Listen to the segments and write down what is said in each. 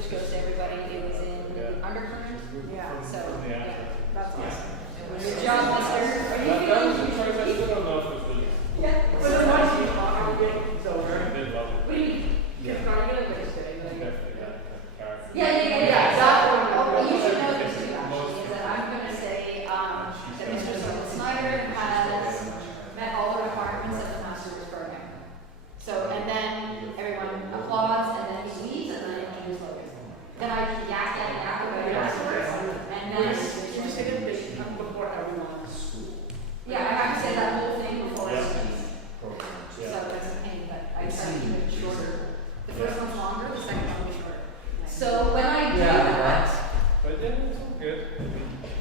which goes to everybody. It was in Undercurrent. Yeah. So, yeah. That's awesome. Good job, Mister. Are you That was the choice. I still don't know if it was. Yeah. But the one you talk it's over. I did love it. What do you mean? Yeah. Cardigan or what is it? Definitely that character. Yeah. That one. Oh, you should know this too, actually, is that I'm going to say that Mr. Snyder has met all the requirements of the Masterworks program. So, and then everyone applauds, and then he leaves, and then I introduce Logan. Then I yak about it afterwards, and then. You just say that before everyone. Yeah, I have to say that whole thing before I Yeah. speak. So that's a pain, but I try to keep it shorter. The first one's longer, the second one will be shorter. So when I do that, But then it's all good.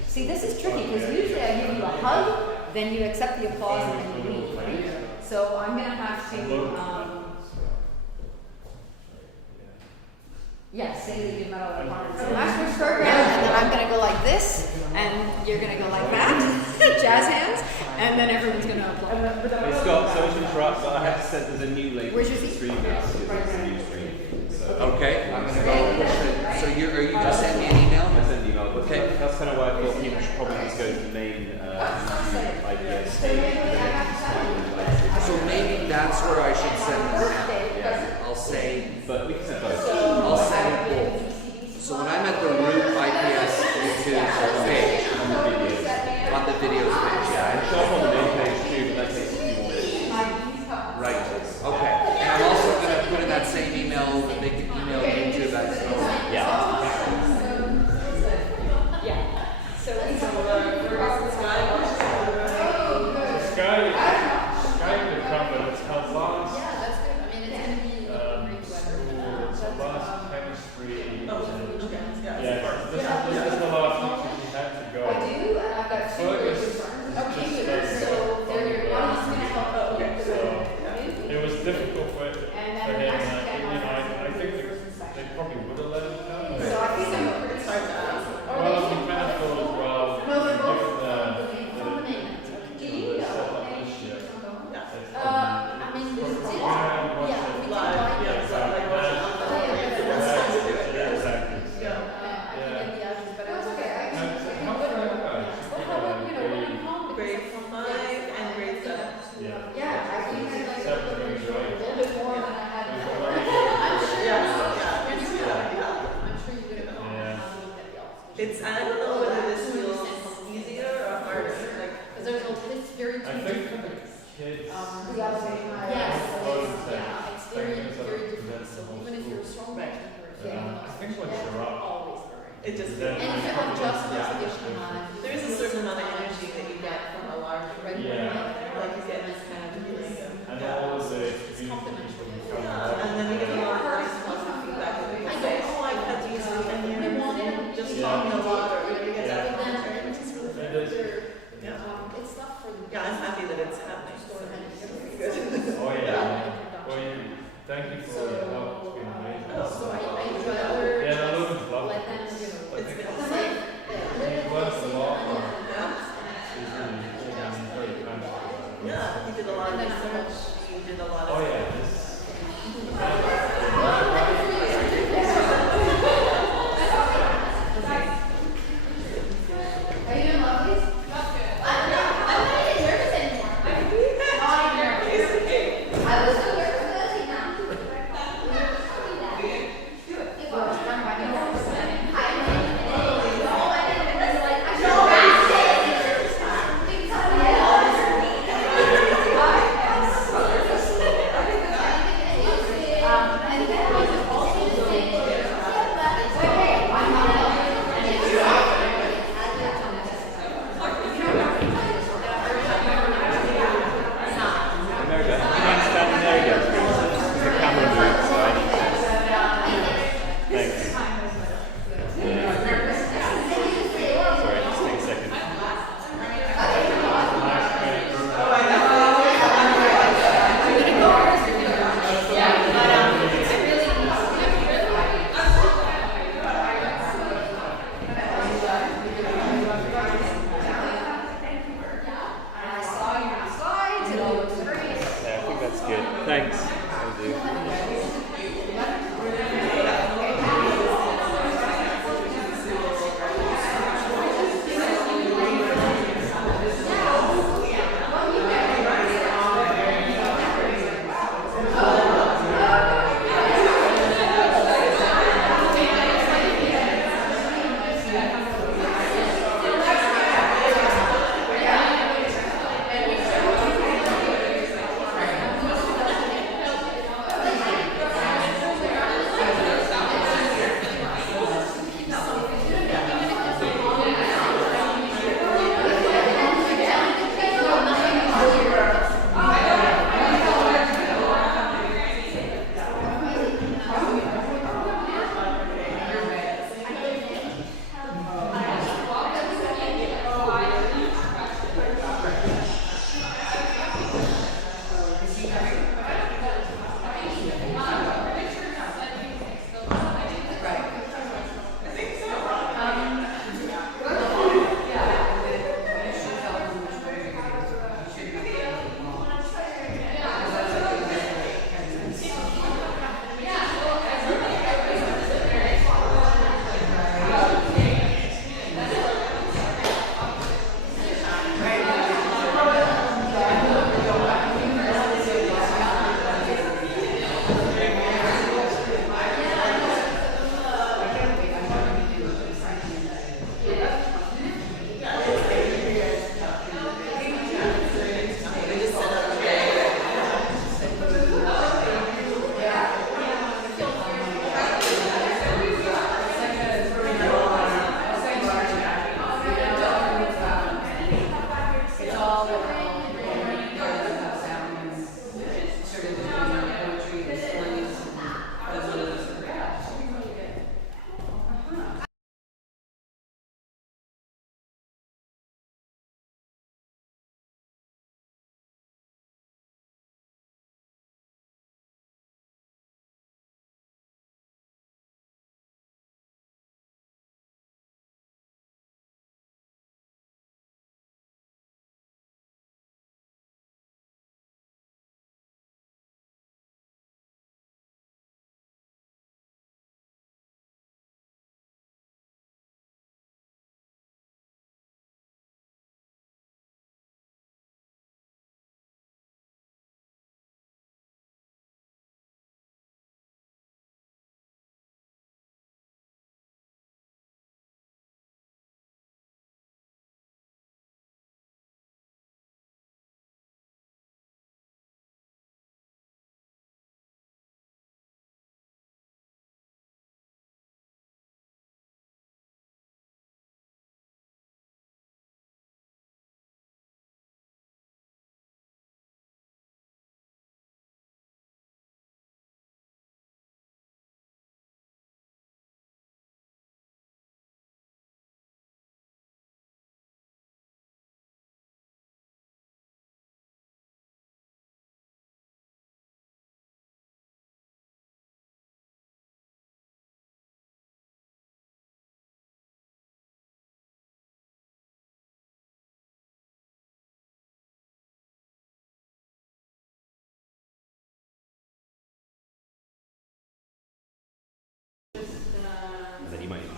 see, this is tricky because usually I give you a hug, then you accept the applause, and then you leave, right? So I'm gonna have to, say that you've met all the requirements of the Masterworks program, and then I'm gonna go like this, and you're gonna go like that, jazz hands, and then everyone's gonna applaud. Hey Scott, sorry to interrupt, but I have to say there's a new link Where's to your the seat? stream now, so it's a new stream. So Okay, I'm gonna go push it. So are you just send me an email? I send an email, but Okay. that's kind of why I thought people should probably just go to the main IPS So maybe that's where I should send them now. I'll say, but we can send both. I'll send both. So when I'm at the Root IPS YouTube page, On the videos. on the videos page, I yeah. show up on the main page too, but that takes a few more minutes. Right, okay. And I'm also gonna put in that same email, make an email YouTube as well. Yeah. So Sky could come, but it's her last. yeah, that's good. I mean, it's gonna be great weather. It's her last chemistry. Yeah. Yeah, this is the last one she had to go. I do, and I've got two really good friends. Okay, good. So they're one of them's gonna help. So it was difficult for him. And I think they probably would have let him come. So I think I'm pretty Hard to ask. Well, we kind of thought as well. No, they're both given the combination. Do you know setup any? this year, it's I mean, we did. Yeah, Yeah, we did Live, like yeah, it. so like what's it on the Yeah, yeah, yeah, that's yeah. nice to do it. Yeah, exactly. Yeah. I can get the others, but it's okay. And how far are you guys? Well, how about, when I'm home? Grade 5 and grade 7. Yeah. Yeah, I think I like Seven a grades, right? little bit more than I had before. I'm sure. Yeah. I'm sure you would have gone Yeah. and looked at the office. It's, I don't know whether this feels easier or harder. Like, Because there's a, it's very I think for the kids. the other way. Yes, yeah, it's very, very different. So even if you're a strong teacher, I think once you're up, always learning. it just Then- And if you have adjustments, Yeah. additional time. there is a certain amount of energy that you get from a large regular. Yeah. Like you get this kind of feeling of, and all of the It's complimentary. yeah, and then we get a lot of nice positive feedback. And people say, oh, I've had these for 10 years. Just Yeah. talking a lot, or you get Yeah. that But then, commentary. it's just really It is. Yeah. it's not for the. Yeah, I'm happy that it's happening. Good. Oh yeah. Well, thank you for all your help. It's been amazing. So I enjoy other. Yeah, that was lovely. Let them, you know. I think It's Say, you've learned a lot. Yeah. It's really very kind of you. Yeah, you did a lot of research. You did a lot of. Oh yeah, this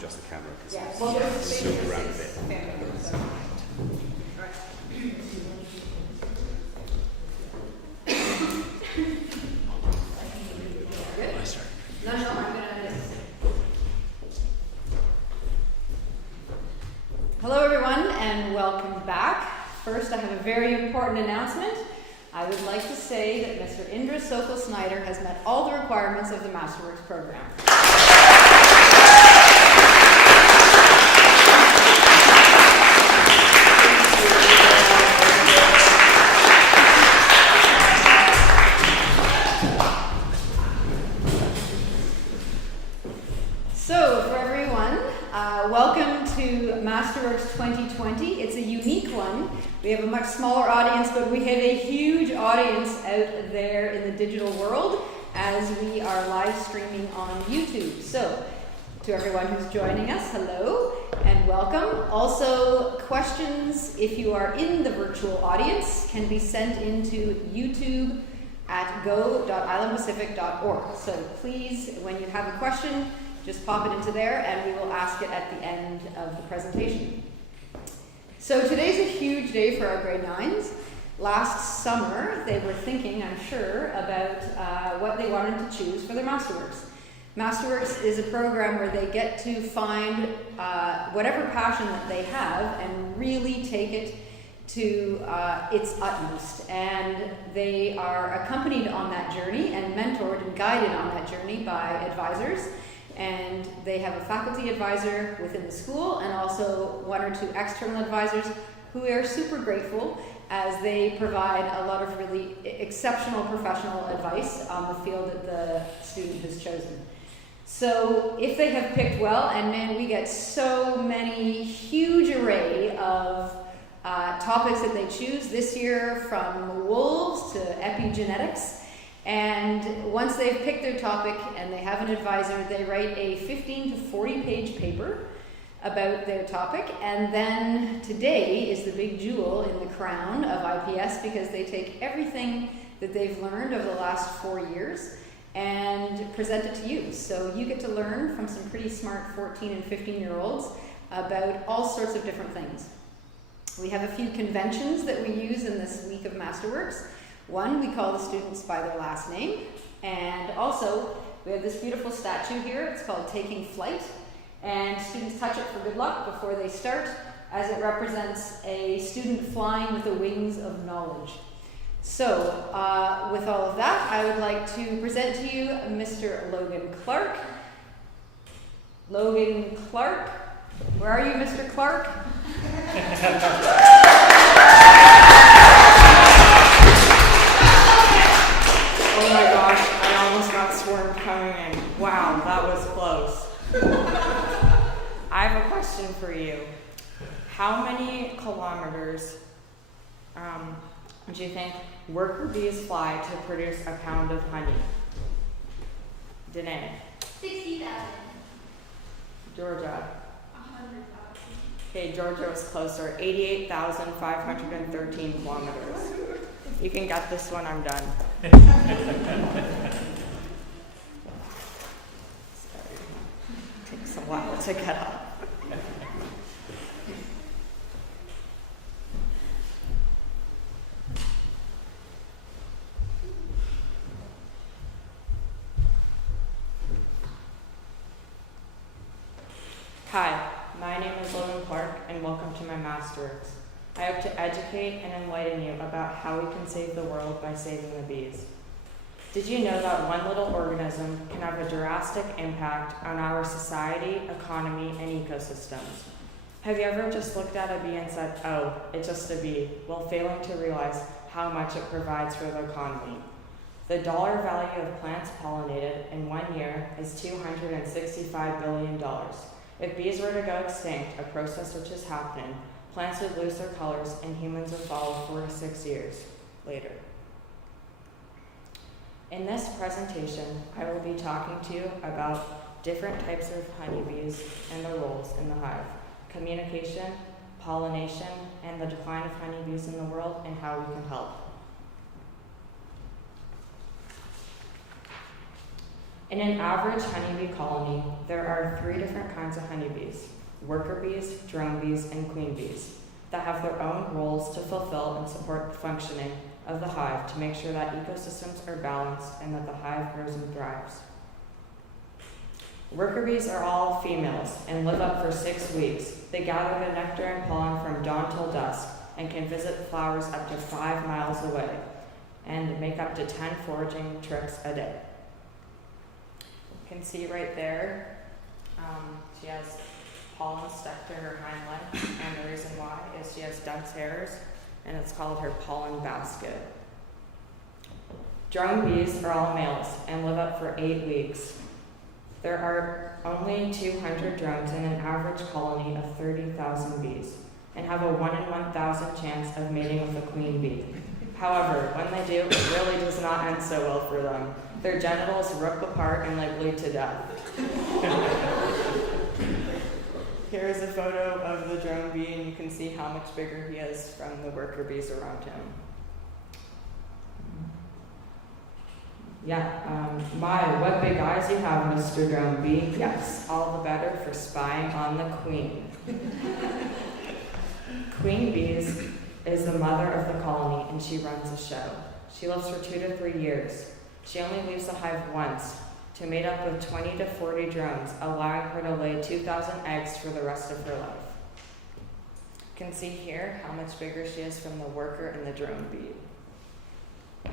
adjust the camera because Yeah, it's well, there's zooming around a bit. family, so. Good? No, I'm gonna. Hello, everyone, and welcome back. First, I have a very important announcement. I would like to say that Mr. Indra Sokol Snyder has met all the requirements of the Masterworks program. So, for everyone, welcome to Masterworks 2020. It's a unique one. We have a much smaller audience, but we have a huge audience out there in the digital world as we are live streaming on YouTube. So, to everyone who's joining us, hello and welcome. Also, questions, if you are in the virtual audience, can be sent into YouTube at go.islandpacific.org. So please, when you have a question, just pop it into there and we will ask it at the end of the presentation. So today's a huge day for our grade 9s. Last summer, they were thinking, I'm sure, about what they wanted to choose for their Masterworks. Masterworks is a program where they get to find whatever passion that they have and really take it to its utmost. And they are accompanied on that journey and mentored and guided on that journey by advisors. And they have a faculty advisor within the school and also one or two external advisors who are super grateful as they provide a lot of really exceptional professional advice on the field that the student has chosen. So if they have picked well, and man, we get so many huge array of topics that they choose this year, from wolves to epigenetics. And once they've picked their topic and they have an advisor, they write a 15 to 40 page paper about their topic. And then today is the big jewel in the crown of IPS because they take everything that they've learned over the last 4 years and present it to you. So you get to learn from some pretty smart 14 and 15-year-olds about all sorts of different things. We have a few conventions that we use in this week of Masterworks. One, we call the students by their last name. And also, we have this beautiful statue here. It's called Taking Flight. And students touch it for good luck before they start, as it represents a student flying with the wings of knowledge. So, with all of that, I would like to present to you Mr. Logan Clark. Logan Clark. Where are you, Mr. Clark? Oh my gosh, I almost got swarmed coming in. Wow, that was close. I have a question for you. How many kilometers do you think worker bees fly to produce a pound of honey? Danae? 60,000. Georgia? 100,000. Okay, Georgia was closer. 88,513 kilometers. You can get this one, I'm done. Takes a while to get up. Hi, my name is Logan Clark, and welcome to my Masterworks. I hope to educate and enlighten you about how we can save the world by saving the bees. Did you know that one little organism can have a drastic impact on our society, economy, and ecosystems? Have you ever just looked at a bee and said, oh, it's just a bee, while failing to realize how much it provides for the economy? The dollar value of plants pollinated in 1 year is $265 billion. If bees were to go extinct, a process which is happening, plants would lose their colors and humans would follow 4 to 6 years later. In this presentation, I will be talking to you about different types of honeybees and their roles in the hive, communication, pollination, and the decline of honeybees in the world and how we can help. In an average honeybee colony, there are 3 different kinds of honeybees: worker bees, drone bees, and queen bees, that have their own roles to fulfill and support the functioning of the hive to make sure that ecosystems are balanced and that the hive grows and thrives. Worker bees are all females and live up for 6 weeks. They gather the nectar and pollen from dawn till dusk and can visit flowers up to 5 miles away and make up to 10 foraging trips a day. You can see right there, she has pollen stuck to her hind leg, and the reason why is she has dense hairs, and it's called her pollen basket. Drone bees are all males and live up for 8 weeks. There are only 200 drones in an average colony of 30,000 bees, and have a 1 in 1,000 chance of mating with a queen bee. However, when they do, it really does not end so well for them. Their genitals rip apart and they bleed to death. Here is a photo of the drone bee, and you can see how much bigger he is from the worker bees around him. My, what big eyes you have, Mr. Drone Bee. Yes, all the better for spying on the queen. Queen bees is the mother of the colony, and she runs a show. She lives for 2 to 3 years. She only leaves the hive once to mate up with 20 to 40 drones, allowing her to lay 2,000 eggs for the rest of her life. You can see here how much bigger she is from the worker and the drone bee.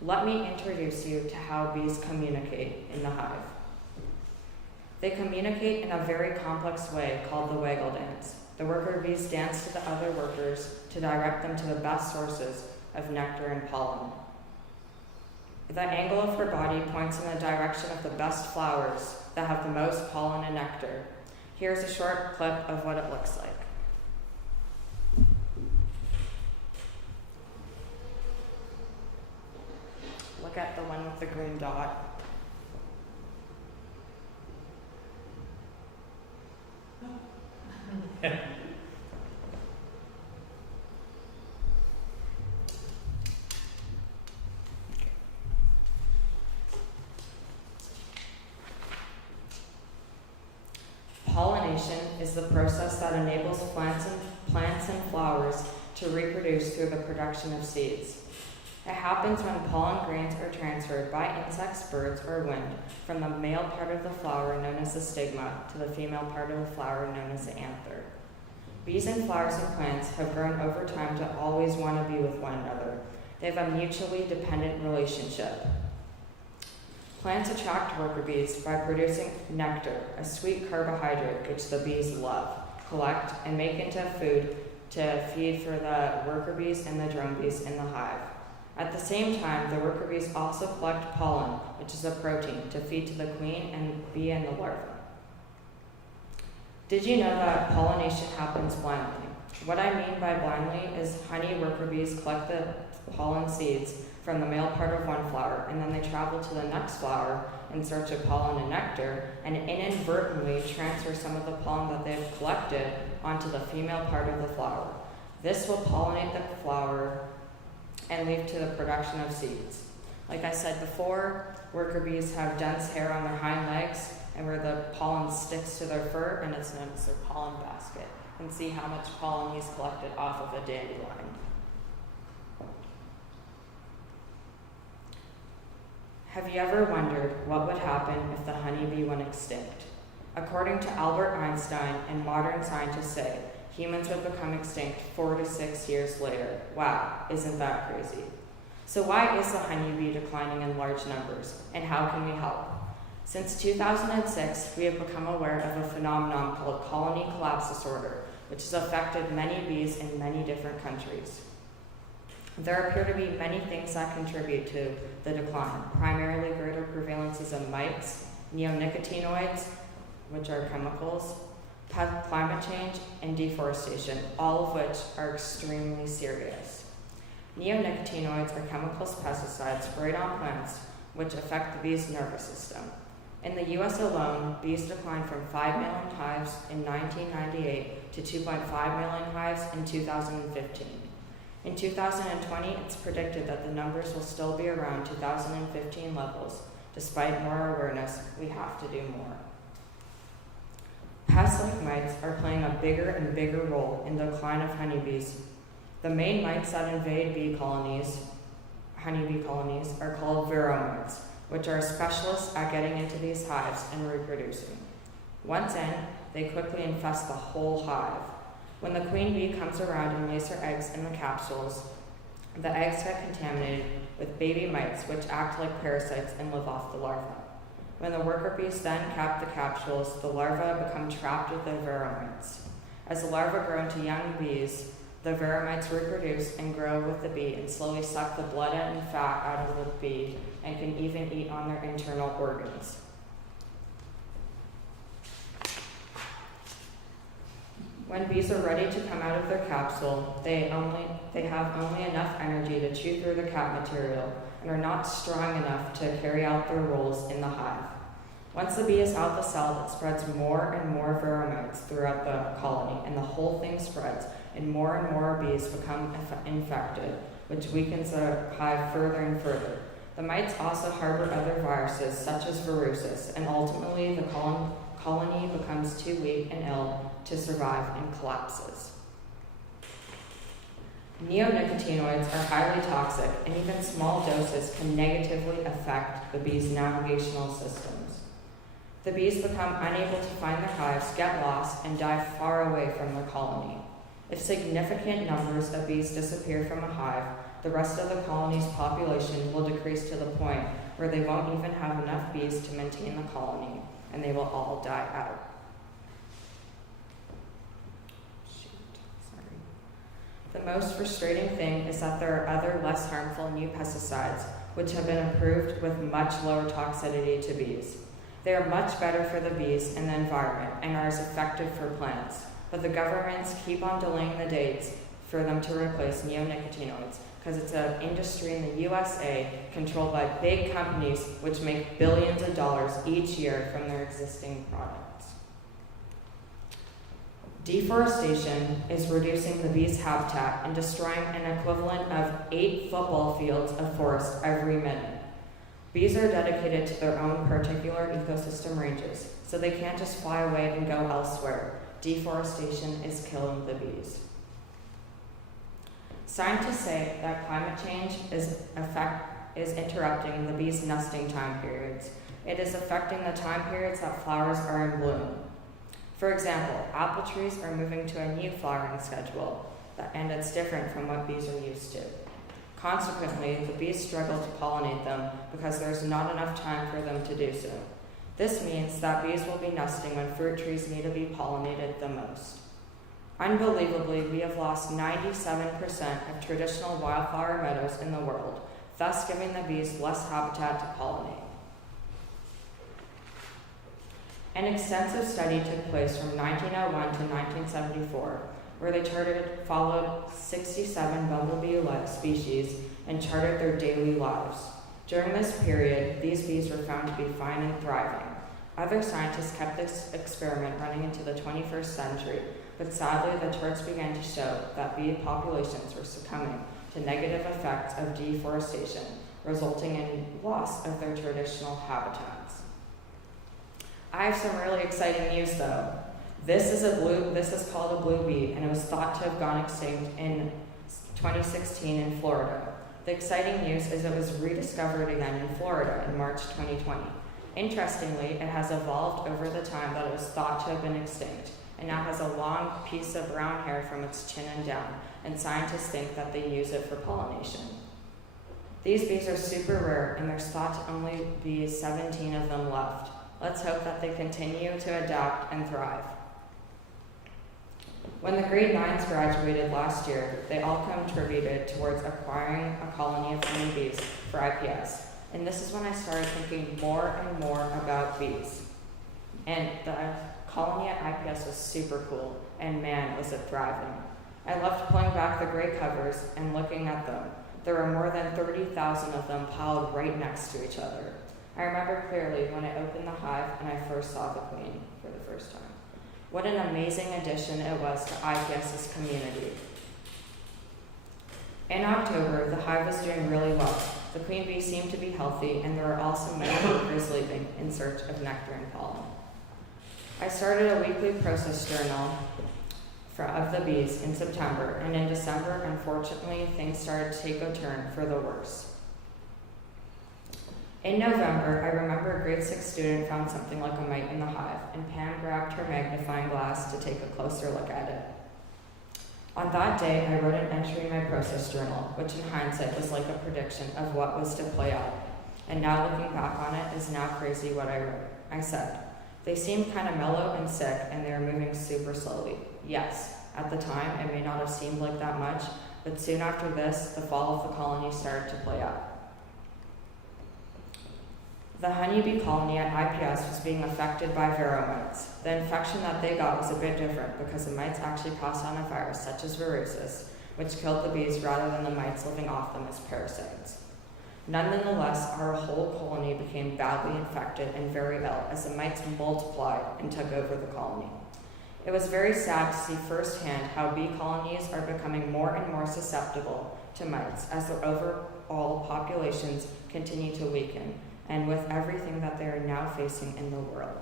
Let me introduce you to how bees communicate in the hive. They communicate in a very complex way called the waggle dance. The worker bees dance to the other workers to direct them to the best sources of nectar and pollen. The angle of her body points in the direction of the best flowers that have the most pollen and nectar. Here's a short clip of what it looks like. Look at the one with the green dot. Pollination is the process that enables plants and flowers to reproduce through the production of seeds. It happens when pollen grains are transferred by insects, birds, or wind from the male part of the flower, known as the stigma, to the female part of the flower, known as the anther. Bees and flowers and plants have grown over time to always want to be with one another. They have a mutually dependent relationship. Plants attract worker bees by producing nectar, a sweet carbohydrate which the bees love, collect, and make into food to feed for the worker bees and the drone bees in the hive. At the same time, the worker bees also collect pollen, which is a protein, to feed to the queen and bee and the larvae. Did you know that pollination happens blindly? What I mean by blindly is honey worker bees collect the pollen seeds from the male part of one flower, and then they travel to the next flower in search of pollen and nectar, and inadvertently transfer some of the pollen that they've collected onto the female part of the flower. This will pollinate the flower and lead to the production of seeds. Like I said before, worker bees have dense hair on their hind legs and where the pollen sticks to their fur, and it's known as their pollen basket. And see how much pollen he's collected off of a dandelion. Have you ever wondered what would happen if the honeybee went extinct? According to Albert Einstein and modern scientists say, humans would become extinct 4 to 6 years later. Wow, isn't that crazy? So why is the honeybee declining in large numbers, and how can we help? Since 2006, we have become aware of a phenomenon called colony collapse disorder, which has affected many bees in many different countries. There appear to be many things that contribute to the decline, primarily greater prevalences of mites, neonicotinoids, which are chemicals, climate change, and deforestation, all of which are extremely serious. Neonicotinoids are chemicals, pesticides sprayed on plants, which affect the bee's nervous system. In the US alone, bees declined from 5 million hives in 1998 to 2.5 million hives in 2015. In 2020, it's predicted that the numbers will still be around 2015 levels Despite more awareness, we have to do more. Pests like mites are playing a bigger and bigger role in the decline of honeybees. The main mites that invade honeybee colonies, are called Varroa Mites, which are specialists at getting into these hives and reproducing. Once in, they quickly infest the whole hive. When the queen bee comes around and lays her eggs in the capsules, the eggs get contaminated with baby mites, which act like parasites and live off the larvae. When the worker bees then cap the capsules, the larvae become trapped with the Varroa Mites. As the larvae grow into young bees, the Varroa Mites reproduce and grow with the bee and slowly suck the blood and fat out of the bee and can even eat on their internal organs. When bees are ready to come out of their capsule, they have only enough energy to chew through the cap material and are not strong enough to carry out their roles in the hive. Once the bee is out the cell, it spreads more and more Varroa Mites throughout the colony, and the whole thing spreads, and more bees become infected, which weakens the hive further and further. The mites also harbor other viruses, such as Varroa, and ultimately the colony becomes too weak and ill to survive and collapses. Neonicotinoids are highly toxic, and even small doses can negatively affect the bees' navigational systems. The bees become unable to find their hives, get lost, and die far away from the colony. If significant numbers of bees disappear from a hive, the rest of the colony's population will decrease to the point where they won't even have enough bees to maintain the colony, and they will all die out. The most frustrating thing is that there are other less harmful new pesticides, which have been approved with much lower toxicity to bees. They are much better for the bees and the environment and are as effective for plants, but the governments keep on delaying the dates for them to replace neonicotinoids because it's an industry in the USA controlled by big companies which make billions of dollars each year from their existing products. Deforestation is reducing the bees' habitat and destroying an equivalent of 8 football fields of forest every minute. Bees are dedicated to their own particular ecosystem ranges, so they can't just fly away and go elsewhere. Deforestation is killing the bees. Scientists say that climate change is interrupting the bees' nesting time periods. It is affecting the time periods that flowers are in bloom. For example, apple trees are moving to a new flowering schedule, and it's different from what bees are used to. Consequently, the bees struggle to pollinate them because there's not enough time for them to do so. This means that bees will be nesting when fruit trees need to be pollinated the most. Unbelievably, we have lost 97% of traditional wildflower meadows in the world, thus giving the bees less habitat to pollinate. An extensive study took place from 1901 to 1974, where they followed 67 bumblebee-like species and charted their daily lives. During this period, these bees were found to be fine and thriving. Other scientists kept this experiment running into the 21st century, but sadly the charts began to show that bee populations were succumbing to negative effects of deforestation, resulting in loss of their traditional habitats. I have some really exciting news though. This is called a blue bee, and it was thought to have gone extinct in 2016 in Florida. The exciting news is it was rediscovered again in Florida in March 2020. Interestingly, it has evolved over the time that it was thought to have been extinct, and now has a long piece of brown hair from its chin and down, and scientists think that they use it for pollination. These bees are super rare, and there's thought to only be 17 of them left. Let's hope that they continue to adapt and thrive. When the grade 9s graduated last year, they all contributed towards acquiring a colony of honeybees for IPS. And this is when I started thinking more and more about bees. And the colony at IPS was super cool, and man, was it thriving. I loved pulling back the gray covers and looking at them. There were more than 30,000 of them piled right next to each other. I remember clearly when I opened the hive and I first saw the queen for the first time. What an amazing addition it was to IPS's community. In October, the hive was doing really well. The queen bee seemed to be healthy, and there were also many workers leaving in search of nectar and pollen. I started a weekly process journal of the bees in September, and in December, unfortunately, things started to take a turn for the worse. In November, I remember a grade 6 student found something like a mite in the hive, and Pam grabbed her magnifying glass to take a closer look at it. On that day, I wrote an entry in my process journal, which in hindsight was like a prediction of what was to play out. And now looking back on it is now crazy what I wrote. I said, "They seemed kind of mellow and sick, and they were moving super slowly." Yes, at the time, it may not have seemed like that much, but soon after this, the fall of the colony started to play out. The honeybee colony at IPS was being affected by Varroa mites. The infection that they got was a bit different because the mites actually passed on a virus such as varrosis, which killed the bees rather than the mites living off them as parasites. Nonetheless, our whole colony became badly infected and very ill as the mites multiplied and took over the colony. It was very sad to see firsthand how bee colonies are becoming more and more susceptible to mites as their overall populations continue to weaken, and with everything that they are now facing in the world.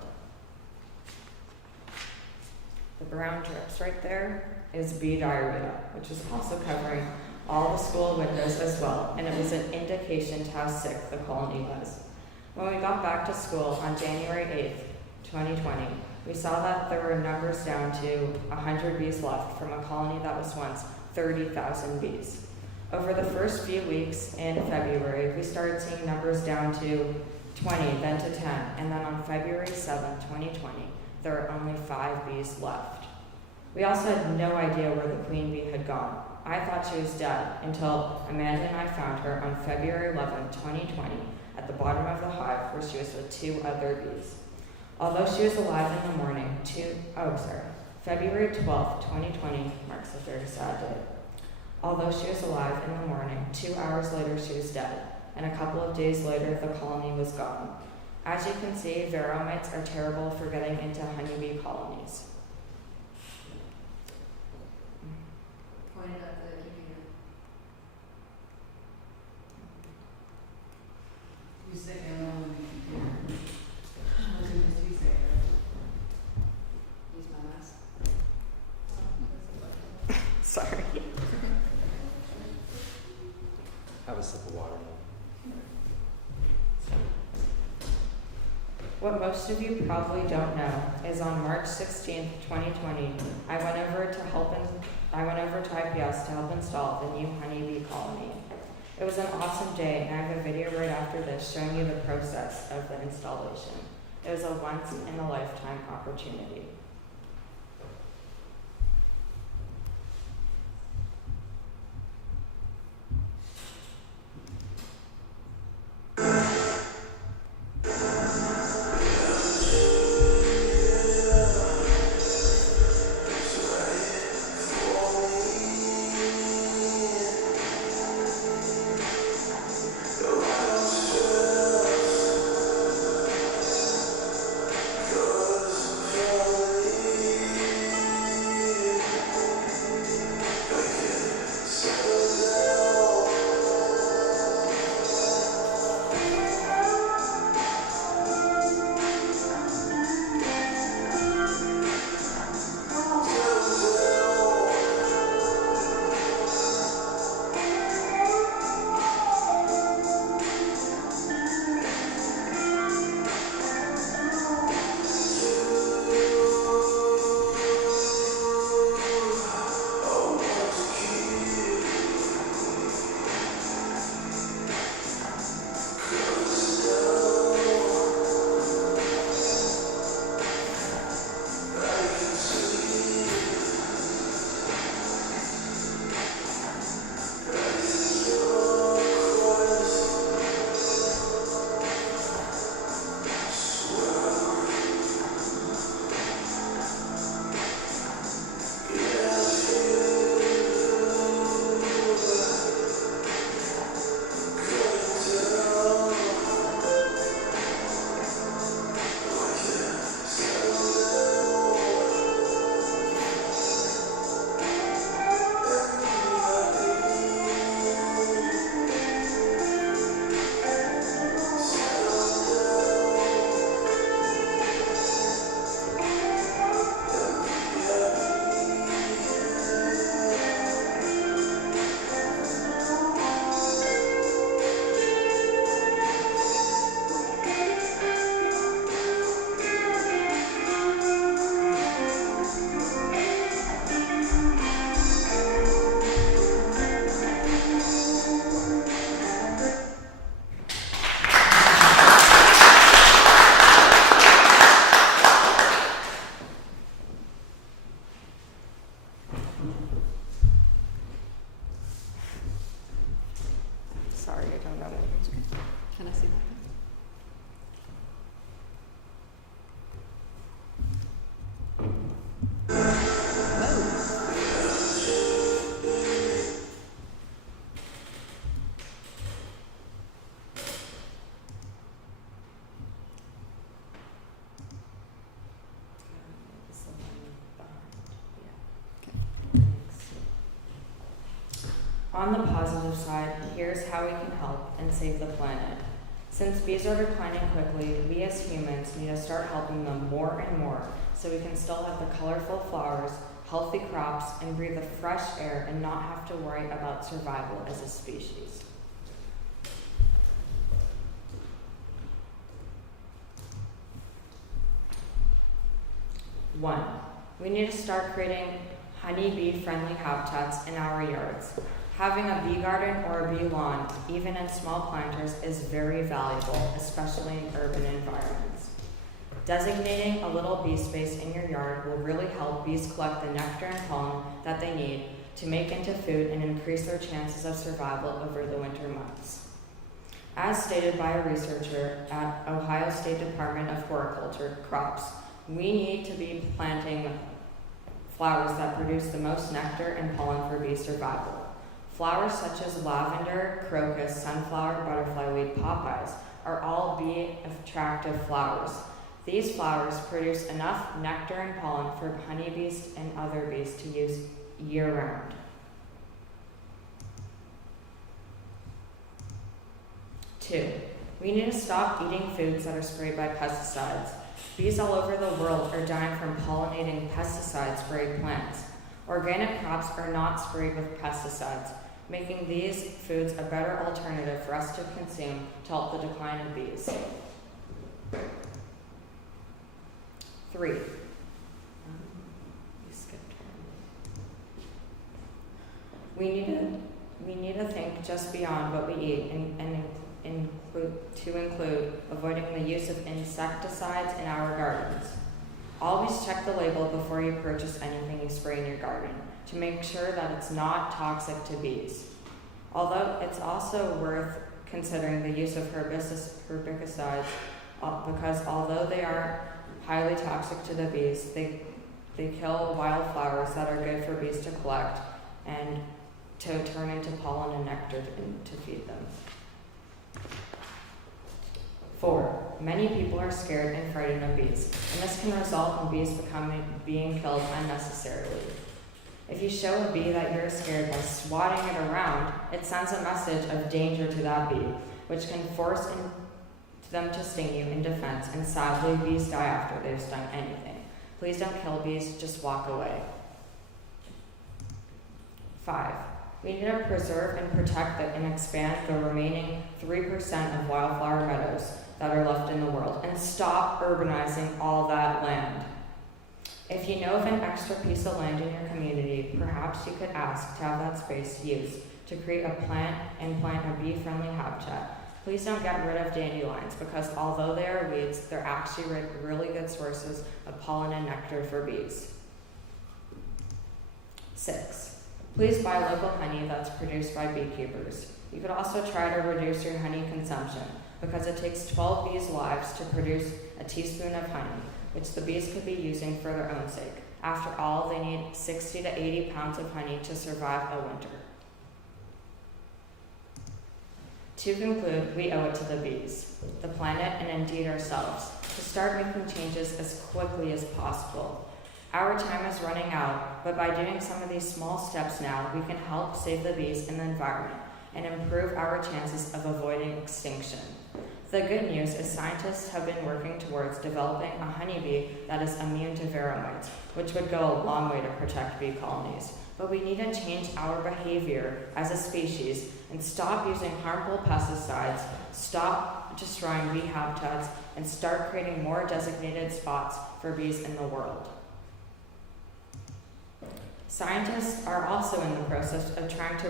The brown drips right there is bee diarrhea, which is also covering all the school windows as well, and it was an indication to how sick the colony was. When we got back to school on January 8th, 2020, we saw that there were numbers down to 100 bees left from a colony that was once 30,000 bees. Over the first few weeks in February, we started seeing numbers down to 20, then to 10, and then on February 7, 2020, there were only 5 bees left. We also had no idea where the queen bee had gone. I thought she was dead until Amanda and I found her on February 11, 2020, at the bottom of the hive where she was with 2 other bees. Although she was alive in the morning, February 12, 2020 marks a very sad day. Although she was alive in the morning, 2 hours later she was dead, and a couple of days later the colony was gone. As you can see, Varroa mites are terrible for getting into honeybee colonies. Point it at the computer. You say hello on the computer. What did you say? Use my mouse. Sorry. Have a sip of water. What most of you probably don't know is on March 16th, 2020, I went over to IPS to help install the new honeybee colony. It was an awesome day, and I have a video right after this showing you the process of the installation. It was a once-in-a-lifetime opportunity. On the positive side, here's how we can help and save the planet. Since bees are declining quickly, we as humans need to start helping them more and more so we can still have the colorful flowers, healthy crops, and breathe the fresh air and not have to worry about survival as a species. One, we need to start creating honeybee-friendly habitats in our yards. Having a bee garden or a bee lawn, even in small planters, is very valuable, especially in urban environments. Designating a little bee space in your yard will really help bees collect the nectar and pollen that they need to make into food and increase their chances of survival over the winter months. As stated by a researcher at Ohio State Department of Horticulture, crops, we need to be planting flowers that produce the most nectar and pollen for bee survival. Flowers such as lavender, crocus, sunflower, butterflyweed, popeyes are all bee-attractive flowers. These flowers produce enough nectar and pollen for honeybees and other bees to use year-round. 2, we need to stop eating foods that are sprayed by pesticides. Bees all over the world are dying from pollinating pesticide-sprayed plants. Organic crops are not sprayed with pesticides, making these foods a better alternative for us to consume to help the decline of bees. 3, you skipped one. We need to think just beyond what we eat and include avoiding the use of insecticides in our gardens. Always check the label before you purchase anything you spray in your garden to make sure that it's not toxic to bees. Although it's also worth considering the use of herbicides because although they are highly toxic to the bees, they kill wildflowers that are good for bees to collect and to turn into pollen and nectar to feed them. 4, many people are scared and frightened of bees, and this can result in bees being killed unnecessarily. If you show a bee that you're scared by swatting it around, it sends a message of danger to that bee, which can force them to sting you in defense, and sadly, bees die after they've stung anything. Please don't kill bees, just walk away. 5, we need to preserve and protect and expand the remaining 3% of wildflower meadows that are left in the world, and stop urbanizing all that land. If you know of an extra piece of land in your community, perhaps you could ask to have that space used to create a plant a bee-friendly habitat. Please don't get rid of dandelions because although they are weeds, they're actually really good sources of pollen and nectar for bees. 6, please buy local honey that's produced by beekeepers. You could also try to reduce your honey consumption because it takes 12 bees' lives to produce a teaspoon of honey, which the bees could be using for their own sake. After all, they need 60 to 80 pounds of honey to survive a winter. To conclude, we owe it to the bees, the planet, and indeed ourselves, to start making changes as quickly as possible. Our time is running out, but by doing some of these small steps now, we can help save the bees and the environment and improve our chances of avoiding extinction. The good news is scientists have been working towards developing a honeybee that is immune to Varroa mites, which would go a long way to protect bee colonies. But we need to change our behavior as a species and stop using harmful pesticides, stop destroying bee habitats, and start creating more designated spots for bees in the world. Scientists are also in the process of trying to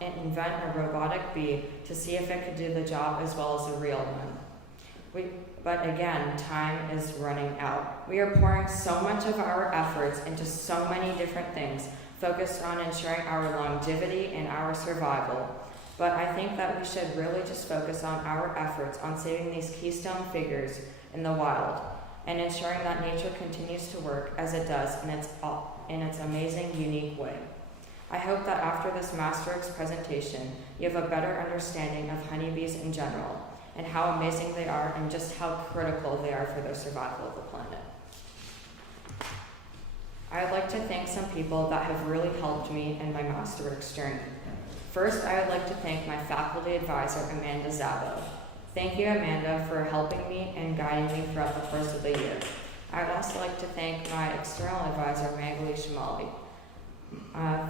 invent a robotic bee to see if it could do the job as well as a real one. But again, time is running out. We are pouring so much of our efforts into so many different things, focused on ensuring our longevity and our survival. But I think that we should really just focus on our efforts on saving these keystone figures in the wild and ensuring that nature continues to work as it does in its amazing, unique way. I hope that after this Masterworks presentation, you have a better understanding of honeybees in general and how amazing they are and just how critical they are for the survival of the planet. I would like to thank some people that have really helped me in my Masterworks journey. First, I would like to thank my faculty advisor, Amanda Zabo. Thank you, Amanda, for helping me and guiding me throughout the course of the year. I would also like to thank my external advisor, Magali Shamali,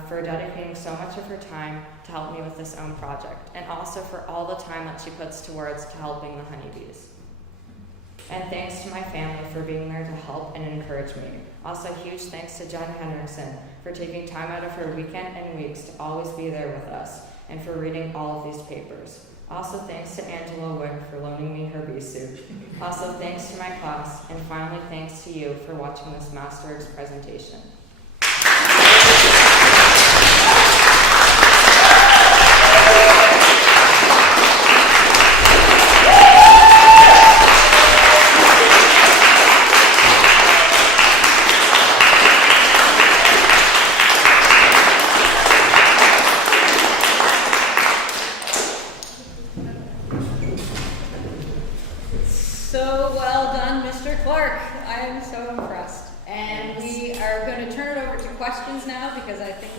for dedicating so much of her time to help me with this own project, and also for all the time that she puts towards to helping the honeybees. And thanks to my family for being there to help and encourage me. Also, huge thanks to Jen Henderson for taking time out of her weekend and weeks to always be there with us and for reading all of these papers. Also, thanks to Angela Wick for loaning me her bee suit. Also, thanks to my class, and finally, thanks to you for watching this Masterworks presentation. So well done, Mr. Clark. I am so impressed. And we are going to turn it over to questions now because I think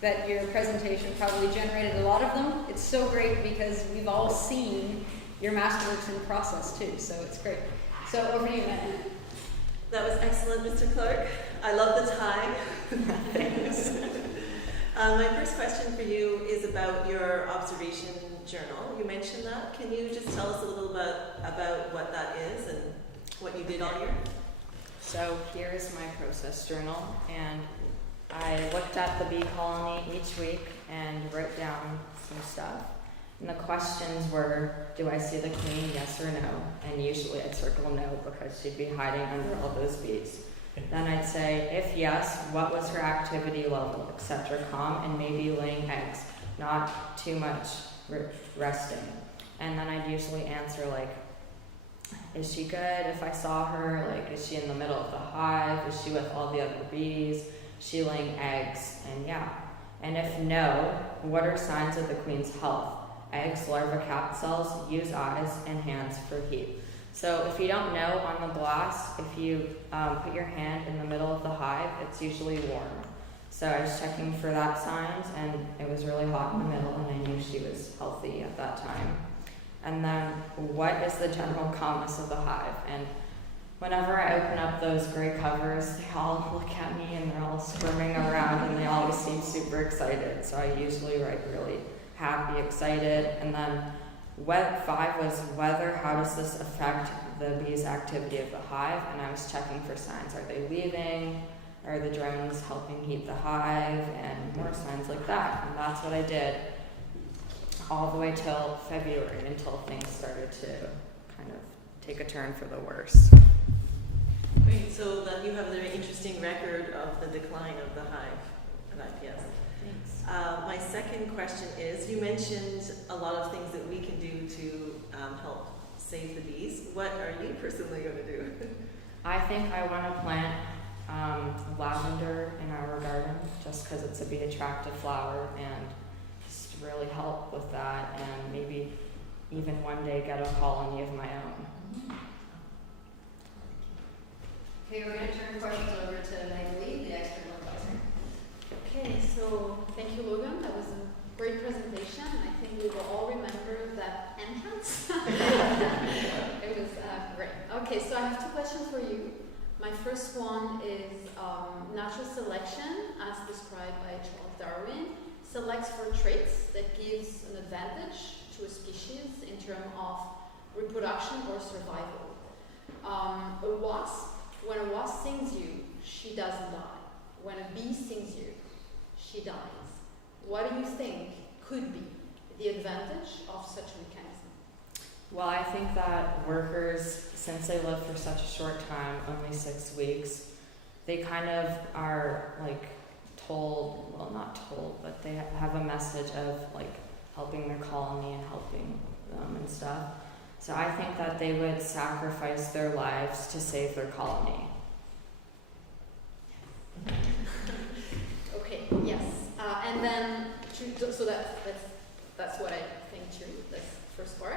that your presentation probably generated a lot of them. It's so great because we've all seen your Masterworks in process too, so it's great. So over to you, Matt. That was excellent, Mr. Clark. I love the tie. Thanks. My first question for you is about your observation journal. You mentioned that. Can you just tell us a little bit about what that is and what you did all year? So here is my process journal, and I looked at the bee colony each week and wrote down some stuff. And the questions were, do I see the queen, yes or no? And usually I'd circle no because she'd be hiding under all those bees. Then I'd say, if yes, what was her activity level, etc., calm, and maybe laying eggs, not too much resting. And then I'd usually answer like, is she good if I saw her? Like, is she in the middle of the hive? Is she with all the other bees? Is she laying eggs? And yeah. And if no, what are signs of the queen's health? Eggs, larva, cap cells, use eyes and hands for heat. So if you don't know on the glass, if you put your hand in the middle of the hive, it's usually warm. So I was checking for that signs, and it was really hot in the middle, and I knew she was healthy at that time. And then, what is the general calmness of the hive? And whenever I open up those gray covers, they all look at me, and they're all squirming around, and they always seem super excited. So I usually write really happy, excited, and then 5 was weather. How does this affect the bees' activity of the hive? And I was checking for signs. Are they leaving? Are the drones helping heat the hive? And more signs like that. And that's what I did all the way till February, until things started to kind of take a turn for the worse. Great, so then you have a very interesting record of the decline of the hive at IPS. Thanks. My second question is, you mentioned a lot of things that we can do to help save the bees. What are you personally going to do? I think I want to plant lavender in our garden just because it's a bee attractive flower, and just really help with that, and maybe even one day get a colony of my own. Okay, we're going to turn questions over to Magali, the external advisor. Okay, so thank you, Logan. That was a great presentation. I think we will all remember that entrance. It was great. Okay, so I have 2 questions for you. My first one is natural selection, as described by Charles Darwin, selects for traits that gives an advantage to a species in terms of reproduction or survival. A wasp, when a wasp stings you, she doesn't die. When a bee stings you, she dies. What do you think could be the advantage of such a mechanism? Well, I think that workers, since they live for such a short time, only 6 weeks, they kind of are like told, well, not told, but they have a message of like helping their colony and helping them and stuff. So I think that they would sacrifice their lives to save their colony. Okay, yes. And then, so that's what I think too, that's the first part.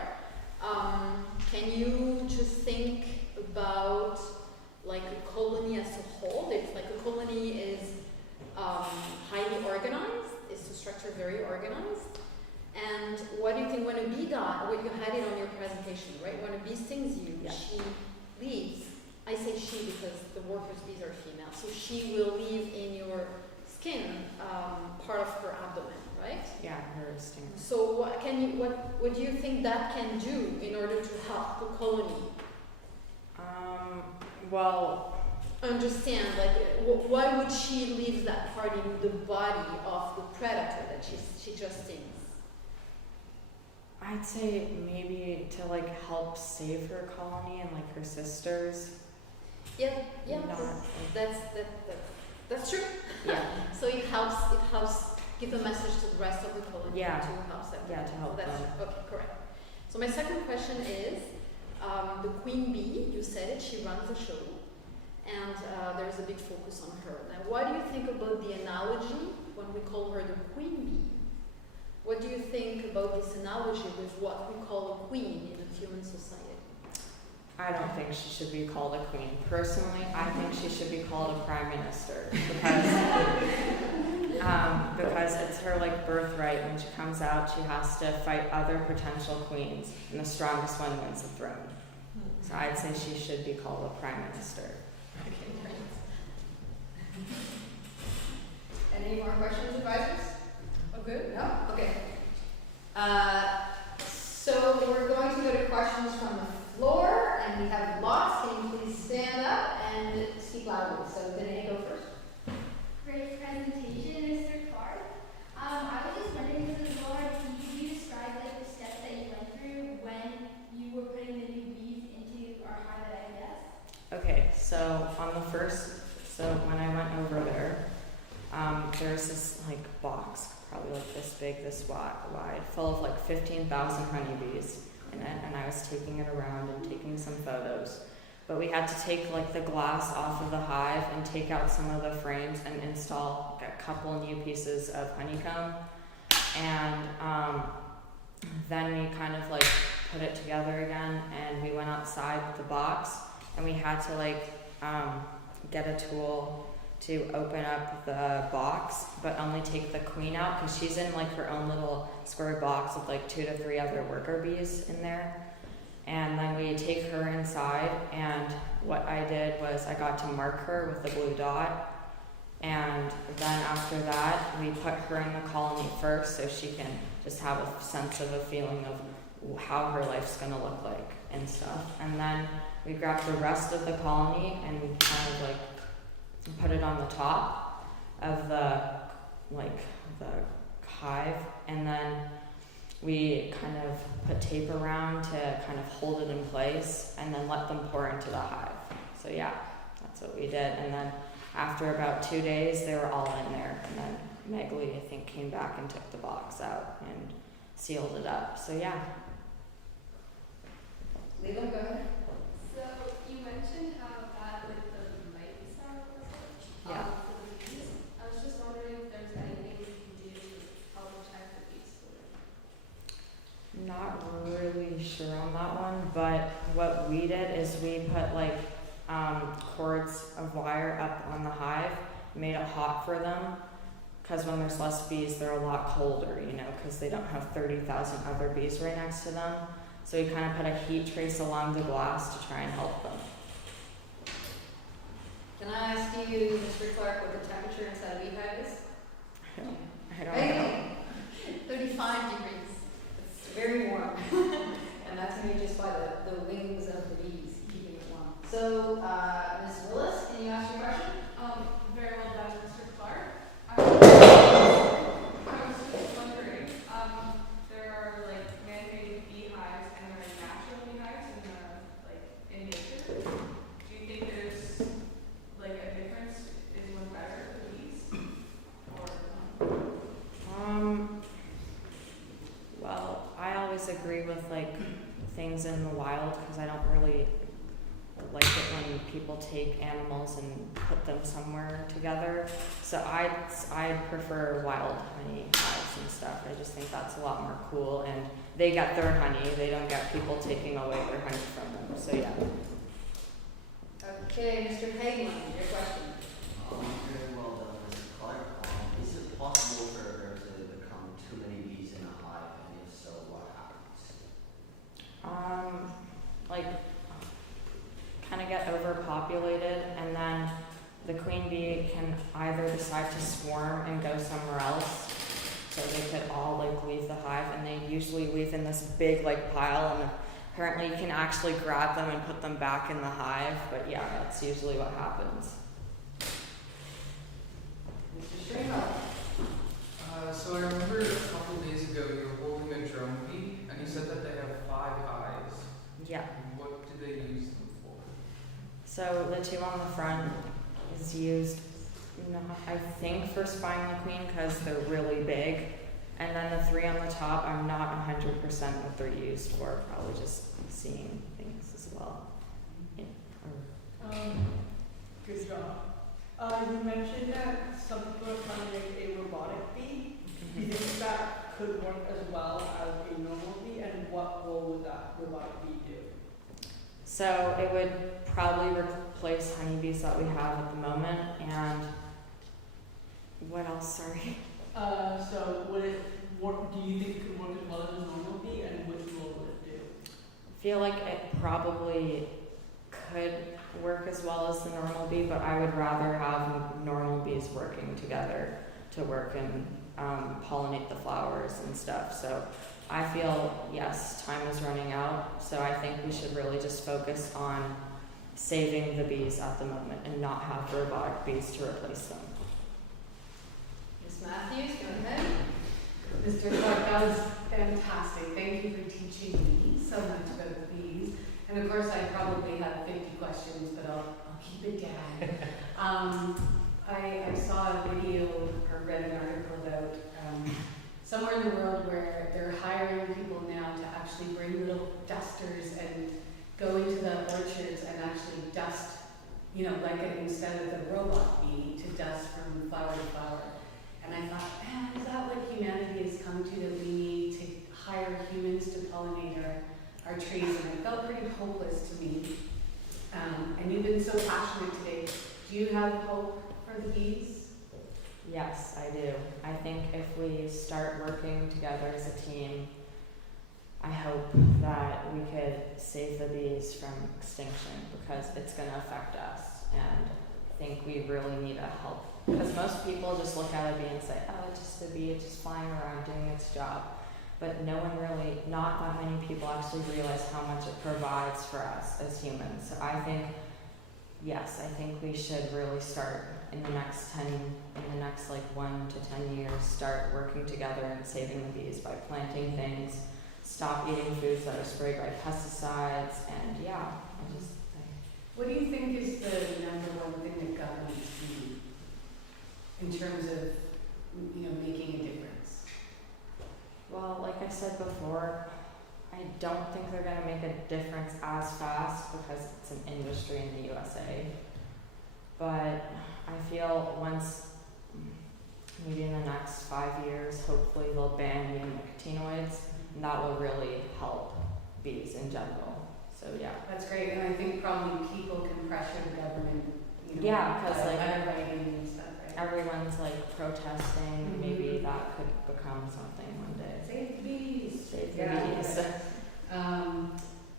Can you just think about like a colony as a whole? If like a colony is highly organized, is the structure very organized? what you had it on your presentation, right? When a bee stings you, Yeah. she leaves. I say she because the workers' bees are female. So she will leave in your skin part of her abdomen, right? Yeah, her stinger. So what do you think that can do in order to help the colony? Well, Understand, like, why would she leave that part in the body of the predator that she just stings? I'd say maybe to like help save her colony and like her sisters. Yeah, Not, that's true. Yeah. So it helps give a message to the rest of the colony Yeah. to help them. Yeah, to help So that's them. okay, correct. So my second question is, the queen bee, you said it, she runs the show, and there's a big focus on her. Now, what do you think about the analogy when we call her the queen bee? What do you think about this analogy with what we call a queen in a human society? I don't think she should be called a queen. Personally, I think she should be called a prime minister because it's her like birthright. When she comes out, she has to fight other potential queens, and the strongest one wins the throne. So I'd say she should be called a prime minister. Okay, great. Any more questions, advisors? Oh, good? No? Okay. So we're going to go to questions from the floor, and we have lots. Can you please stand up and speak loudly? So Danae, go first. Great presentation, Mr. Clark. I was just wondering, Mrs. Lord, could you describe like the steps that you went through when you were putting the new bees into our hive at IBS? Okay, so when I went over there, there's this like box, probably like this big, this wide, full of like 15,000 honeybees in it, and I was taking it around and taking some photos. But we had to take like the glass off of the hive and take out some of the frames and install a couple new pieces of honeycomb. And then we kind of like put it together again, and we went outside with the box, and we had to like get a tool to open up the box, but only take the queen out because she's in like her own little square box with like 2 to 3 other worker bees in there. And then we take her inside, and what I did was I got to mark her with the blue dot, and then after that we put her in the colony first so she can just have a sense of a feeling of how her life's going to look like and stuff. And then we grabbed the rest of the colony and we kind of like put it on the top of the hive, and then we kind of put tape around to kind of hold it in place and then let them pour into the hive. So yeah, that's what we did. And then after about 2 days, they were all in there. And then Megly, I think, came back and took the box out and sealed it up. So yeah. Leland, go ahead. So you mentioned how bad with the mites are, was it? Yeah. For the bees. I was just wondering if there's anything we can do to help protect the bees for it. Not really sure on that one, but what we did is we put like cords of wire up on the hive, made it hot for them, because when there's less bees, they're a lot colder, because they don't have 30,000 other bees right next to them. So we kind of put a heat trace along the glass to try and help them. Can I ask you, Mr. Clark, what the temperature inside a beehive is? I don't know. 35 degrees. It's very warm. And that's maybe just by the wings of the bees keeping it warm. So, Ms. Willis, can you ask your question? Very well done, Mr. Clark. I was just wondering, there are like man-made beehives and there are natural beehives in nature. Do you think there's like a difference? Is one better for bees? Well, I always agree with like things in the wild because I don't really like it when people take animals and put them somewhere together. So I'd prefer wild honey hives and stuff. I just think that's a lot more cool, and they get their honey. They don't get people taking away their honey from them. So yeah. Okay, Mr. Hagelin, your question. Very well done, Mr. Clark. Is it possible for there to become too many bees in a hive, and if so, what happens? queen bee can either decide to swarm and go somewhere else, so they could all like leave the hive, and they usually leave in this big like pile, and apparently you can actually grab them and put them back in the hive, but yeah, that's usually what happens. Mr. Stringer. So I remember a couple days ago you were holding a drone bee, and you said that they have 5 eyes. Yeah. What do they use them for? So the 2 on the front is used, I think, for spying the queen because they're really big. And then the 3 on the top, I'm not 100% what they're used for, probably just seeing things as well. Good job. You mentioned that some people are trying to make a robotic bee. Do you think that could work as well as a normal bee, and what role would that robotic bee do? So it would probably replace honeybees that we have at the moment, and what else, sorry? So would it work, do you think it could work as well as a normal bee, and which role would it do? I feel like it probably could work as well as the normal bee, but I would rather have normal bees working together to work and pollinate the flowers and stuff. So I feel, yes, time is running out, so I think we should really just focus on saving the bees at the moment and not have robotic bees to replace them. Ms. Matthews, go ahead. Mr. Clark, that was fantastic. Thank you for teaching me so much about bees. And of course, I probably have 50 questions, but I'll keep it down. I saw a video or read an article about somewhere in the world where they're hiring people now to actually bring little dusters and go into the orchards and actually dust, like instead of the robot bee, to dust from flower to flower. And I thought, man, is that what humanity has come to, that we need to hire humans to pollinate our trees? And it felt pretty hopeless to me. And you've been so passionate today. Do you have hope for the bees? Yes, I do. I think if we start working together as a team, I hope that we could save the bees from extinction, because it's going to affect us, and I think we really need a help. Because most people just look at a bee and say, oh, it's just a bee, it's just flying around doing its job. But no one really, not that many people actually realize how much it provides for us as humans. So I think, yes, I think we should really start in the next 1 to 10 years, start working together and saving the bees by planting things, stop eating foods that are sprayed by pesticides, and yeah, What do you think is the #1 thing that governments do in terms of, making a difference? Well, like I said before, I don't think they're going to make a difference as fast because it's an industry in the USA. But I feel once, maybe in the next 5 years, hopefully they'll ban neonicotinoids, and that will really help bees in general. So yeah. That's great, and I think probably people can pressure the government, yeah, because by writing and stuff, right? Everyone's like protesting. Maybe that could become something one day. Save the bees. Save the bees.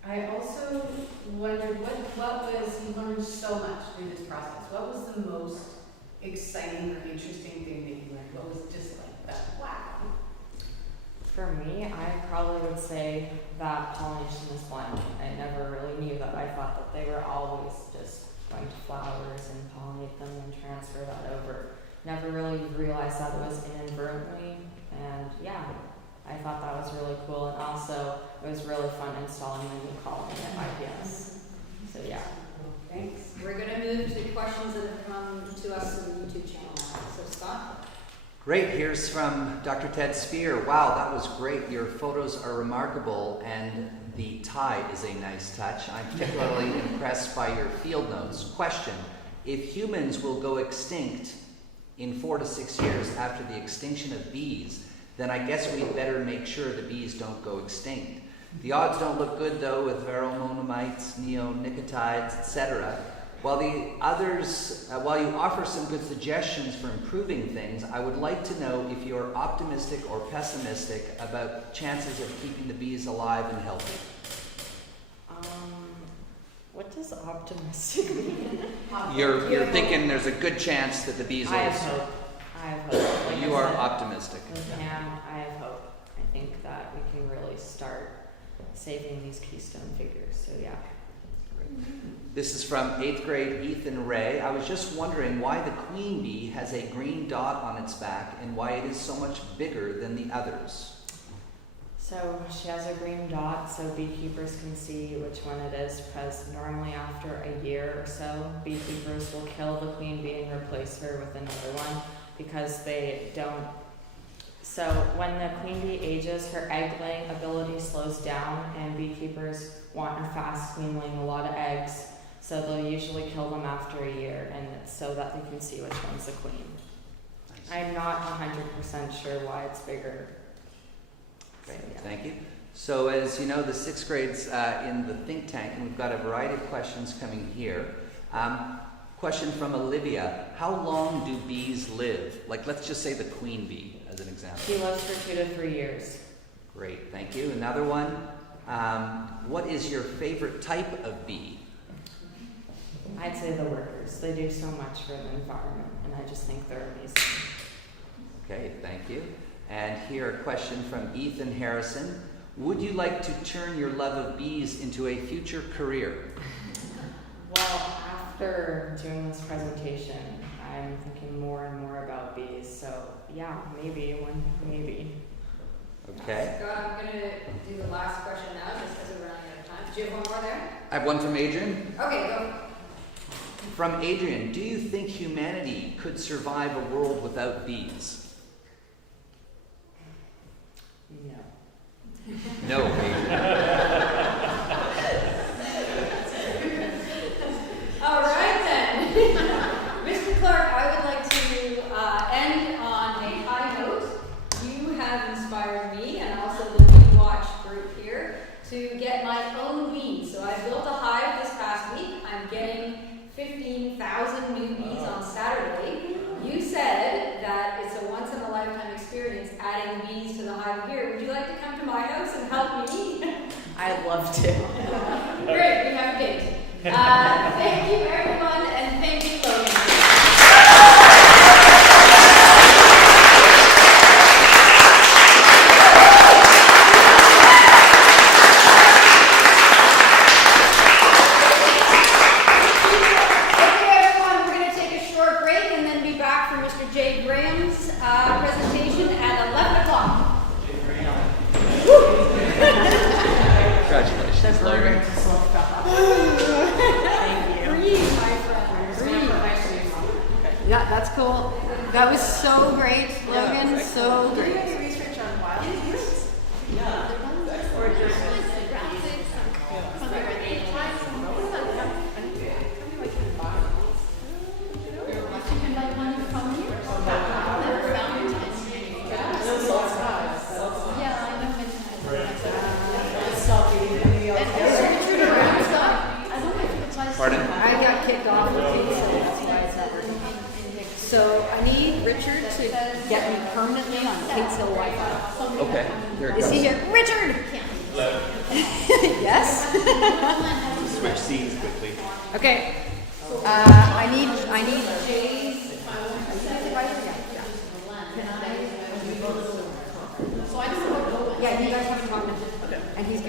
I also wondered you learned so much through this process. What was the most exciting or interesting thing that you learned? What was just like that? Wow. For me, I probably would say that pollination is blind. I never really knew that. I thought that they were always just going to flowers and pollinate them and transfer that over. Never really realized that it was inadvertently, and yeah, I thought that was really cool. And also, it was really fun installing the new colony at IPS. So yeah. Thanks. We're going to move to questions that have come to us on the YouTube channel now. So Scott? Great, here's from Dr. Ted Spear. Wow, that was great. Your photos are remarkable, and the tie is a nice touch. I'm particularly impressed by your field notes. Question: if humans will go extinct in 4 to 6 years after the extinction of bees, then I guess we'd better make sure the bees don't go extinct. The odds don't look good, though, with Varroa Mites, neonicotinoids, etc. While you offer some good suggestions for improving things, I would like to know if you're optimistic or pessimistic about chances of keeping the bees alive and healthy. What What does optimistic mean? You're thinking there's a good chance that the bees I will. have hope. I have hope. Like You I are said, optimistic. with Pam, I have hope. I think that we can really start saving these keystone figures. So yeah. This is from 8th grade Ethan Ray. I was just wondering why the queen bee has a green dot on its back and why it is so much bigger than the others. So she has a green dot so beekeepers can see which one it is, because normally after a year or so, beekeepers will kill the queen bee and replace her with another one because they don't. So when the queen bee ages, her egg laying ability slows down, and beekeepers want a fast queen laying a lot of eggs, so they'll usually kill them after a year, and so that they can see which one's the queen. I'm not 100% sure why it's bigger. Great, So, yeah. thank you. So as you know, the 6th grade's in the think tank, and we've got a variety of questions coming here. Question from Olivia: how long do bees live? Like, let's just say the queen bee as an example. She lives for 2 to 3 years. Great, thank you. Another one: what is your favorite type of bee? I'd say the workers. They do so much for the environment, and I just think they're amazing. Okay, thank you. And here a question from Ethan Harrison: would you like to turn your love of bees into a future career? Well, after doing this presentation, I'm thinking more and more about bees. So yeah, maybe. Okay. So I'm going to do the last question now, just because we're running out of time. Do you have one more there? I have one from Adrian. Okay, go. From Adrian: do you think humanity could survive a world without bees? No. No, Adrian. All right then. Mr. Clark, I would like to end on a high note. You have inspired me and also the Bee Watch group here to get my own bees. So I built a hive this past week. I'm getting 15,000 new bees on Saturday. You said that it's a once-in-a-lifetime experience adding bees to the hive here. Would you like to come to my house and help me? I'd love to. Great, we have a date. Thank you, everyone, and thank you, Logan. Presentation at 11 o'clock. Congratulations, Logan. Thank you. Breathe, my friend. Breathe. Yeah, that's cool. That was so great, Logan. So great. Research on wildflowers? Yeah. Or just Pardon? I got kicked off the team, so that's why it's not working. So I need Richard to get me permanently on Kate's Hill Wi-Fi. Okay, here it Is goes. he here? Richard! Yes? Switch scenes quickly. Okay. I need Jay's. Yeah, you guys have a comment. And he's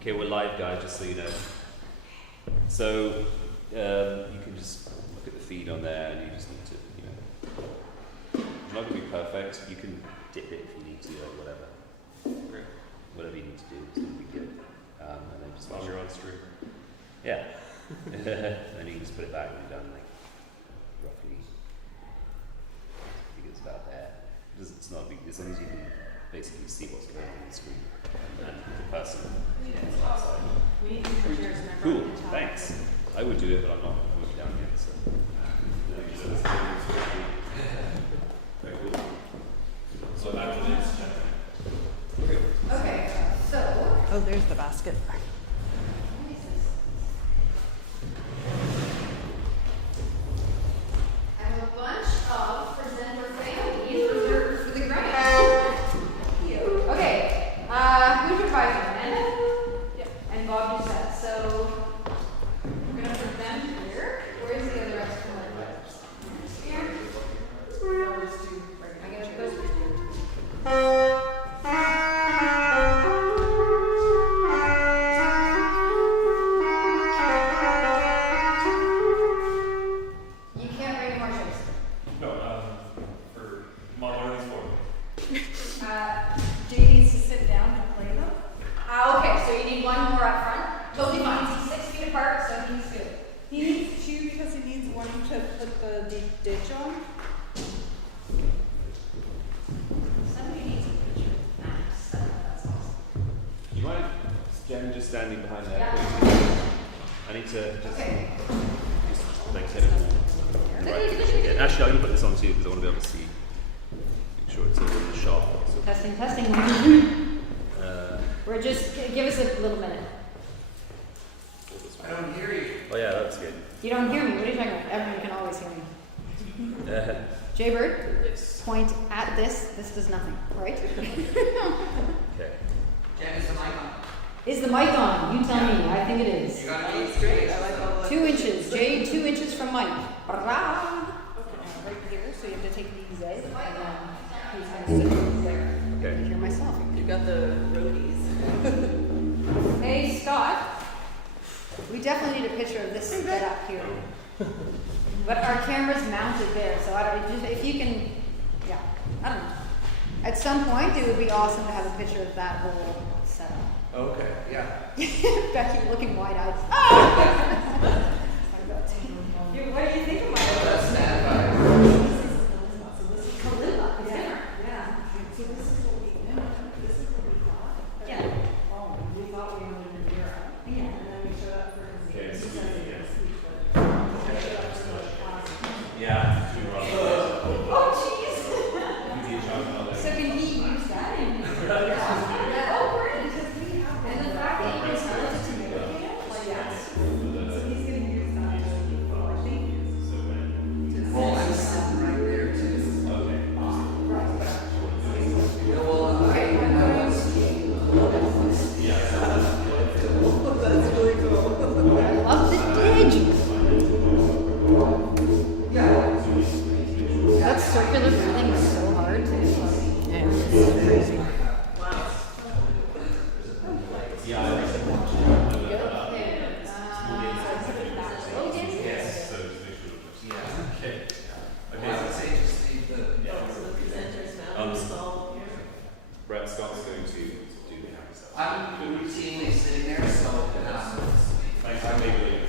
Okay, we're live, guys, just so you know. So you can just look at the feed on there, and you just need to, it's not going to be perfect. You can dip it if you need to, or whatever. Whatever you need to do, it's going to be good. And then just while you're on stream. Yeah. And then you can just put it back when you're done, like roughly. I think it's about there. It's not big, as long as you can basically see what's going on the screen and the person. Cool, thanks. I would do it, but I'm not moved down yet, so. Very cool. So back to the next chapter. Okay, so. Oh, there's the basket. I have a bunch of presenter families reserved for the grant. Okay, who's your advisor? Amanda? Yep. And Bob Doucette. So we're gonna put them here. Where's the other extra advisors? Here. I gotta go. You can't bring more shows. No, for model learning for Jay needs to sit down to play them. Okay, so you need one more up front. Totally fine. He's 6 feet apart, so he's good. He needs two because he needs one to put the ditch on. Somebody needs a picture of Max. That's awesome. You mind, Jen, just standing behind there? Yeah. I need to just, Okay. just like hit it all in the right position again. Actually, I'm going to put this on too because I want to be able to see. Make sure it's all in the shot. So, Testing, testing. We're just, give us a little minute. I don't hear you. oh yeah, that's good. You don't hear me. What are you talking about? Everyone can always hear me. Jay Bird, point at this. This does nothing, right? Okay. Jen, is the mic on? Is the mic on? You tell me. I think it is. You got me? Great. I like all the 2 inches. Jay, 2 inches from Mike. right here, so you have to take these out. And then he's gonna sit there. I Okay. hear myself. You got the roadies. Hey, Scott. We definitely need a picture of this setup here. But our camera's mounted there, so I don't, just, if you can, yeah, I don't know. At some point, it would be awesome to have a picture of that whole setup. Okay, yeah. Becky looking wide-eyed. Ah! What do you think of my That's standby. Kalila? It's different. Yeah. So this is what we thought. Yeah. Oh, we thought we wanted to hear it. Yeah. And then we showed up for his. Okay, so we- yeah. Yeah. Yeah. Oh, jeez. So can he use that? Oh, great. And the fact that you can tell it to communicate it, like that's. So he's gonna use that. I think. Well, I'm sitting right there too. Yeah, well, That's really cool. I love the dig. yeah. That circular breathing is so hard. Yeah, it's crazy. I would say just leave the. Presenters now installed here. Brett Scott's going to do the happy stuff. I'm routinely sitting there, so Thanks for making it.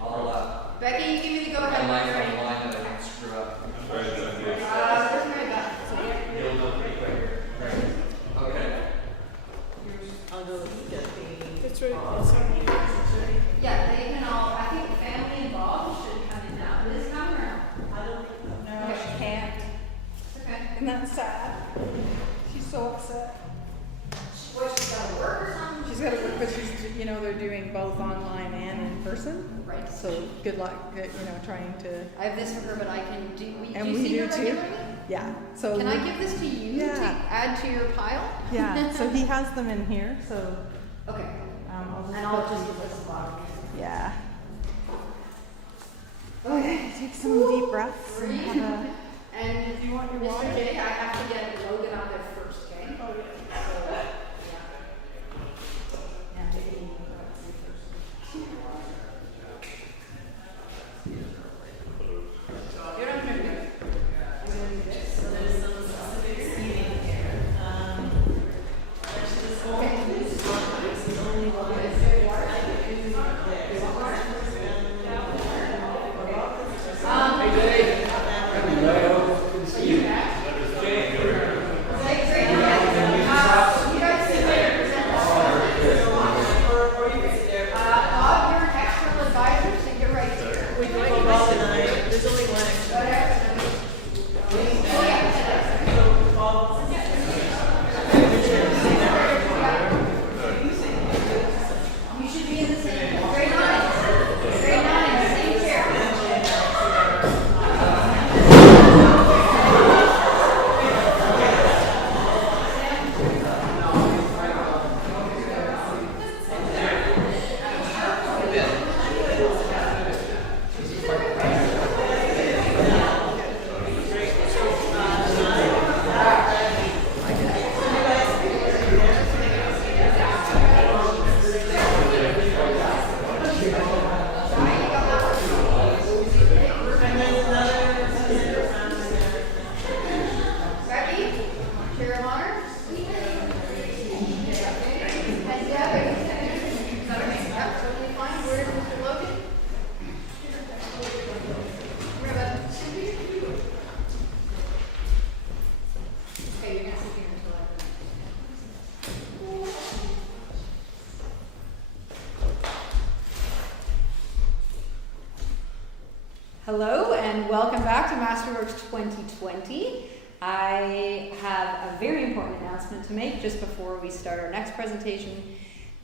I'll Becky, you give me the go I ahead. like when you're ready. the line that I don't screw up. Where's Mary Beth? Okay. I'll go get the. It's right. Yeah, they can all, I think the family involved should come in now. Liz, come around. I don't think. No, she can't. Okay. Isn't that sad? She's so upset. What, she's gotta work or something? She's got to work, but she's, they're doing both online and in person. Right. So good luck, trying to. I have this for her, but I can do, And do you we see do her too. regularly? Yeah. So. Can I give this to you to Yeah. add to your pile? Yeah. So he has them in here. So. Okay. I'll just. And I'll just give this a lot. Yeah. Okay. Take some deep breaths and have a. And Do you want your water? Mr. J, I have to get Logan out there first, okay? Oh yeah. So, yeah. Yeah, I'm taking Hello and welcome back to Masterworks 2020. I have a very important announcement to make just before we start our next presentation.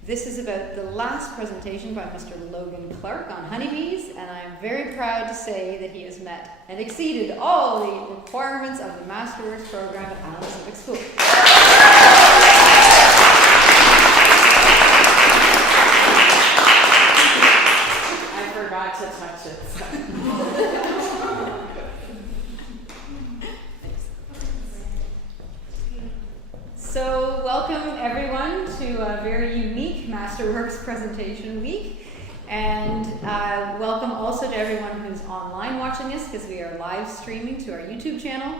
This is about the last presentation by Mr. Logan Clark on honeybees, and I'm very proud to say that he has met and exceeded all the requirements of the Masterworks program at Allen Civic School. I forgot to touch it. So welcome everyone to a very unique Masterworks presentation week, and welcome also to everyone who's online watching us because we are live streaming to our YouTube channel.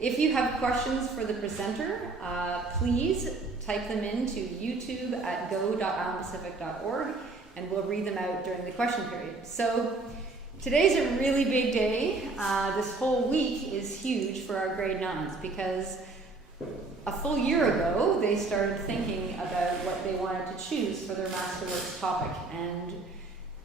If you have questions for the presenter, please type them into YouTube at go.allenpacific.org and we'll read them out during the question period. So today's a really big day. This whole week is huge for our grade 9s because a full year ago, they started thinking about what they wanted to choose for their Masterworks topic, and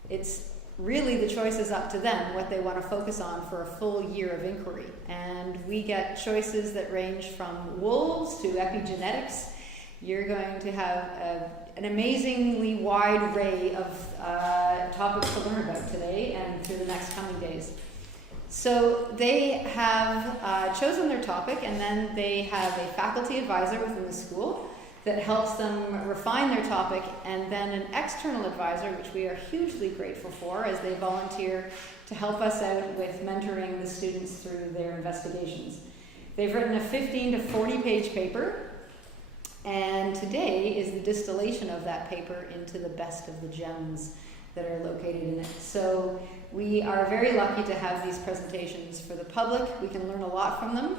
it's really the choice is up to them what they want to focus on for a full year of inquiry. And we get choices that range from wolves to epigenetics. You're going to have an amazingly wide array of topics to learn about today and through the next coming days. So they have chosen their topic, and then they have a faculty advisor within the school that helps them refine their topic, and then an external advisor, which we are hugely grateful for as they volunteer to help us out with mentoring the students through their investigations. They've written a 15 to 40 page paper, and today is the distillation of that paper into the best of the gems that are located in it. So we are very lucky to have these presentations for the public. We can learn a lot from them,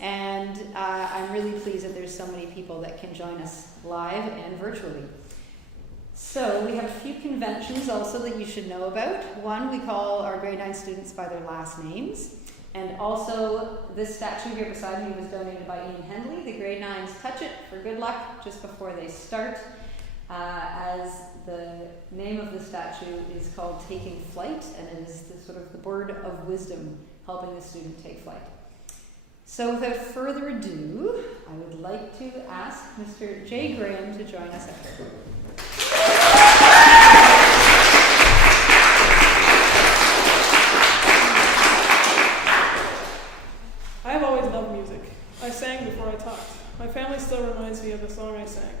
and I'm really pleased that there's so many people that can join us live and virtually. So we have a few conventions also that you should know about. One, we call our grade 9 students by their last names, and also this statue here beside me was donated by Ian Henley. The grade 9s touch it for good luck just before they start. As the name of the statue is called Taking Flight, and it is the sort of the bird of wisdom helping the student take flight. So without further ado, I would like to ask Mr. Jay Graham to join us up here. I've always loved music. I sang before I talked. My family still reminds me of the song I sang.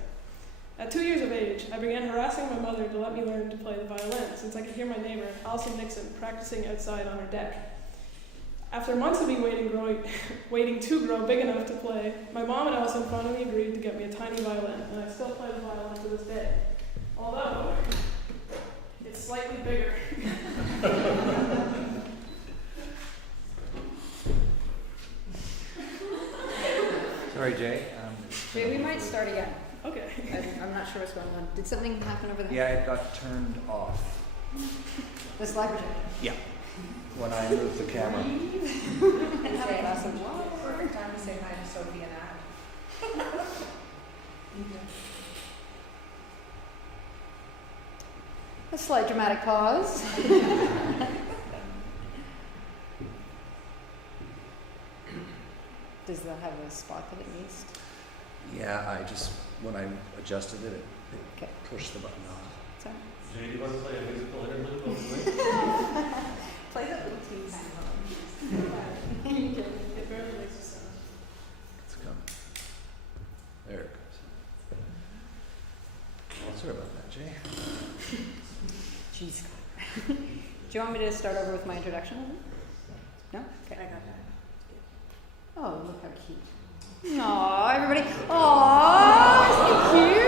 At 2 years of age, I began harassing my mother to let me learn to play the violin, since I could hear my neighbor, Allison Nixon, practicing outside on her deck. After months of me waiting to grow big enough to play, my mom and Allison finally agreed to get me a tiny violin, and I still play the violin to this day. Although, it's slightly bigger. Sorry, Jay. Jay, we might start again. Okay. I'm not sure what's going on. Did something happen over there? Yeah, it got turned off. The slide projector. Yeah. When I moved the camera. Perfect time to say hi to Sophie and Adam. A slight dramatic pause. Does that have a spot that it needs? Yeah, when I adjusted it, Okay. pushed the button on. Sorry. Jay, do you want to play a musical interlude? Play that little team song. It barely makes a sound. It's coming. There it goes. Well, sorry about that, Jay. Jeez. Do you want me to start over with my introduction? No? Okay. I got that. Oh, look how cute. Aw, everybody. Aw, isn't he cute?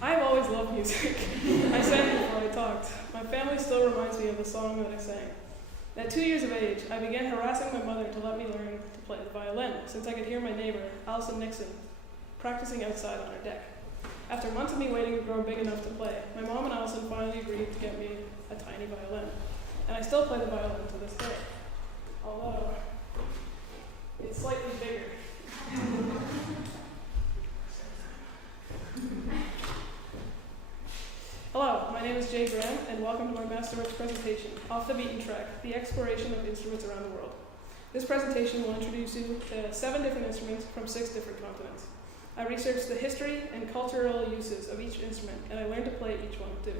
I've always loved music. I sang before I talked. My family still reminds me of the song that I sang. At 2 years of age, I began harassing my mother to let me learn to play the violin, since I could hear my neighbor, Allison Nixon, practicing outside on her deck. After months of me waiting to grow big enough to play, my mom and Allison finally agreed to get me a tiny violin. And I still play the violin to this day, although it's slightly bigger. Hello, my name is Jay Graham, and welcome to my Masterworks presentation, Off the Beaten Track, the exploration of instruments around the world. This presentation will introduce you to 7 different instruments from 6 different continents. I researched the history and cultural uses of each instrument, and I learned to play each one too.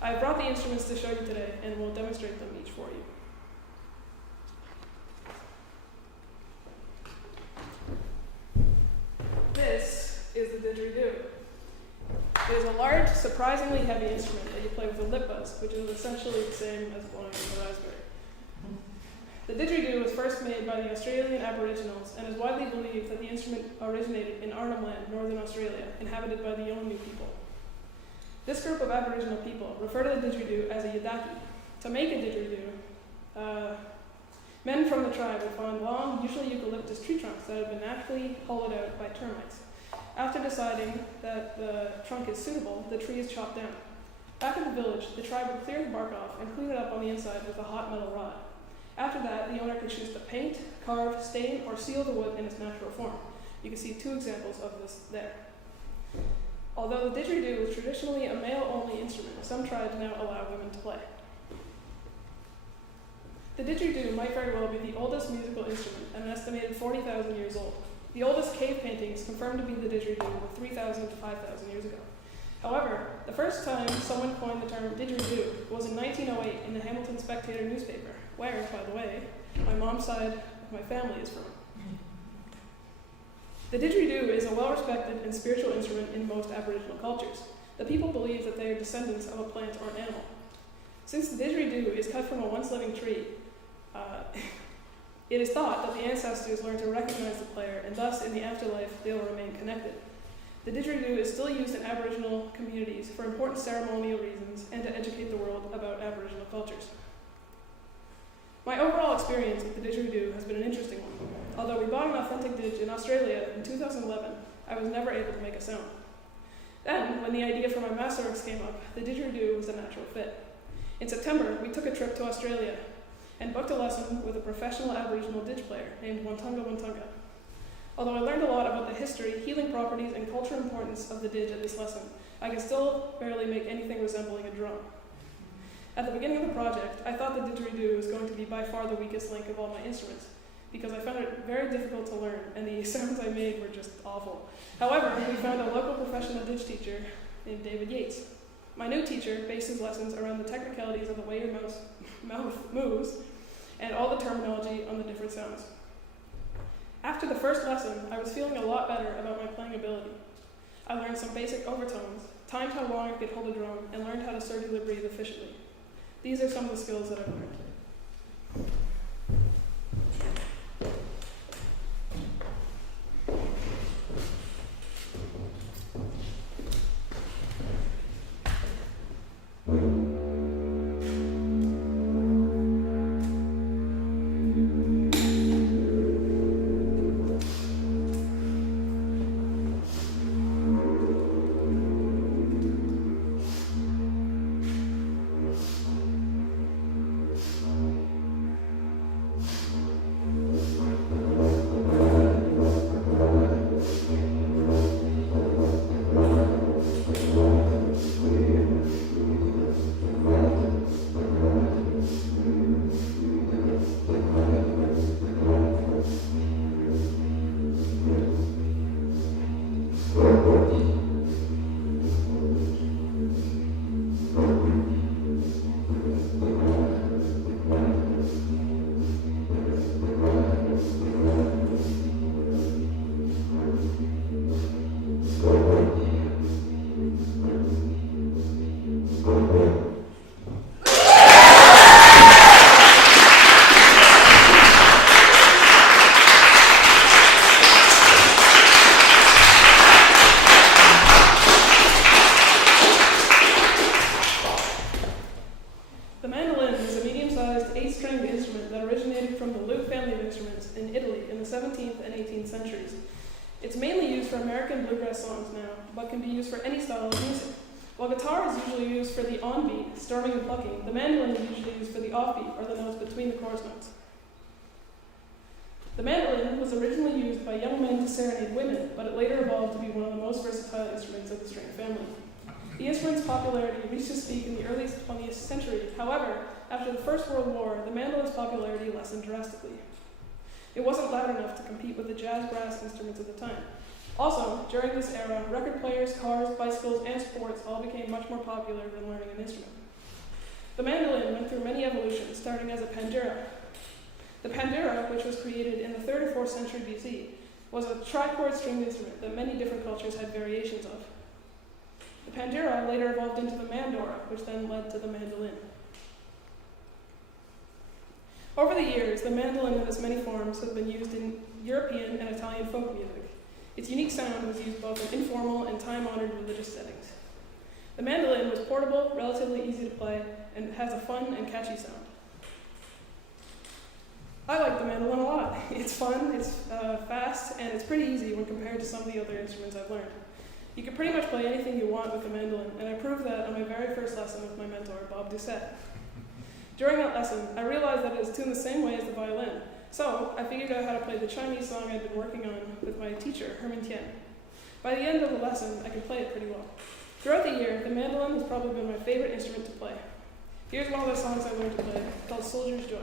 I have brought the instruments to show you today, and will demonstrate them each for you. This is the didgeridoo. It is a large, surprisingly heavy instrument that you play with a lip buzz, which is essentially the same as blowing a raspberry. The didgeridoo was first made by the Australian Aboriginals, and is widely believed that the instrument originated in Arnhem Land, Northern Australia, inhabited by the Yolngu people. This group of Aboriginal people refer to the didgeridoo as a yidaki. To make a didgeridoo, men from the tribe would find long, usually eucalyptus tree trunks that had been naturally hollowed out by termites. After deciding that the trunk is suitable, the tree is chopped down. Back in the village, the tribe would clear the bark off and clean it up on the inside with a hot metal rod. After that, the owner could choose to paint, carve, stain, or seal the wood in its natural form. You can see 2 examples of this there. Although the didgeridoo was traditionally a male-only instrument, some tribes now allow women to play. The didgeridoo might very well be the oldest musical instrument, and an estimated 40,000 years old. The oldest cave paintings confirmed to be the didgeridoo were 3,000 to 5,000 years ago. However, the first time someone coined the term didgeridoo was in 1908 in the Hamilton Spectator newspaper, where, by the way, my mom's side of my family is from. The didgeridoo is a well-respected and spiritual instrument in most Aboriginal cultures. The people believe that they are descendants of a plant or an animal. Since the didgeridoo is cut from a once-living tree, it is thought that the ancestors learned to recognize the player, and thus, in the afterlife, they will remain connected. The didgeridoo is still used in Aboriginal communities for important ceremonial reasons and to educate the world about Aboriginal cultures. My overall experience with the didgeridoo has been an interesting one. Although we bought an authentic didge in Australia in 2011, I was never able to make a sound. Then, when the idea for my Masterworks came up, the didgeridoo was a natural fit. In September, we took a trip to Australia and booked a lesson with a professional Aboriginal didge player named Wantunga Wantunga. Although I learned a lot about the history, healing properties, and cultural importance of the didge at this lesson, I could still barely make anything resembling a drum. At the beginning of the project, I thought the didgeridoo was going to be by far the weakest link of all my instruments, because I found it very difficult to learn, and the sounds I made were just awful. However, we found a local professional didge teacher named David Yates. My new teacher based his lessons around the technicalities of the way your mouth moves, and all the terminology on the different sounds. After the first lesson, I was feeling a lot better about my playing ability. I learned some basic overtones, timed how long I could hold a drum, and learned how to circular breathe efficiently. These are some of the skills that I've learned. It's mainly used for American bluegrass songs now, but can be used for any style of music. While guitar is usually used for the on-beat, storming and plucking, the mandolin is usually used for the off-beat, or the notes between the chorus notes. The mandolin was originally used by young men to serenade women, but it later evolved to be one of the most versatile instruments of the string family. The instrument's popularity reached its peak in the early 20th century. However, after the First World War, the mandolin's popularity lessened drastically. It wasn't loud enough to compete with the jazz brass instruments of the time. Also, during this era, record players, cars, bicycles, and sports all became much more popular than learning an instrument. The mandolin went through many evolutions, starting as a pandura. The pandura, which was created in the 3rd or 4th century BC, was a trichord stringed instrument that many different cultures had variations of. The pandura later evolved into the mandora, which then led to the mandolin. Over the years, the mandolin in its many forms has been used in European and Italian folk music. Its unique sound was used both in informal and time-honored religious settings. The mandolin was portable, relatively easy to play, and has a fun and catchy sound. I like the mandolin a lot. It's fun, it's fast, and it's pretty easy when compared to some of the other instruments I've learned. You can pretty much play anything you want with the mandolin, and I proved that on my very first lesson with my mentor, Bob Doucette. During that lesson, I realized that it is tuned the same way as the violin, so I figured out how to play the Chinese song I'd been working on with my teacher, Herman Tian. By the end of the lesson, I could play it pretty well. Throughout the year, the mandolin has probably been my favorite instrument to play. Here's one of the songs I learned to play, called Soldier's Joy.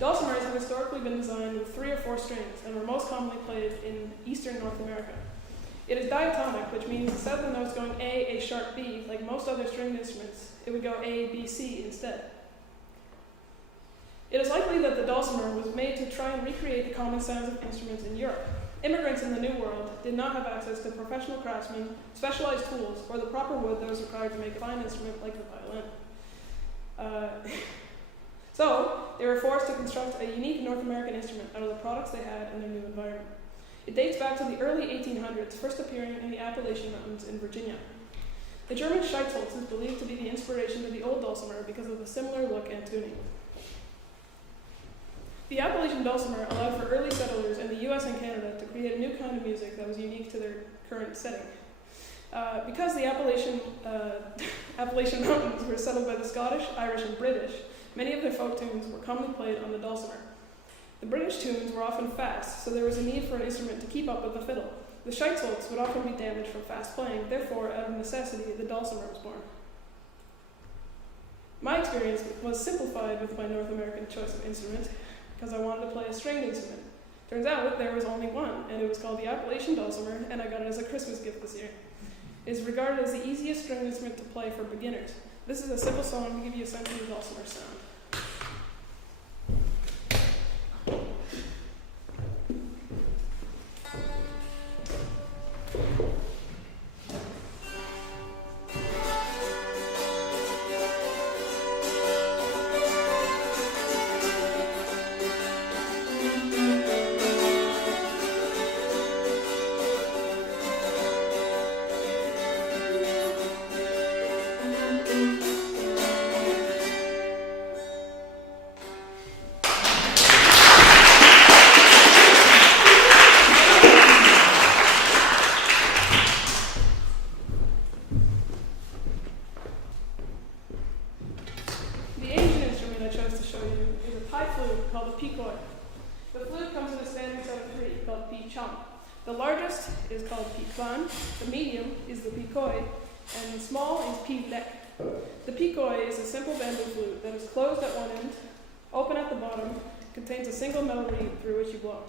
Dulcimers have historically been designed with 3 or 4 strings and were most commonly played in eastern North America. It is diatonic, which means instead of the notes going A sharp, B, like most other stringed instruments, it would go A, B, C instead. It is likely that the dulcimer was made to try and recreate the common sounds of instruments in Europe. Immigrants in the New World did not have access to professional craftsmen, specialized tools, or the proper wood that was required to make a fine instrument like the violin. So, they were forced to construct a unique North American instrument out of the products they had in their new environment. It dates back to the early 1800s, first appearing in the Appalachian Mountains in Virginia. The German Scheitholz is believed to be the inspiration to the old dulcimer because of the similar look and tuning. The Appalachian dulcimer allowed for early settlers in the US and Canada to create a new kind of music that was unique to their current setting. Because the Appalachian Mountains were settled by the Scottish, Irish, and British, many of their folk tunes were commonly played on the dulcimer. The British tunes were often fast, so there was a need for an instrument to keep up with the fiddle. The Scheitholz would often be damaged from fast playing, therefore, out of necessity, the dulcimer was born. My experience was simplified with my North American choice of instrument, because I wanted to play a stringed instrument. Turns out there was only one, and it was called the Appalachian dulcimer, and I got it as a Christmas gift this year. It is regarded as the easiest stringed instrument to play for beginners. This is a simple song to give you a sense of the dulcimer sound. The flute comes in a standard set of 3 called pi chum. The largest is called pi kwan, the medium is the pi koi, and the small is pi lek. The pi koi is a simple bamboo flute that is closed at one end, open at the bottom, contains a single metal reed through which you blow.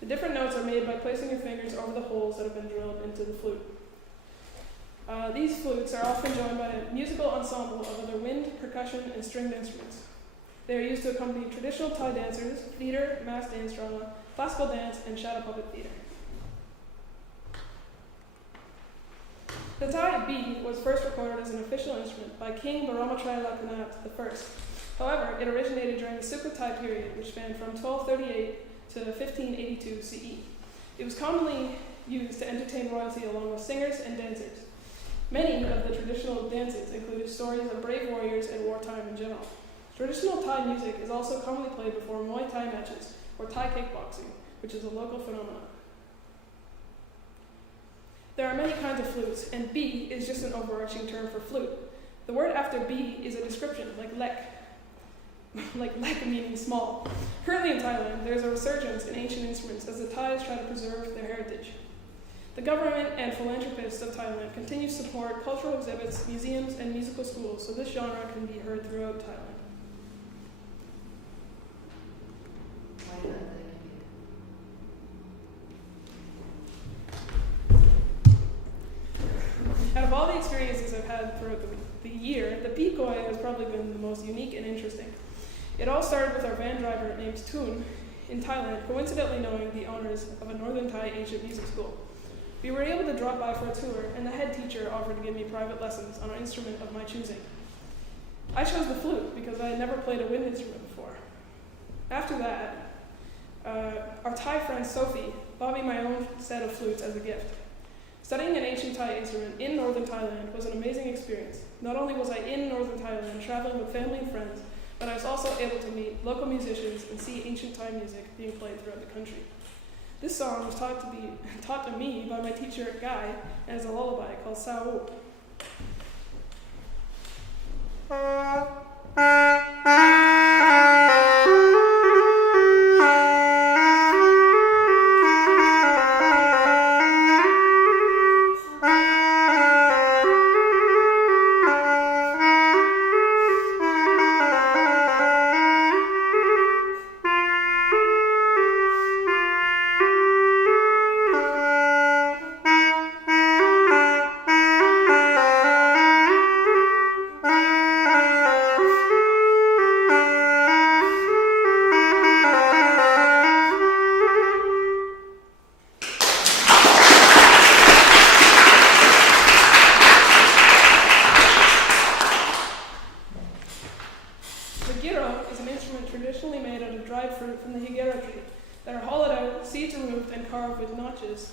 The different notes are made by placing your fingers over the holes that have been drilled into the flute. These flutes are often joined by a musical ensemble of other wind, percussion, and stringed instruments. They are used to accompany traditional Thai dancers, theater, mass dance drama, classical dance, and shadow puppet theater. The Thai B was first recorded as an official instrument by King Varroa Mites I. However, it originated during the Sukhothai period, which spanned from 1238 to 1582 CE. It was commonly used to entertain royalty along with singers and dancers. Many of the traditional dances included stories of brave warriors and wartime in general. Traditional Thai music is also commonly played before Muay Thai matches or Thai kickboxing, which is a local phenomenon. There are many kinds of flutes, and B is just an overarching term for flute. The word after B is a description, like lek, meaning small. Currently in Thailand, there is a resurgence in ancient instruments as the Thais try to preserve their heritage. The government and philanthropists of Thailand continue to support cultural exhibits, museums, and musical schools, so this genre can be heard throughout Thailand. Out of all the experiences I've had throughout the year, the Pikoi has probably been the most unique and interesting. It all started with our van driver named Toon in Thailand, coincidentally knowing the owners of a Northern Thai ancient music school. We were able to drop by for a tour, and the head teacher offered to give me private lessons on an instrument of my choosing. I chose the flute because I had never played a wind instrument before. After that, our Thai friend Sophie bought me my own set of flutes as a gift. Studying an ancient Thai instrument in northern Thailand was an amazing experience. Not only was I in northern Thailand traveling with family and friends, but I was also able to meet local musicians and see ancient Thai music being played throughout the country. This song was taught to me by my teacher Guy as a lullaby called Sao.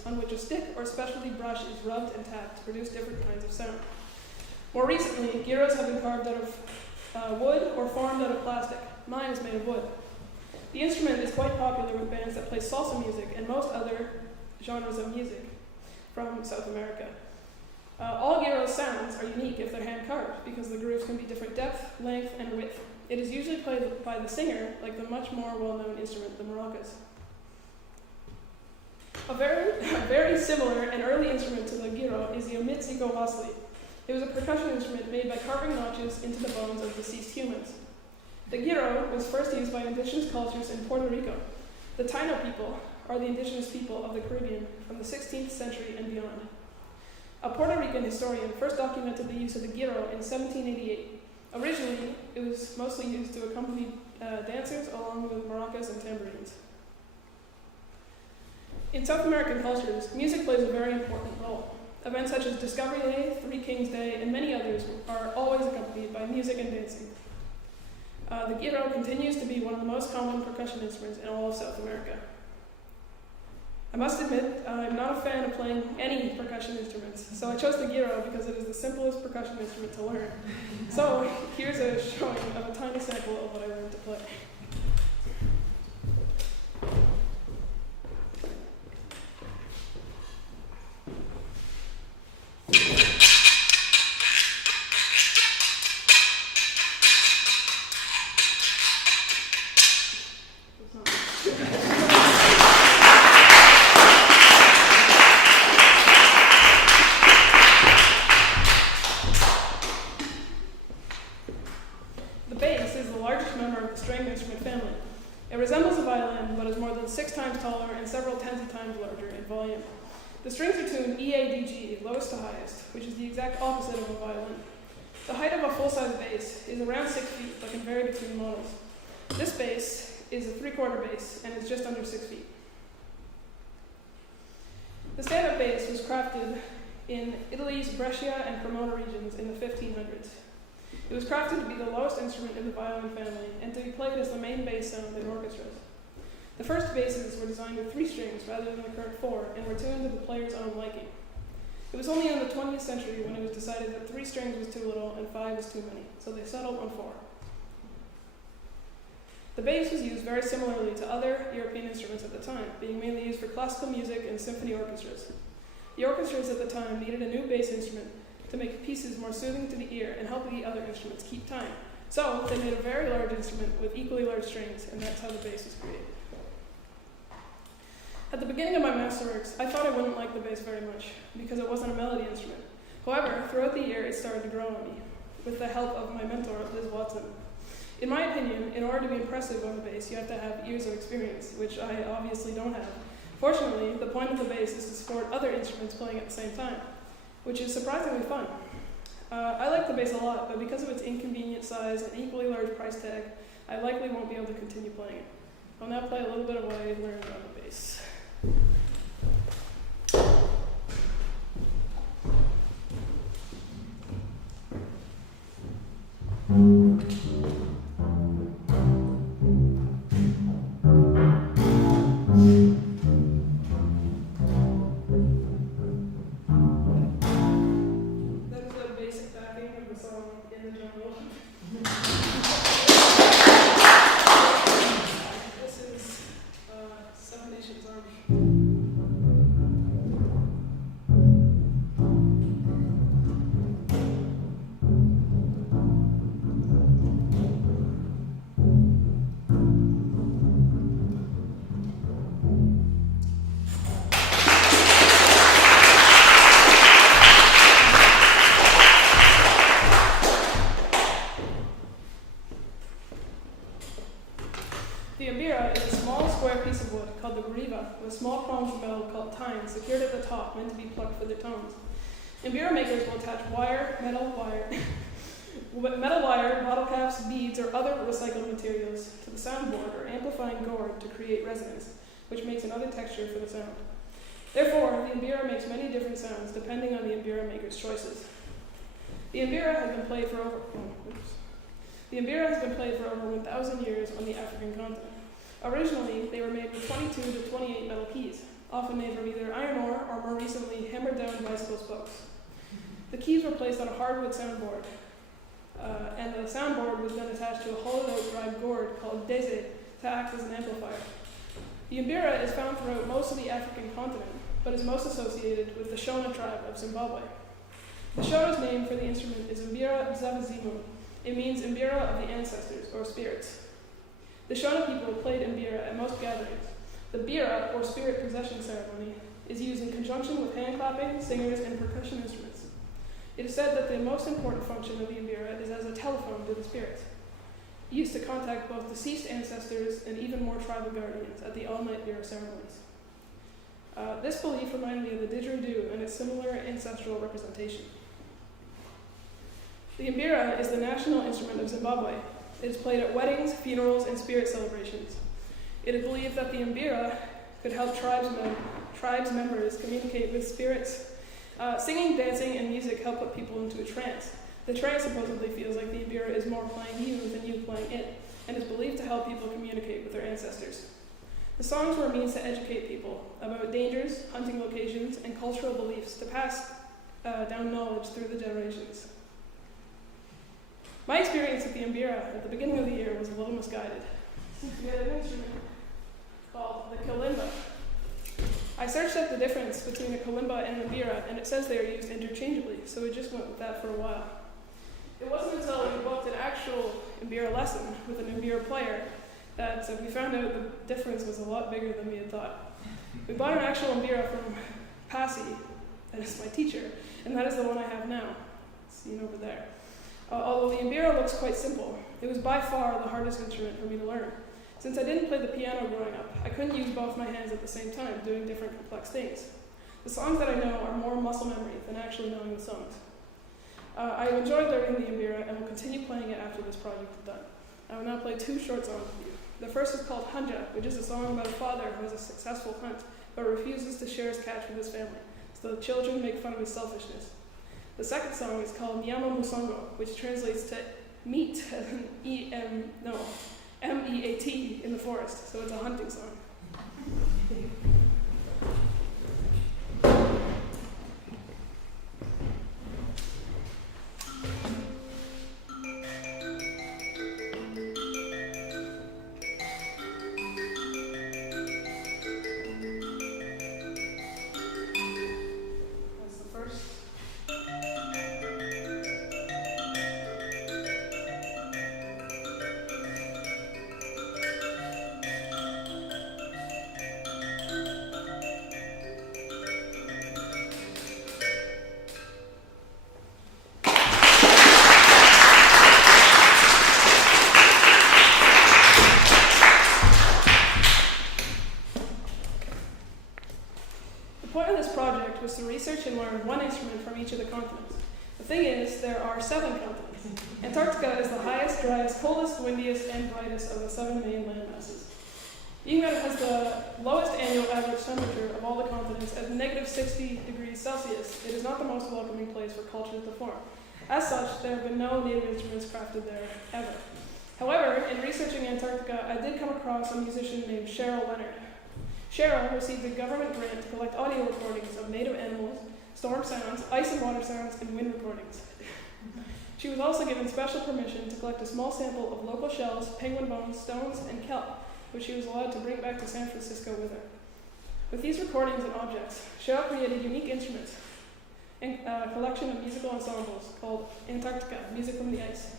On which a stick or specialty brush is rubbed and tapped to produce different kinds of sound. More recently, gyros have been carved out of wood or formed out of plastic. Mine is made of wood. The instrument is quite popular with bands that play salsa music and most other genres of music from South America. All gyros sounds are unique if they're hand carved because the grooves can be different depth, length, and width. It is usually played by the singer, like the much more well-known instrument, the maracas. A very similar and early instrument to the gyro is the omitsiko wasli. It was a percussion instrument made by carving notches into the bones of deceased humans. The gyro was first used by indigenous cultures in Puerto Rico. The Taino people are the indigenous people of the Caribbean from the 16th century and beyond. A Puerto Rican historian first documented the use of the gyro in 1788. Originally, it was mostly used to accompany dancers along with maracas and tambourines. In South American cultures, music plays a very important role. Events such as Discovery Day, Three Kings Day, and many others are always accompanied by music and dancing. The gyro continues to be one of the most common percussion instruments in all of South America. I must admit, I'm not a fan of playing any percussion instruments, so I chose the gyro because it is the simplest percussion instrument to learn. So here's a showing of a tiny sample of what I learned to play. larger in volume. The strings are tuned E-A-D-G, lowest to highest, which is the exact opposite of a violin. The height of a full-size bass is around 6 feet, but can vary between models. This bass is a 3/4 bass and is just under 6 feet. The stand-up bass was crafted in Italy's Brescia and Cremona regions in the 1500s. It was crafted to be the lowest instrument in the violin family and to be played as the main bass sound in orchestras. The first basses were designed with 3 strings rather than the current 4 and were tuned to the player's own liking. It was only in the 20th century when it was decided that 3 strings was too little and 5 was too many, so they settled on 4. The bass was used very similarly to other European instruments at the time, being mainly used for classical music and symphony orchestras. The orchestras at the time needed a new bass instrument to make pieces more soothing to the ear and help the other instruments keep time. So they made a very large instrument with equally large strings, and that's how the bass was created. At the beginning of my Masterworks, I thought I wouldn't like the bass very much because it wasn't a melody instrument. However, throughout the year, it started to grow on me, with the help of my mentor, Liz Watson. In my opinion, in order to be impressive on the bass, you have to have years of experience, which I obviously don't have. Fortunately, the point of the bass is to support other instruments playing at the same time, which is surprisingly fun. I like the bass a lot, but because of its inconvenient size and equally large price tag, I likely won't be able to continue playing it. I'll now play a little bit of what I learned on the bass. Secured at the top, meant to be plucked for their tones. Mbira makers will attach metal wire, bottle caps, beads, or other recycled materials to the soundboard or amplifying gourd to create resonance, which makes another texture for the sound. Therefore, the Mbira makes many different sounds depending on the Mbira maker's choices. The Mbira has been played for over 1,000 years on the African continent. Originally, they were made with 22 to 28 metal keys, often made from either iron ore or more recently hammered down bicycle spokes. The keys were placed on a hardwood soundboard, and the soundboard was then attached to a hollowed out dried gourd called deze to act as an amplifier. The Mbira is found throughout most of the African continent, but is most associated with the Shona tribe of Zimbabwe. The Shona's name for the instrument is Mbira Zabazimu. It means Mbira of the ancestors, or spirits. The Shona people played Mbira at most gatherings. The bira, or spirit possession ceremony, is used in conjunction with hand clapping, singers, and percussion instruments. It is said that the most important function of the mbira is as a telephone to the spirits, used to contact both deceased ancestors and even more tribal guardians at the all-night bira ceremonies. This belief reminded me of the didgeridoo and its similar ancestral representation. The mbira is the national instrument of Zimbabwe. It is played at weddings, funerals, and spirit celebrations. It is believed that the mbira could help tribes members communicate with spirits. Singing, dancing, and music help put people into a trance. The trance supposedly feels like the mbira is more playing you than you playing it, and is believed to help people communicate with their ancestors. The songs were a means to educate people about dangers, hunting locations, and cultural beliefs to pass down knowledge through the generations. My experience with the mbira at the beginning of the year was a little misguided. We had an instrument called the kalimba. I searched up the difference between a kalimba and the mbira, and it says they are used interchangeably, so we just went with that for a while. It wasn't until we booked an actual mbira lesson with an mbira player that we found out the difference was a lot bigger than we had thought. We bought an actual mbira from Pasi, that is my teacher, and that is the one I have now, seen over there. Although the mbira looks quite simple, it was by far the hardest instrument for me to learn. Since I didn't play the piano growing up, I couldn't use both my hands at the same time, doing different complex things. The songs that I know are more muscle memory than actually knowing the songs. I have enjoyed learning the Mbira and will continue playing it after this project is done. I will now play 2 short songs with you. The first is called Hanja, which is a song about a father who has a successful hunt, but refuses to share his catch with his family, so the children make fun of his selfishness. The second song is called Nyama Musongo, which translates to meat, as in M-E-A-T in the forest, so it's a hunting song. That's the first. The point of this project was to research and learn one instrument from each of the continents. The thing is, there are 7 continents. Antarctica is the highest, driest, coldest, windiest, and brightest of the 7 main land masses. Being that it has the lowest annual average temperature of all the continents at negative 60 degrees Celsius, it is not the most welcoming place for culture to form. As such, there have been no native instruments crafted there ever. However, in researching Antarctica, I did come across a musician named Cheryl Leonard. Cheryl received a government grant to collect audio recordings of native animals, storm sounds, ice and water sounds, and wind recordings. She was also given special permission to collect a small sample of local shells, penguin bones, stones, and kelp, which she was allowed to bring back to San Francisco with her. With these recordings and objects, Cheryl created unique instruments and a collection of musical ensembles called Antarctica, Music from the Ice.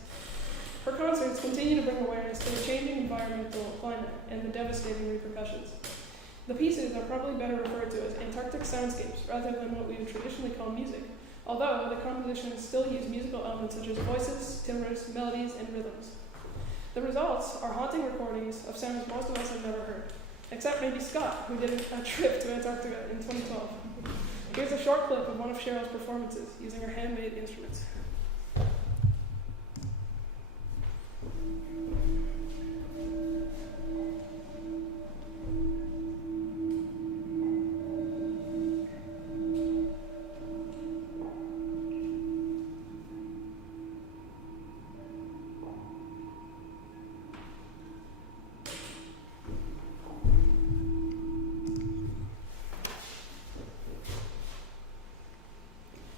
Her concerts continue to bring awareness to the changing environmental climate and the devastating repercussions. The pieces are probably better referred to as Antarctic soundscapes rather than what we would traditionally call music, although the compositions still use musical elements such as voices, timbres, melodies, and rhythms. The results are haunting recordings of sounds most of us have never heard, except maybe Scott, who did a trip to Antarctica in 2012. Here's a short clip of one of Cheryl's performances using her handmade instruments.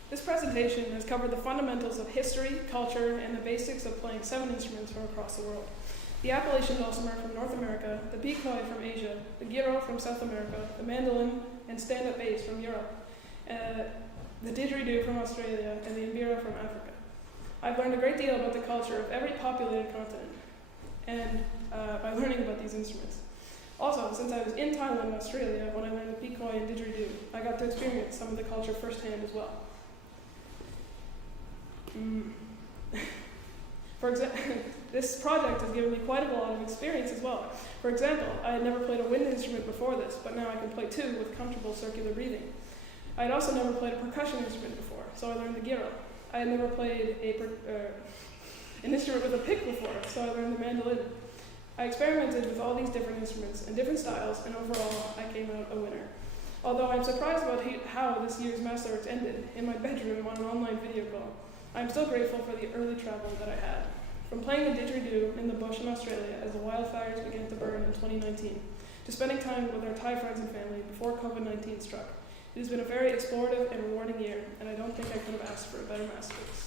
This presentation has covered the fundamentals of history, culture, and the basics of playing 7 instruments from across the world. The Appalachian dulcimer from North America, the picoi from Asia, the gyro from South America, the mandolin and stand-up bass from Europe, the didgeridoo from Australia, and the mbira from Africa. I've learned a great deal about the culture of every populated continent, and by learning about these instruments. Also, since I was in Thailand and Australia when I learned the picoi and didgeridoo, I got to experience some of the culture firsthand as well. For example, this project has given me quite a lot of experience as well. For example, I had never played a wind instrument before this, but now I can play 2 with comfortable circular breathing. I had also never played a percussion instrument before, so I learned the gyro. I had never played an instrument with a pick before, so I learned the mandolin. I experimented with all these different instruments and different styles, and overall, I came out a winner. Although I'm surprised about how this year's Masterworks ended, in my bedroom on an online video call. I'm still grateful for the early travel that I had. From playing the didgeridoo in the bush in Australia as the wildfires began to burn in 2019, to spending time with our Thai friends and family before COVID-19 struck. It has been a very explorative and rewarding year, and I don't think I could have asked for a better Masterworks.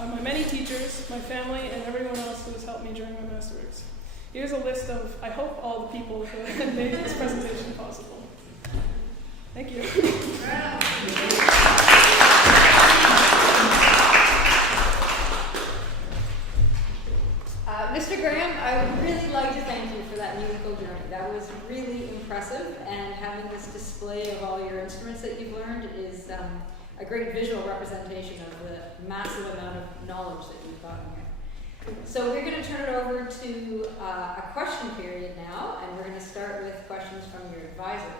My many teachers, my family, and everyone else who has helped me during my Masterworks. Here's a list of, I hope, all the people who have made this presentation possible. Thank you. that musical journey. That was really impressive, and having this display of all your instruments that you've learned is a great visual representation of the massive amount of knowledge that you've gotten here. So we're going to turn it over to a question period now, and we're going to start with questions from your advisor.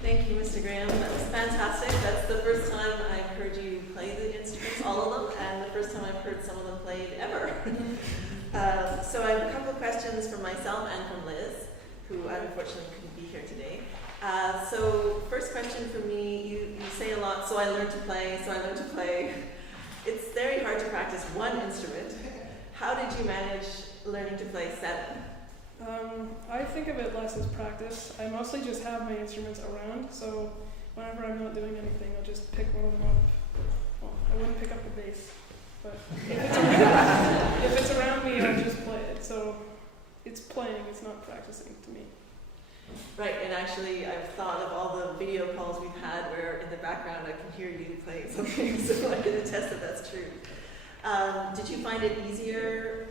Thank you, Mr. Graham. That was fantastic. That's the first time I've heard you play the instruments, all of them, and the first time I've heard some of them played ever. So I have a couple of questions from myself and from Liz, who unfortunately couldn't be here today. So first question for me, you say a lot, so I learned to play, so I learned to play. It's very hard to practice one instrument. How did you manage learning to play 7? I think of it less as practice. I mostly just have my instruments around, so whenever I'm not doing anything, I'll just pick one of them up. Well, I wouldn't pick up the bass, but if it's around me, I'll just play it. So it's playing, it's not practicing to me. Right, and actually I've thought of all the video calls we've had where in the background I can hear you playing something, so I can attest that that's true. Did you find it easier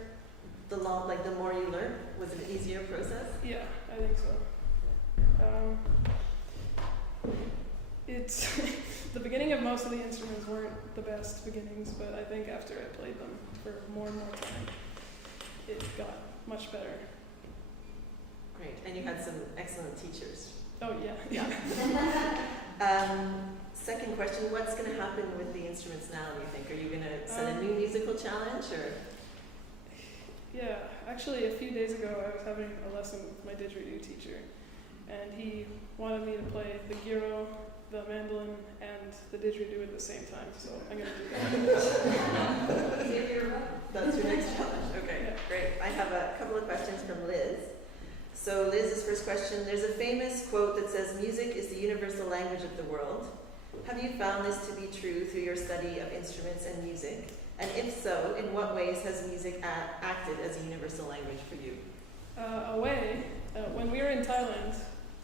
the more you learn? Was it an easier process? Yeah, I think so. It's the beginning of most of the instruments weren't the best beginnings, but I think after I played them for more and more time, it got much better. Great, and you had some excellent teachers. Oh yeah. Second question, what's going to happen with the instruments now, do you think? Are you going to set a new musical challenge, or? Yeah, actually a few days ago I was having a lesson with my didgeridoo teacher, and he wanted me to play the gyro, the mandolin, and the didgeridoo at the same time, so I'm going to do that. That's your next challenge. Okay, Yeah. Great. I have a couple of questions from Liz. So Liz's first question, there's a famous quote that says, "Music is the universal language of the world." Have you found this to be true through your study of instruments and music? And if so, in what ways has music acted as a universal language for you? When we were in Thailand,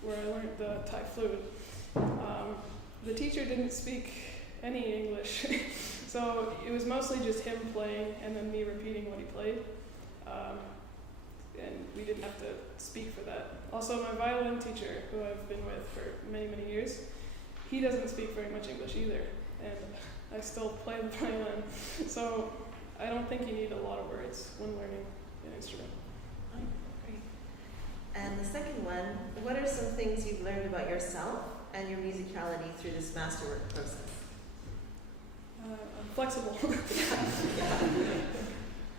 where I learned the Thai flute, the teacher didn't speak any English, so it was mostly just him playing and then me repeating what he played, and we didn't have to speak for that. Also, my violin teacher, who I've been with for many, many years, he doesn't speak very much English either, and I still play the violin, so I don't think you need a lot of words when learning an instrument. Great. And the second one, what are some things you've learned about yourself and your musicality through this masterwork process? I'm flexible.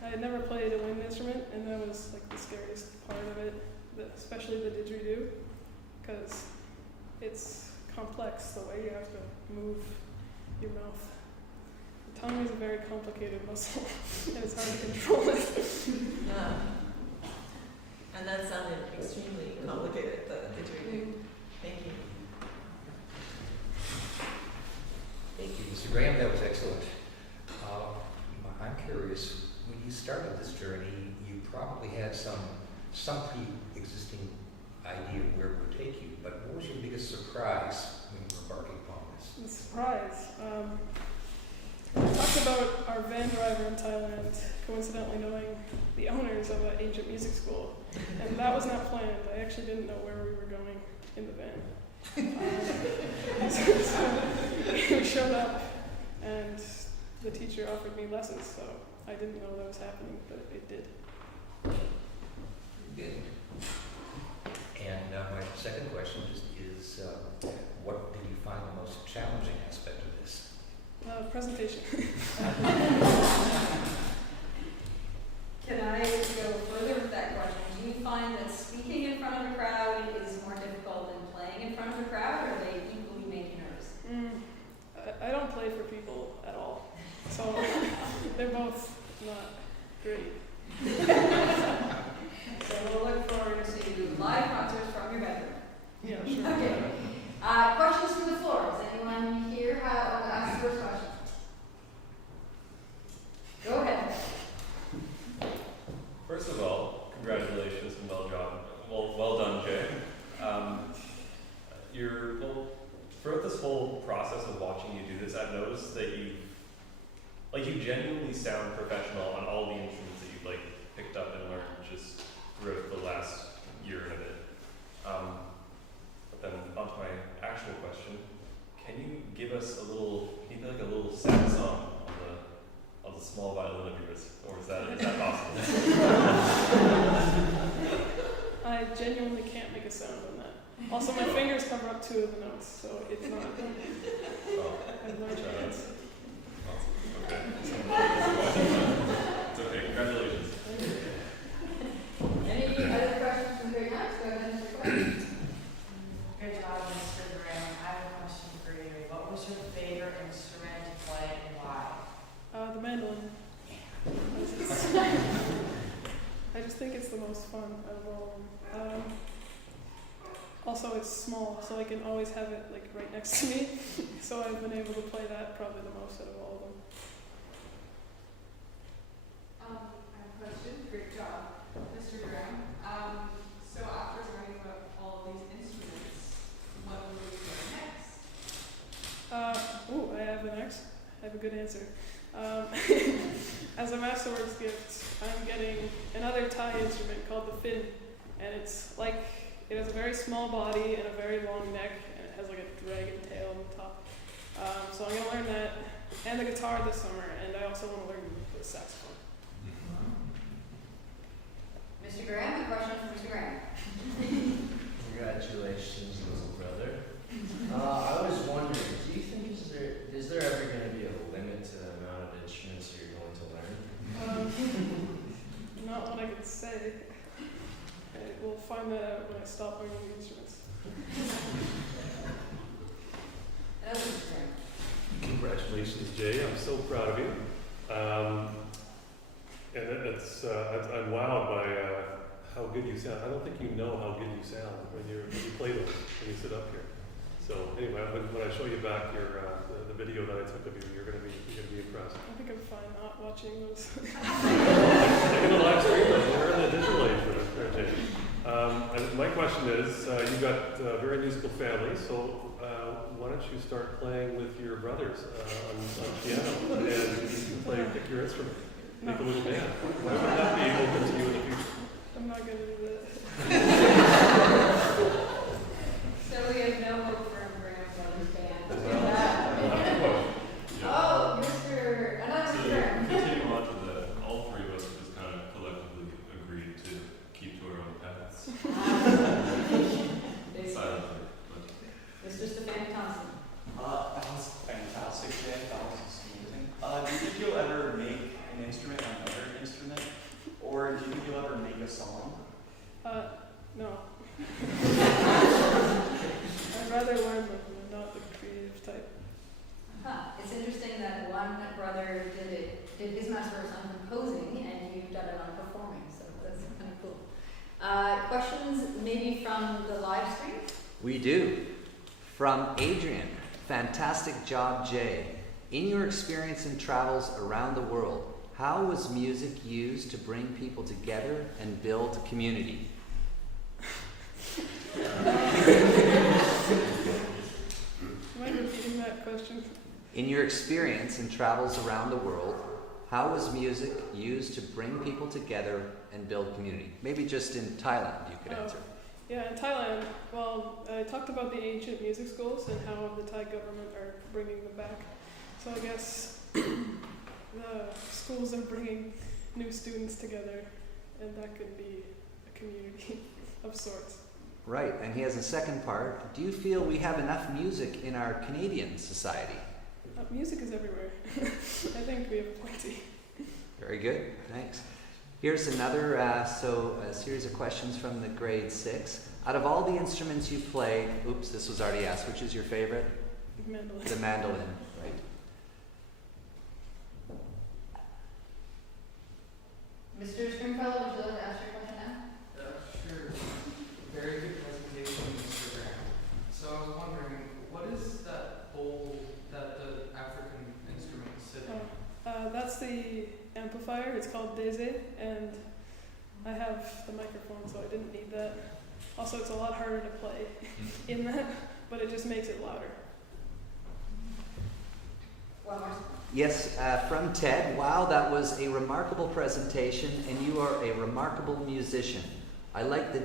I had never played a wind instrument, and that was like the scariest part of it, especially the didgeridoo, because it's complex the way you have to move your mouth. The tongue is a very complicated muscle, and it's hard to control it. Yeah. And that sounded extremely complicated, the didgeridoo. Thank you. Thank you, Mr. Graham. That was excellent. I'm curious, when you started this journey, you probably had some pre-existing idea of where it would take you, but what was your biggest surprise when you were embarking upon this? The surprise. I talked about our van driver in Thailand coincidentally knowing the owners of an ancient music school, and that was not planned. I actually didn't know where we were going in the van. So we showed up, and the teacher offered me lessons, so I didn't know that was happening, but it did. Good. And my second question is, what did you find the most challenging aspect of this? Presentation. Can I go further with that question? Do you find that speaking in front of a crowd is more difficult than playing in front of a crowd, or are they equally make you nervous? I don't play for people at all, so they're both not great. So we'll look forward to live concerts from your bedroom. Yeah, sure. Okay. Questions from the floor. Does anyone here want to ask the first question? Go ahead. First of all, congratulations and well done, Jay. Throughout this whole process of watching you do this, I've noticed that you genuinely sound professional on all the instruments that you've picked up and learned just throughout the genuinely can't make a sound on that. Also, my fingers cover up 2 of the notes, so it's not. I've learned chance. Okay. It's okay. Congratulations. Any other questions from Grade 9? Go ahead, Mr. Quinn. Good job, Mr. Graham. I have a question for you. What was your favorite instrument to play and why? The mandolin. I just think it's the most fun out of all of them. Also, it's small, so I can always have it like right next to me. So I've been able to play that probably the most out of all of them. I have a question. Great job, Mr. Graham. So after learning about all of these instruments, what will you do next? I have an X. I have a good answer. As a Masterworks gift, I'm getting another Thai instrument called the fin, and it's like, it has a very small body and a very long neck, and it has like a dragon tail on the top. So I'm going to learn that, and the guitar this summer, and I also want to learn the saxophone. Mr. Graham, a question from Mr. Graham. Congratulations, little brother. I was wondering, do you think is there ever going to be a limit to the amount of instruments you're going to learn? Not what I could say. We'll find that out when I stop learning the instruments. Congratulations, Jay. I'm so proud of you. And I'm wowed by how good you sound. I don't think you know how good you sound when you play them, when you sit up here. So anyway, when I show you back the video that I took of you, you're gonna be impressed. I think I'm fine not watching those. Taking the live stream, we're in the digital age there, Jay. And my question is, you've got a very musical family, so why don't you start playing with your brothers on piano and pick your instrument, make a little band. Why would that be open to you in the future? I'm not going to do that. So we have no hope for a Graham Brothers band. Yeah. Another So Graham. continuing on to all 3 of us just kind of collectively agreed to keep to our own paths. Silently. Mr. Stefan Thompson. That was fantastic, Jay. That was amazing. Do you think you'll ever make an instrument another instrument? Or do you think you'll ever make a song? No. I'd rather learn them. I'm not the creative type. It's interesting that one brother did his master's on composing, and you've done it on performing, so that's kind of cool. Questions maybe from the live stream? We do. From Adrian, fantastic job, Jay. In your experience in travels around the world, how was music used to bring people together and build community? Am I repeating that question? In your experience in travels around the world, how was music used to bring people together and build community? Maybe just in Thailand you could answer. Yeah, in Thailand, well, I talked about the ancient music schools and how the Thai government are bringing them back. So I guess the schools are bringing new students together, and that could be a community of sorts. Right, and he has a second part. Do you feel we have enough music in our Canadian society? Music is everywhere. I think we have plenty. Very good, thanks. Here's another a series of questions from the grade 6. Out of all the instruments you play, oops, this was already asked, which is your favorite? Mandolin. The mandolin, right. Mr. Stringfellow, would you like to ask your question now? Sure. Very good presentation, Mr. Graham. So I was wondering, what is that bowl that the African instrument sits in? That's the amplifier. It's called Deze, and I have the microphone, so I didn't need that. Also, it's a lot harder to play in that, but it just makes it louder. One more. Yes, from Ted. Wow, that was a remarkable presentation, and you are a remarkable musician. I like the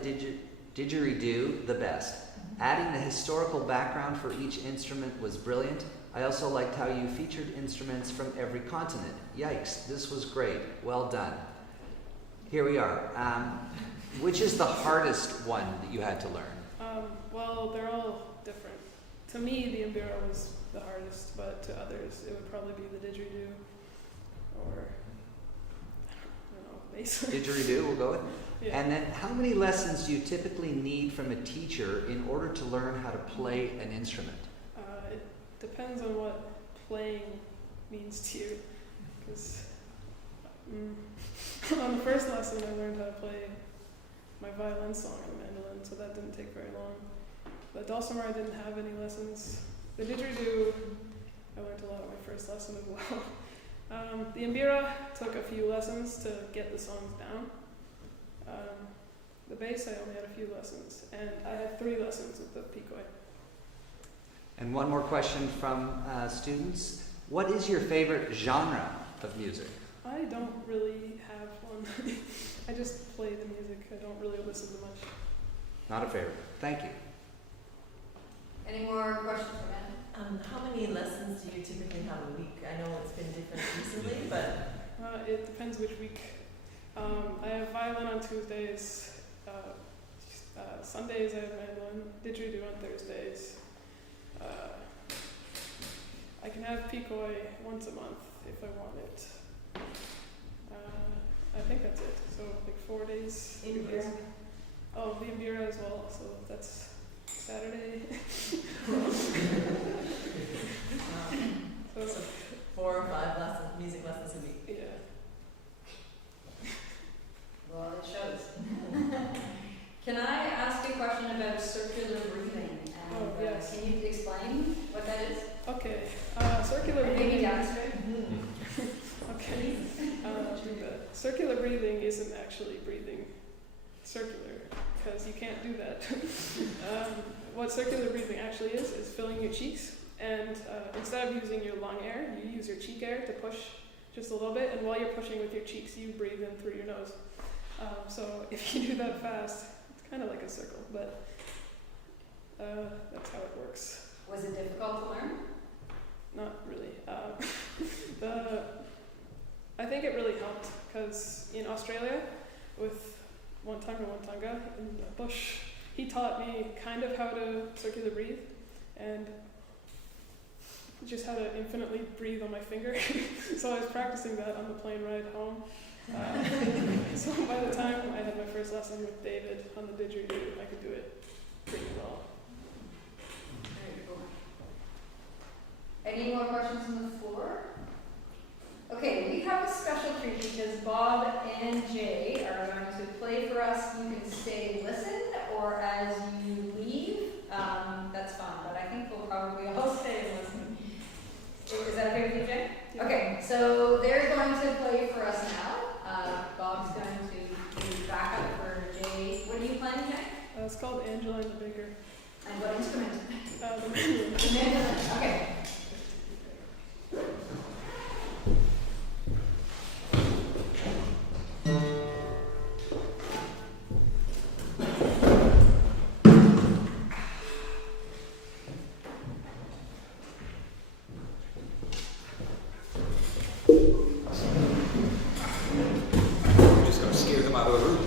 didgeridoo the best. Adding the historical background for each instrument was brilliant. I also liked how you featured instruments from every continent. Yikes, this was great. Well done. Here we are. Which is the hardest one that you had to learn? Well, they're all different. To me, the Mbira was the hardest, but to others, it would probably be the didgeridoo or, I don't know, bass. Didgeridoo, we'll go with. Yeah. And then how many lessons do you typically need from a teacher in order to learn how to play an instrument? It depends on what playing means to you. Because on the first lesson, I learned how to play my violin song on the mandolin, so that didn't take very long. But dulcimer, I didn't have any lessons. The didgeridoo, I learned a lot on my first lesson as well. The Mbira took a few lessons to get the songs down. The bass, I only had a few lessons, and I had 3 lessons with the picoi. And one more question from students. What is your favorite genre of music? I don't really have one. I just play the music. I don't really listen to much. Not a favorite. Thank you. Any more questions for Ben? How many lessons do you typically have a week? I know it's been different recently, but It depends which week. I have violin on Tuesdays. Sundays I have mandolin. Didgeridoo on Thursdays. I can have picoi once a month if I want it. I think that's it. So like 4 days. Mbira. Oh, the Mbira as well. So that's Saturday. so 4 or 5 music lessons a week. Yeah. Well, it shows. Can I ask a question about circular breathing? And, yes. Can you explain what that is? Okay. Circular Maybe breathing. demonstrate. Okay. Circular breathing isn't actually breathing circular, because you can't do that. What circular breathing actually is filling your cheeks, and instead of using your lung air, you use your cheek air to push just a little bit, and while you're pushing with your cheeks, you breathe in through your nose. So if you do that fast, it's kind of like a circle, but that's how it works. Was it difficult to learn? Not really. I think it really helped, because in Australia, with Wontunga in the bush, he taught me kind of how to circular breathe, and just how to infinitely breathe on my finger. So I was practicing that on the plane ride home. So by the time I had my first lesson with David on the didgeridoo, I could do it pretty well. Very cool. Any more questions on the floor? Okay, we have a special treat because Bob and Jay are going to play for us. You can stay, listen, or as you leave, that's fine, but I think we'll probably all stay and listen. Is that okay with you, Jay? Yeah. Okay, so they're going to play for us now. Bob's going to do backup for Jay. What are you playing, Jay? It's called Angela and the Baker. And what instrument? The mandolin. The mandolin. Okay. Just gonna scare them out of the room.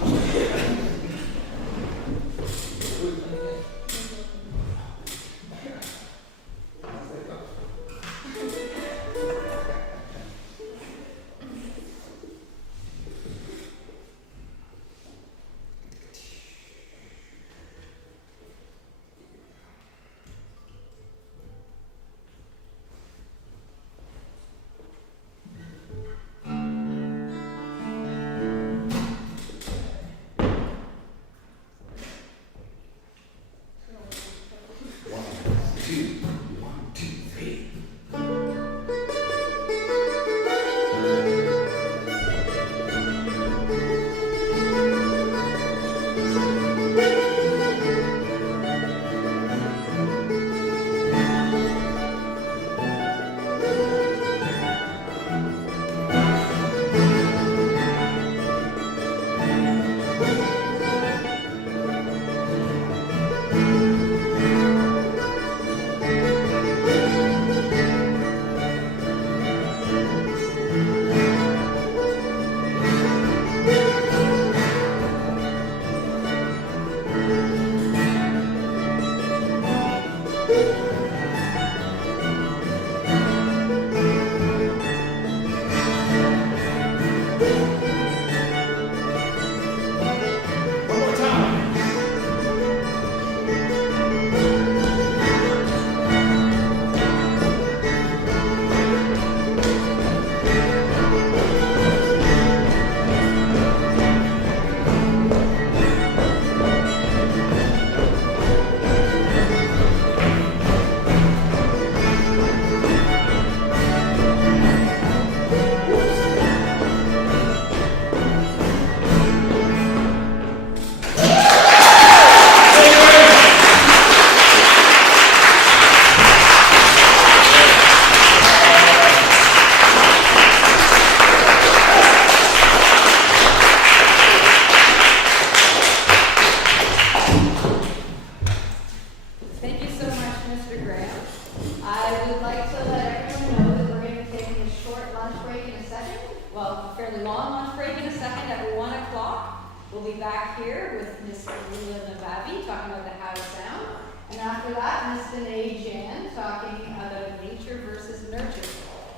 talking about the how sound. And after that, Ms. Danae Jan talking about nature versus nurture.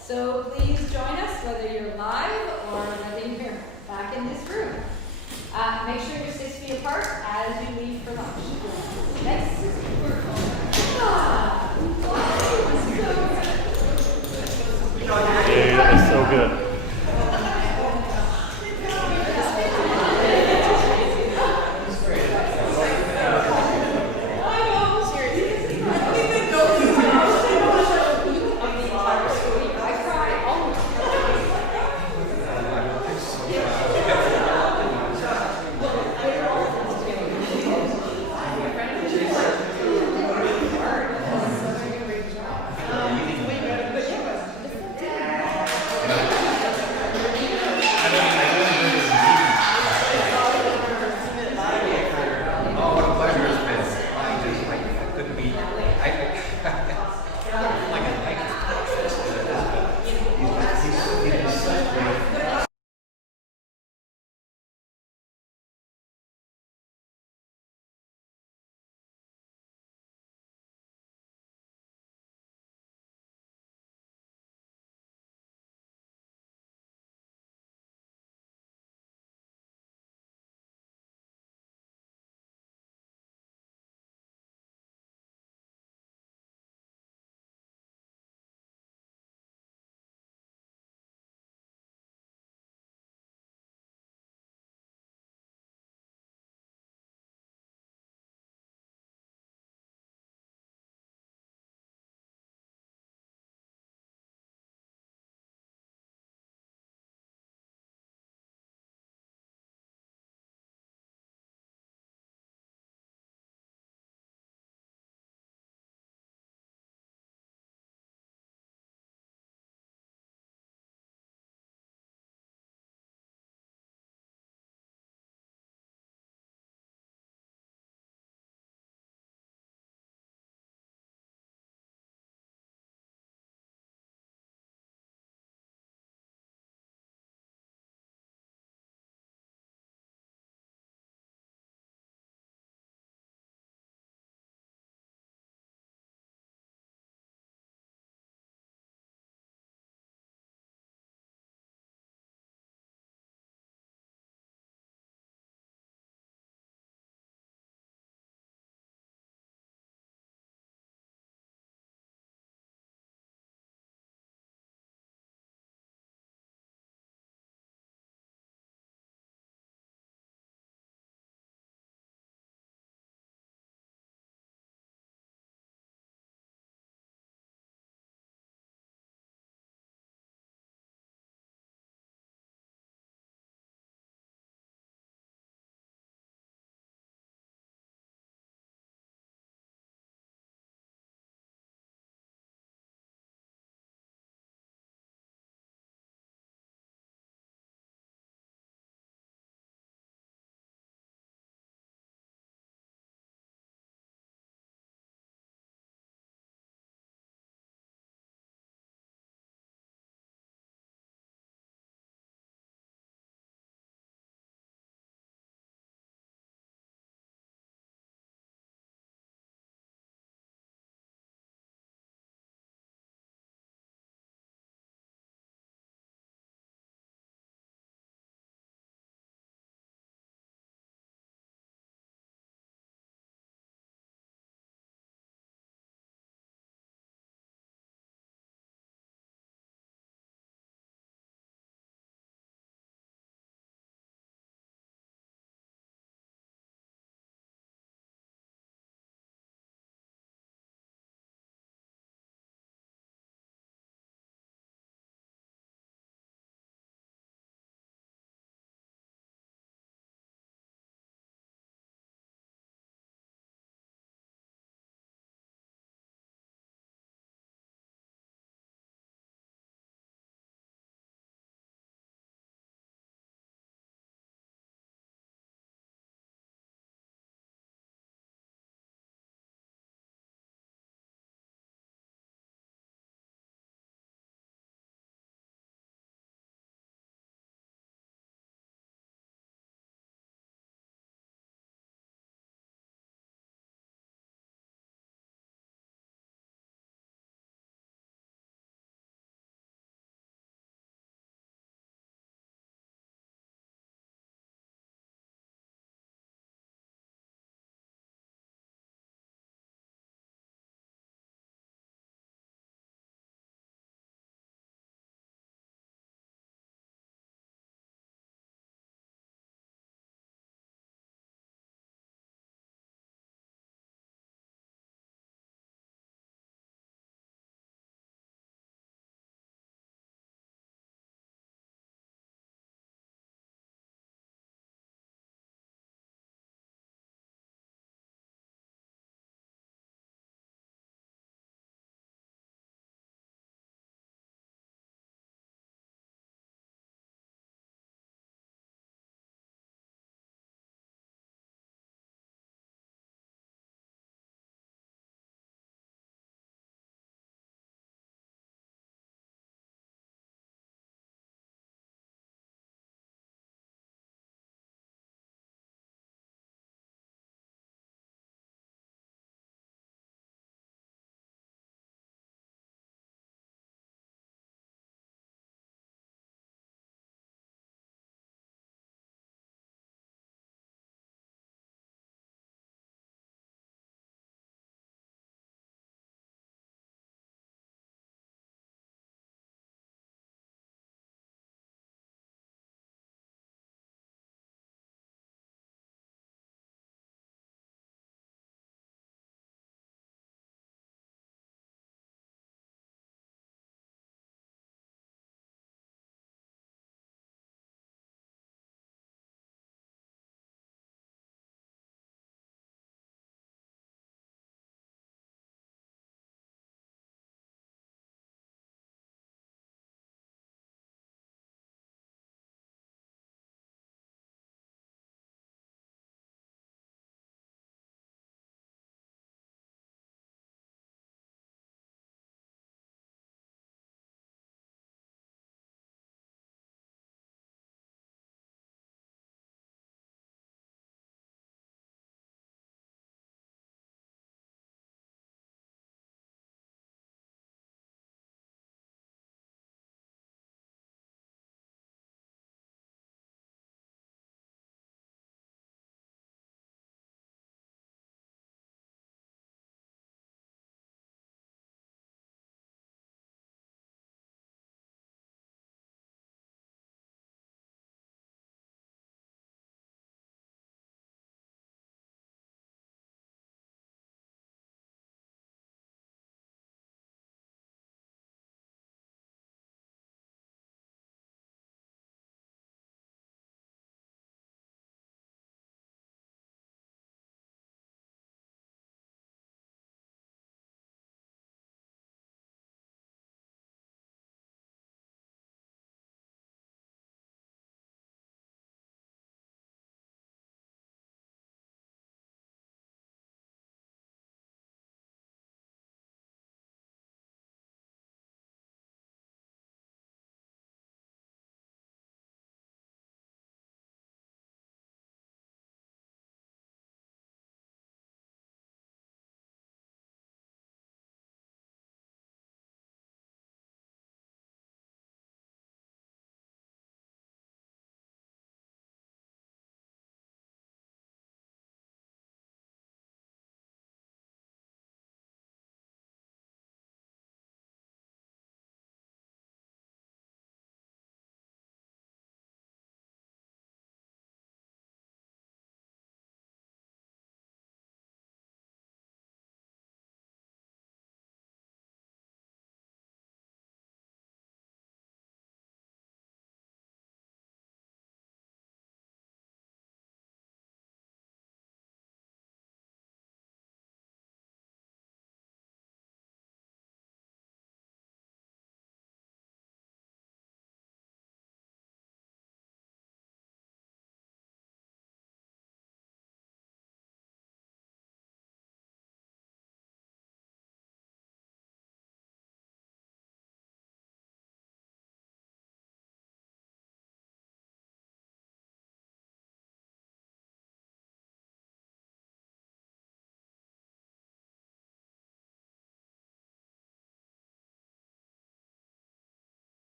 So please join us, whether you're live or whether you're back in this room. Make sure you're 6 feet apart as you leave for lunch. Next is Hey, that was so good.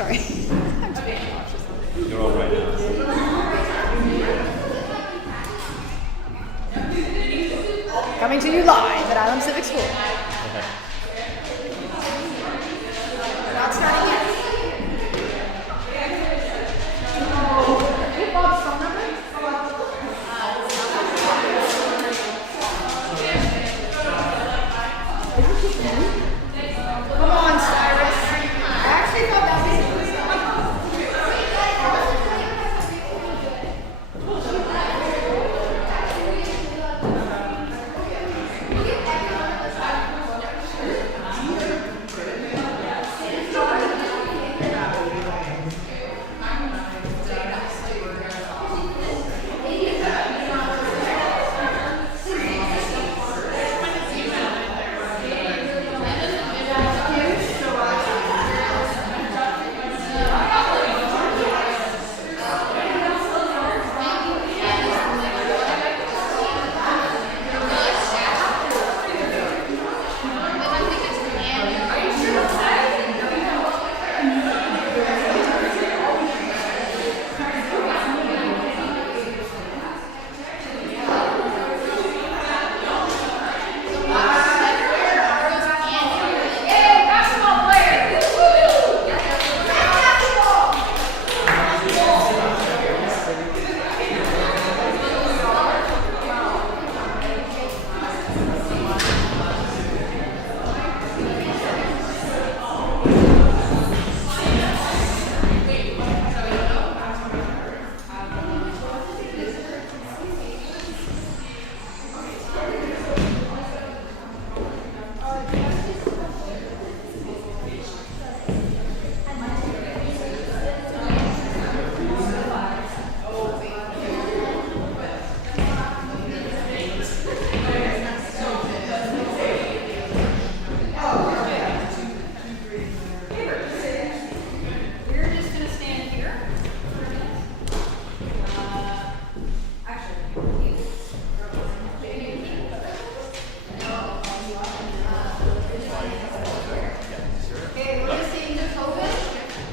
sorry. You're all right. Coming to you live at Island Civic School. Not starting yet. Hey, Bob's phone number? Come on, Cyrus. I actually thought that was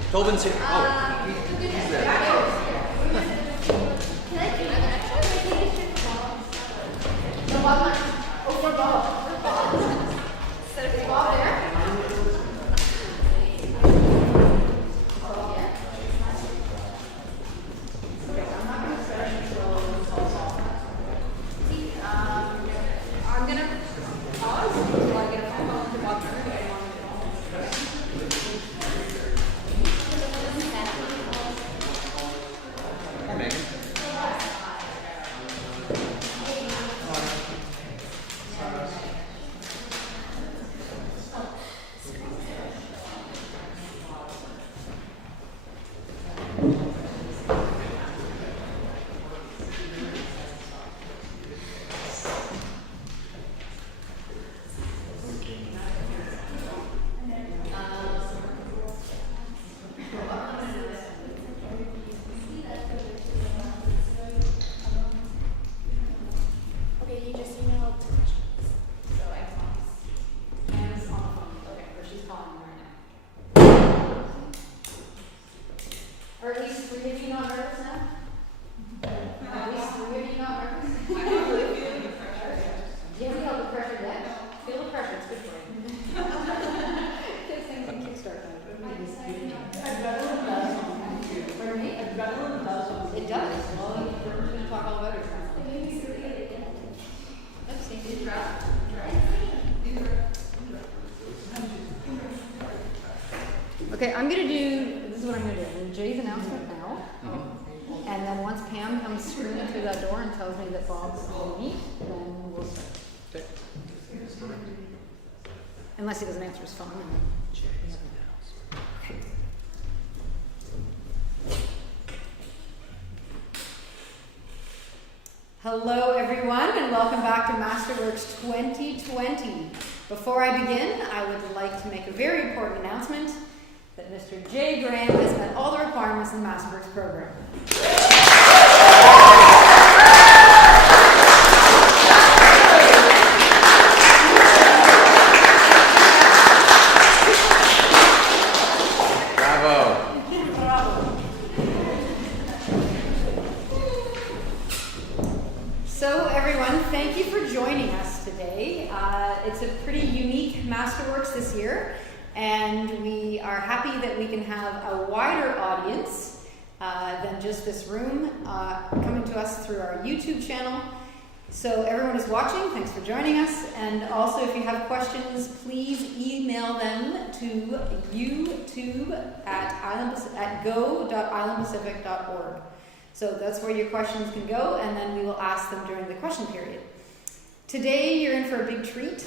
Tobin's here. Oh, he's there. I'm gonna pause until I get a phone call to Bob. Hi, Megan. Okay, you just emailed 2 questions. So I promise. Anne's on the phone. Okay, or she's calling me right now. Or at least 3 of you not nervous now? At least 3 of you not nervous? I'm not really feeling the pressure. You haven't felt the pressure yet? Feel the pressure, it's good for you. Good thing can kickstart that. Pardon me? It does. Well, we're going to talk all about it. Let's see. Okay, I'm gonna do, this is what I'm gonna do. I'm gonna do Jay's announcement now. And then once Pam comes screaming through that door and tells me that Bob's on me, then we'll start. Okay. Unless he doesn't answer his phone. Okay. Hello everyone and welcome back to Masterworks 2020. Before I begin, I would like to make a very important announcement that Mr. Jay Graham has met all the requirements in the Masterworks program. Bravo. year, and we are happy that we can have a wider audience than just this room coming to us through our YouTube channel. So everyone who's watching, thanks for joining us. And also, if you have questions, please email them to youtube@go.islandpacific.org. So that's where your questions can go, and then we will ask them during the question period. Today, you're in for a big treat.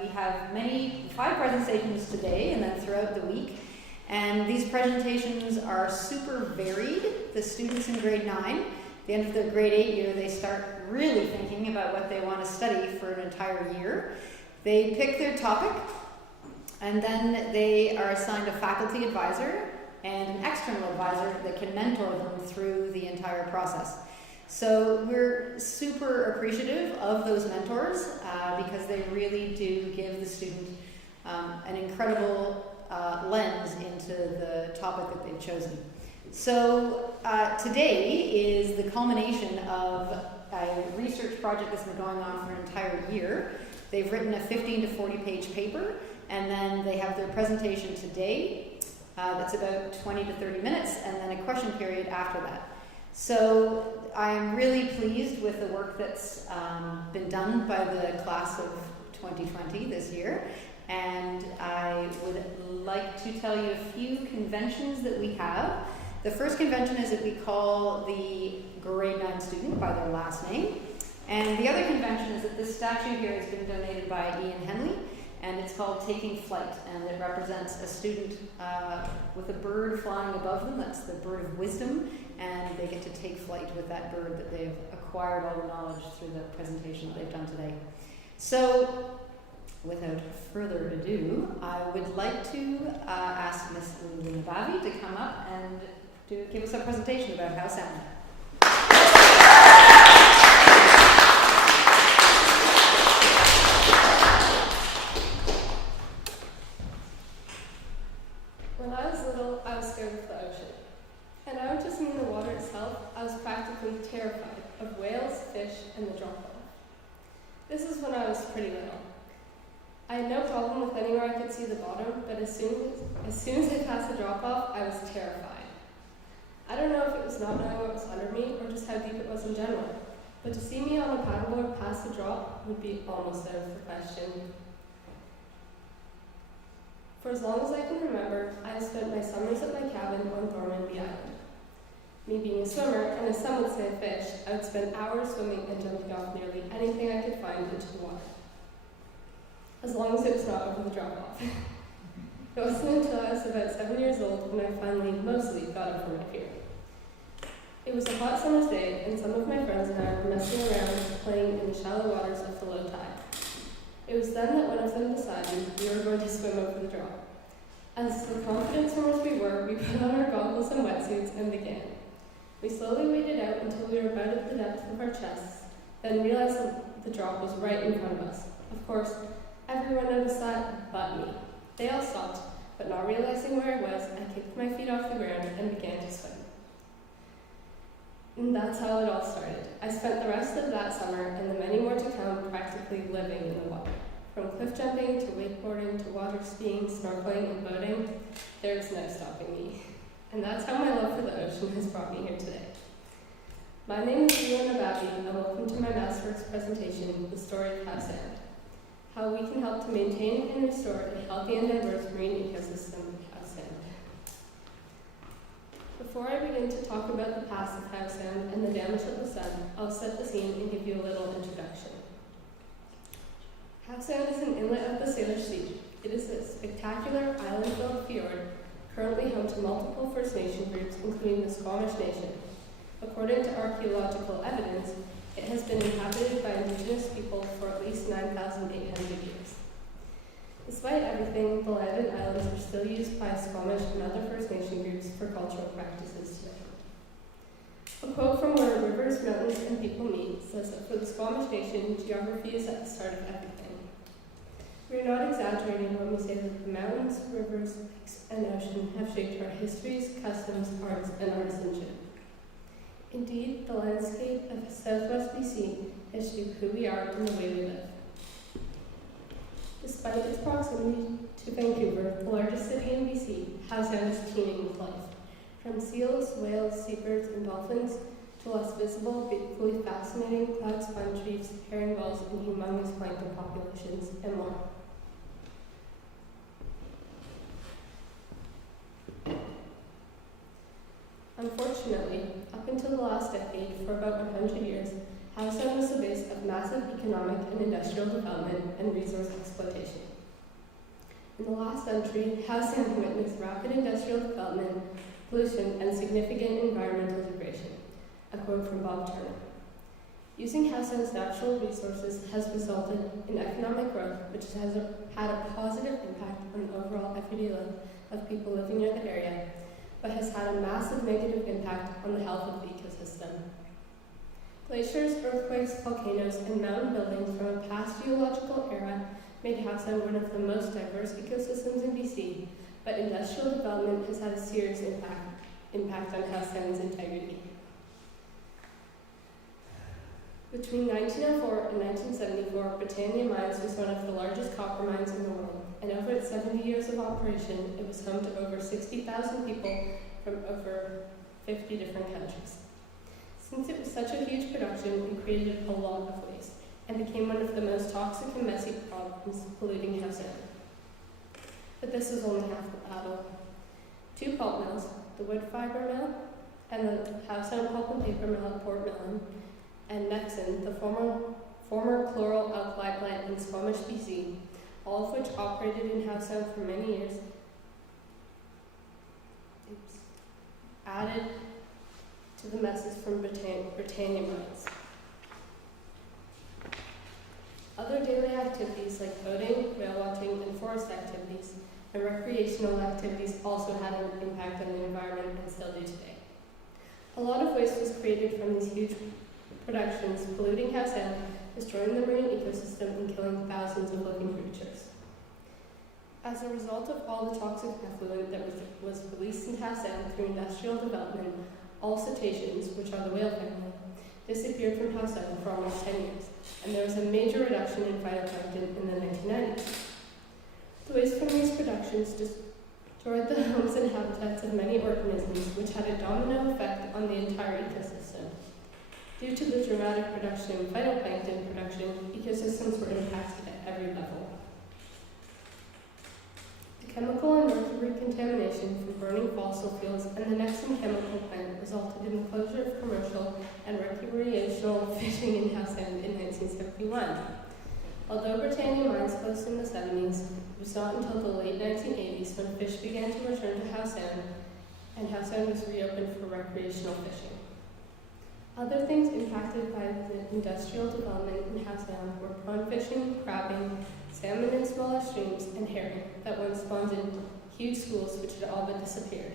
We have 5 presentations today and then throughout the week. And these presentations are super varied. The students in grade 9, the end of their grade 8 year, they start really thinking about what they want to study for an entire year. They pick their topic, and then they are assigned a faculty advisor and an external advisor that can mentor them through the entire process. So we're super appreciative of those mentors because they really do give the student an incredible lens into the topic that they've chosen. So today is the culmination of a research project that's been going on for an entire year. They've written a 15 to 40 page paper, and then they have their presentation today that's about 20 to 30 minutes, and then a question period after that. So I'm really pleased with the work that's been done by the class of 2020 this year, and I would like to tell you a few conventions that we have. The first convention is that we call the grade 9 student by their last name, and the other convention is that this statue here has been donated by Ian Henley, and it's called Taking Flight, and it represents a student with a bird flying above them. That's the bird of wisdom, and they get to take flight with that bird that they've acquired all the knowledge through the presentation that they've done today. So, without further ado, I would like to ask Ms. Lulu Nabavi to come up and give us a presentation about Howe Sound. When I was little, I was scared of the ocean. And I don't just mean the water itself, I was practically terrified of whales, fish, and the drop-off. This is when I was pretty little. I had no problem with anywhere I could see the bottom, but as soon as I passed the drop-off, I was terrified. I don't know if it was not knowing what was under me or just how deep it was in general, but to see me on a paddleboard past the drop would be almost out of the question. For as long as I can remember, I have spent my summers at my cabin on Thormanby Island. Me being a swimmer, and as some would say a fish, I would spend hours swimming and jumping off nearly anything I could find into the water, as long as it was not over the drop-off. It wasn't until I was about 7 years old when I finally mostly got over my fear. It was a hot summer's day, and some of my friends and I were messing around playing in the shallow waters of the low tide. It was then that one of them decided we were going to swim over the drop. As the confident swimmers we were, we put on our goggles and wetsuits and began. We slowly waded out until we were about at the depth of our chests, then realized that the drop was right in front of us. Of course, everyone noticed that but me. They all stopped, but not realizing where I was, I kicked my feet off the ground and began to swim. And that's how it all started. I spent the rest of that summer and the many more to come practically living in the water. From cliff jumping to wakeboarding to water skiing, snorkeling, and boating, there's no stopping me. And that's how my love for the ocean has brought me here today. My name is Varroa Mites, and welcome to my Masterworks presentation, The Story of Howe Sound. How we can help to maintain and restore a healthy and diverse marine ecosystem of Howe Sound. Before I begin to talk about the past of Howe Sound and the damage of the sun, I'll set the scene and give you a little introduction. Howe Sound is an inlet of the Salish Sea. It is a spectacular island-filled fjord currently home to multiple First Nation groups, including the Squamish Nation. According to archaeological evidence, it has been inhabited by Indigenous people for at least 9,800 years. Despite everything, the land and islands are still used by Squamish and other First Nation groups for cultural practices today. A quote from Where Rivers, Mountains, and People Meet says that for the Squamish Nation, geography is at the start of everything. We are not exaggerating when we say that the mountains, rivers, lakes, and ocean have shaped our histories, customs, arts, and artisanship. Indeed, the landscape of Southwest BC has shaped who we are and the way we live. Despite its proximity To Vancouver, the largest city in BC, Howe Sound is teeming with life. From seals, whales, seabirds, and dolphins to less visible, but equally fascinating cloud sponge reefs, herring gulls, and humongous plankton populations, and more. Unfortunately, up until the last decade, for about 100 years, Howe Sound was the base of massive economic and industrial development and resource exploitation. In the last century, Howe Sound witnessed rapid industrial development, pollution, and significant environmental degradation. A quote from Bob Turner. Using Howe Sound's natural resources has resulted in economic growth, which has had a positive impact on the overall everyday life of people living near the area, but has had a massive negative impact on the health of the ecosystem. Glaciers, earthquakes, volcanoes, and mountain buildings from a past geological era made Howe Sound one of the most diverse ecosystems in BC, but industrial development has had a serious impact on Howe Sound's integrity. Between 1904 and 1974, Britannia Mines was one of the largest copper mines in the world, and over its 70 years of operation, it was home to over 60,000 people from over 50 different countries. Since it was such a huge production, it created a lot of waste, and became one of the most toxic and messy problems polluting Howe Sound. But this was only half the battle. 2 pulp mills, the wood fiber mill and the Howe Sound pulp and paper mill at Port Millen, and Nexon, the former chloro-alkali plant in Squamish, BC, all of which operated in Howe Sound for many years, added to the messes from Britannia Mines. Other daily activities like boating, whale watching, and forest activities, and recreational activities also had an impact on the environment and still do today. A lot of waste was created from these huge productions, polluting Howe Sound, destroying the marine ecosystem, and killing thousands of living creatures. As a result of all the toxic effluent that was released in Howe Sound through industrial development, all cetaceans, which are the whale family, disappeared from Howe Sound for almost 10 years, and there was a major reduction in phytoplankton in the 1990s. The waste from these productions destroyed the homes and habitats of many organisms, which had a domino effect on the entire ecosystem. Due to the dramatic reduction in phytoplankton production, ecosystems were impacted at every level. The chemical and mercury contamination from burning fossil fuels and the Nexon chemical plant resulted in the closure of commercial and recreational fishing in Howe Sound in 1971. Although Britannia Mines closed in the 70s, it was not until the late 1980s when fish began to return to Howe Sound, and Howe Sound was reopened for recreational fishing. Other things impacted by the industrial development in Howe Sound were prawn fishing, crabbing, salmon in smaller streams, and herring that once spawned in huge schools which had all but disappeared.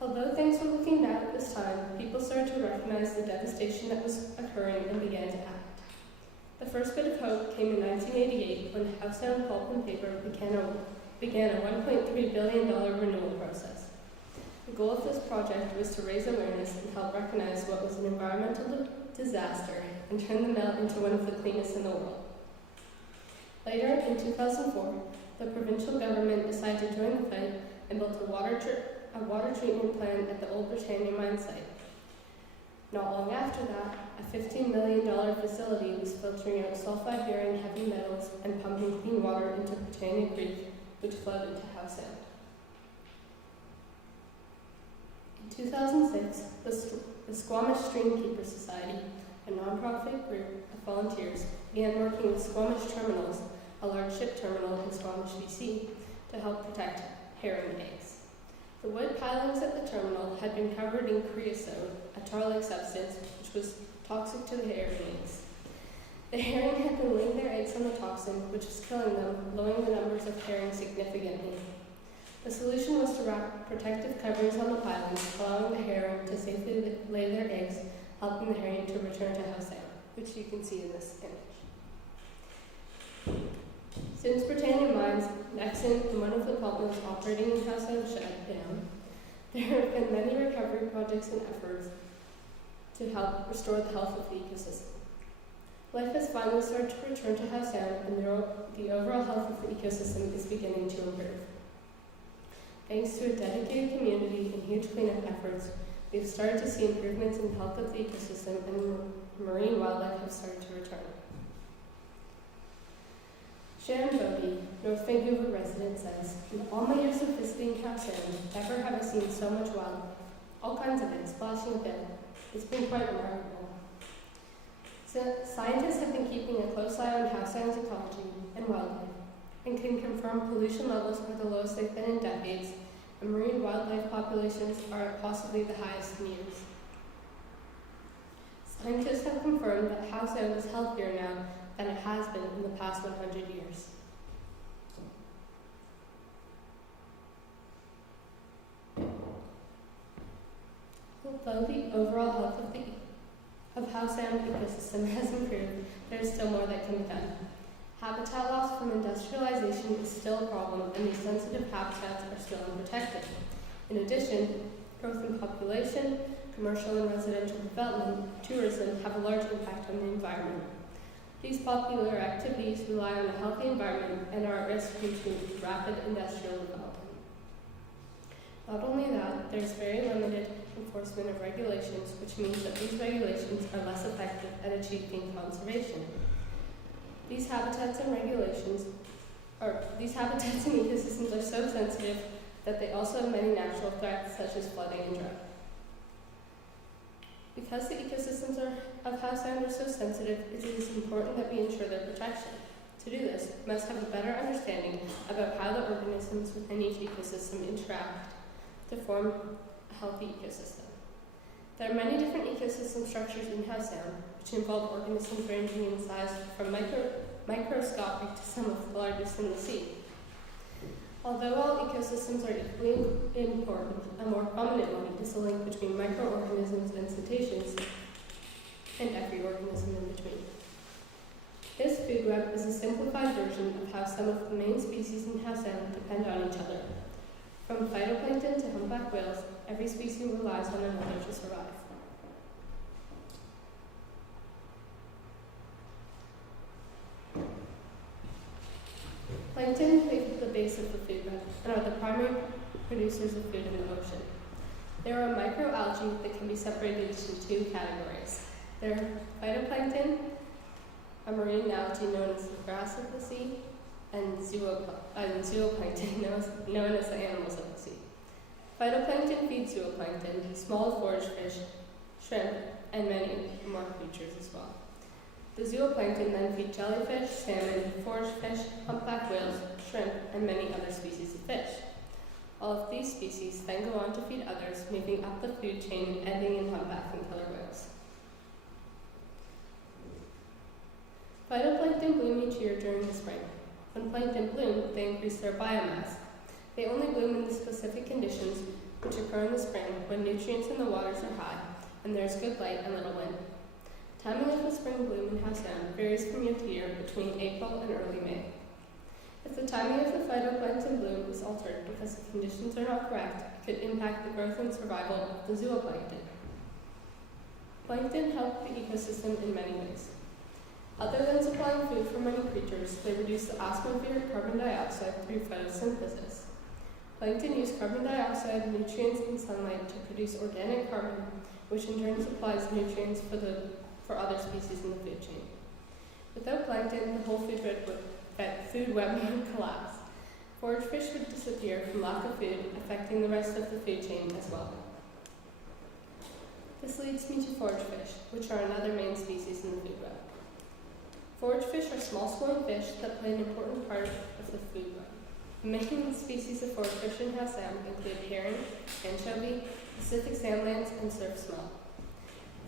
Although things were looking bad at this time, people started to recognize the devastation that was occurring and began to act. The first bit of hope came in 1988 when Howe Sound Pulp and Paper began a $1.3 billion renewal process. The goal of this project was to raise awareness and help recognize what was an environmental disaster and turn the mill into one of the cleanest in the world. Later, in 2004, the provincial government decided to join the fight and built a water treatment plant at the old Britannia mine site. Not long after that, a $15 million facility was filtering out sulfide-bearing heavy metals and pumping clean water into Britannia Creek, which flowed into Howe Sound. In 2006, the Squamish Streamkeeper Society, a nonprofit group of volunteers, began working with Squamish Terminals, a large ship terminal in Squamish, BC, to help protect herring eggs. The wood pilings at the terminal had been covered in creosote, a tar-like substance which was toxic to the herring eggs. The herring had been laying their eggs on the toxin, which was killing them, lowering the numbers of herring significantly. The solution was to wrap protective coverings on the pilings, allowing the herring to safely lay their eggs, helping the herring to return to Howe Sound, which you can see in this image. Since Britannia Mines, Nexon, and one of the pulp mills operating in Howe Sound shut down, there have been many recovery projects and efforts to help restore the health of the ecosystem. Life has finally started to return to Howe Sound, and the overall health of the ecosystem is beginning to improve. Thanks to a dedicated community and huge cleanup efforts, we've started to see improvements in the health of the ecosystem, and marine wildlife have started to return. Sharon Bodie, North Vancouver resident, says, "In all my years of visiting Howe Sound, never have I seen so much wildlife. All kinds of it, splashing about. It's been quite remarkable." So, scientists have been keeping a close eye on Howe Sound's ecology and wildlife, and can confirm pollution levels are the lowest they've been in decades, and marine wildlife populations are at possibly the highest in years. Scientists have confirmed that Howe Sound is healthier now than it has been in the past 100 years. Although the overall health of Howe Sound ecosystem has improved, there is still more that can be done. Habitat loss from industrialization is still a problem, and these sensitive habitats are still unprotected. In addition, growth in population, commercial and residential development, tourism have a large impact on the environment. These popular activities rely on a healthy environment and are at risk due to rapid industrial development. Not only that, there is very limited enforcement of regulations, which means that these regulations are less effective at achieving conservation. These habitats and ecosystems are so sensitive that they also have many natural threats such as flooding and drought. Because the ecosystems of Howe Sound are so sensitive, it is important that we ensure their protection. To do this, we must have a better understanding about how the organisms within each ecosystem interact to form a healthy ecosystem. There are many different ecosystem structures in Howe Sound, which involve organisms ranging in size from microscopic to some of the largest in the sea. Although all ecosystems are equally important, a more prominent one is the link between microorganisms and cetaceans and every organism in between. This food web is a simplified version of how some of the main species in Howe Sound depend on each other. From phytoplankton to humpback whales, every species relies on another to survive. Plankton make up the base of the food web and are the primary producers of food in the ocean. There are microalgae that can be separated into two categories. There are phytoplankton, a marine algae known as the grass of the sea, and zooplankton, known as the animals of the sea. Phytoplankton feeds zooplankton, small forage fish, shrimp, and many more creatures as well. The zooplankton then feed jellyfish, salmon, forage fish, humpback whales, shrimp, and many other species of fish. All of these species then go on to feed others, moving up the food chain and ending in humpback and killer whales. Phytoplankton bloom each year during the spring. When plankton bloom, they increase their biomass. They only bloom in the specific conditions which occur in the spring when nutrients in the waters are high and there is good light and little wind. Timing of the spring bloom in Howe Sound varies from year to year between April and early May. If the timing of the phytoplankton bloom is altered because the conditions are not correct, it could impact the growth and survival of the zooplankton. Plankton help the ecosystem in many ways. Other than supplying food for many creatures, they reduce the atmospheric carbon dioxide through photosynthesis. Plankton use carbon dioxide, nutrients, and sunlight to produce organic carbon, which in turn supplies nutrients for other species in the food chain. Without plankton, the whole food web would collapse. Forage fish would disappear from lack of food, affecting the rest of the food chain as well. This leads me to forage fish, which are another main species in the food web. Forage fish are small swimming fish that play an important part of the food web. The main species of forage fish in Howe Sound include herring, anchovy, Pacific sandlance, and surf smelt.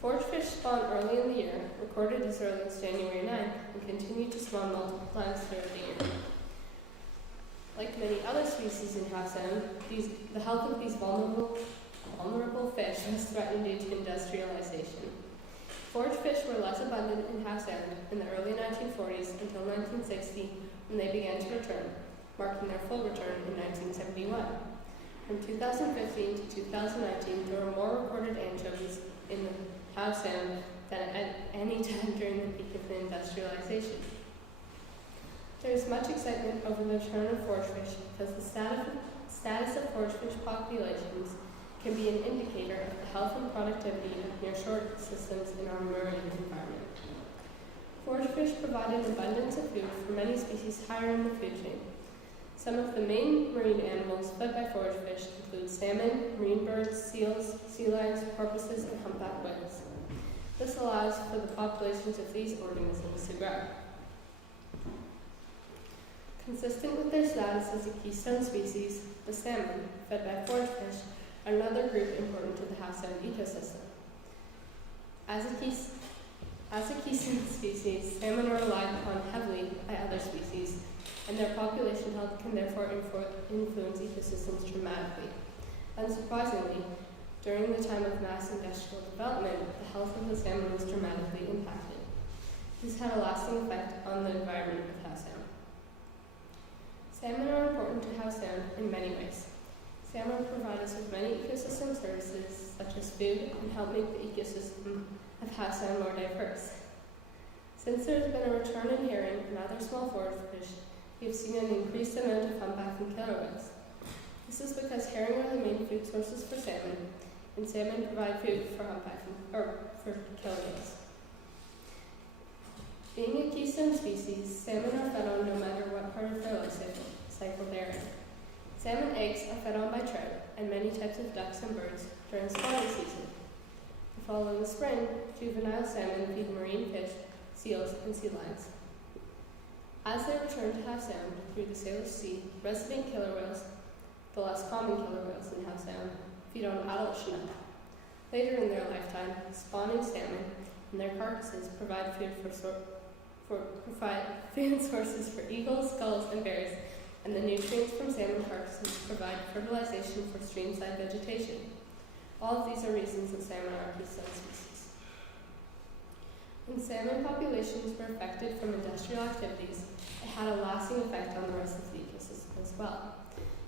Forage fish spawn early in the year, recorded as early as January 9th, and continue to spawn multiple times throughout the year. Like many other species in Howe Sound, the health of these vulnerable fish was threatened due to industrialization. Forage fish were less abundant in Howe Sound in the early 1940s until 1960, when they began to return, marking their full return in 1971. From 2015 to 2019, there were more recorded anchovies in the house sound than at any time during the peak of the industrialization. There is much excitement over the return of forage fish because the status of forage fish populations can be an indicator of the health and productivity of nearshore systems in our marine environment. Forage fish provide an abundance of food for many species higher in the food chain. Some of the main marine animals fed by forage fish include salmon, marine birds, seals, sea lions, porpoises, and humpback whales. This allows for the populations of these organisms to grow. Consistent with their status as a keystone species, the salmon, fed by forage fish, are another group important to the house sound ecosystem. As a keystone species, salmon are relied upon heavily by other species, and their population health can therefore influence ecosystems dramatically. Unsurprisingly, during the time of mass industrial development, the health of the salmon was dramatically impacted. This had a lasting effect on the environment of house sound. Salmon are important to house sound in many ways. Salmon provide us with many ecosystem services, such as food, and help make the ecosystem of house sound more diverse. Since there has been a return in herring and other small forage fish, we have seen an increased amount of humpback and killer whales. This is because herring are the main food sources for salmon, and salmon provide food for for killer whales. Being a keystone species, salmon are fed on no matter what part of their life cycle they're in. Salmon eggs are fed on by trout and many types of ducks and birds during spawning season. The following spring, juvenile salmon feed marine fish, seals, and sea lions. As they return to house sound through the Salish Sea, resident killer whales, the less common killer whales in house sound, feed on adult chinook. Later in their lifetime, spawning salmon and their carcasses provide food sources for eagles, gulls, and bears, and the nutrients from salmon carcasses provide fertilization for streamside vegetation. All of these are reasons that salmon are keystone species. When salmon populations were affected from industrial activities, it had a lasting effect on the rest of the ecosystem as well.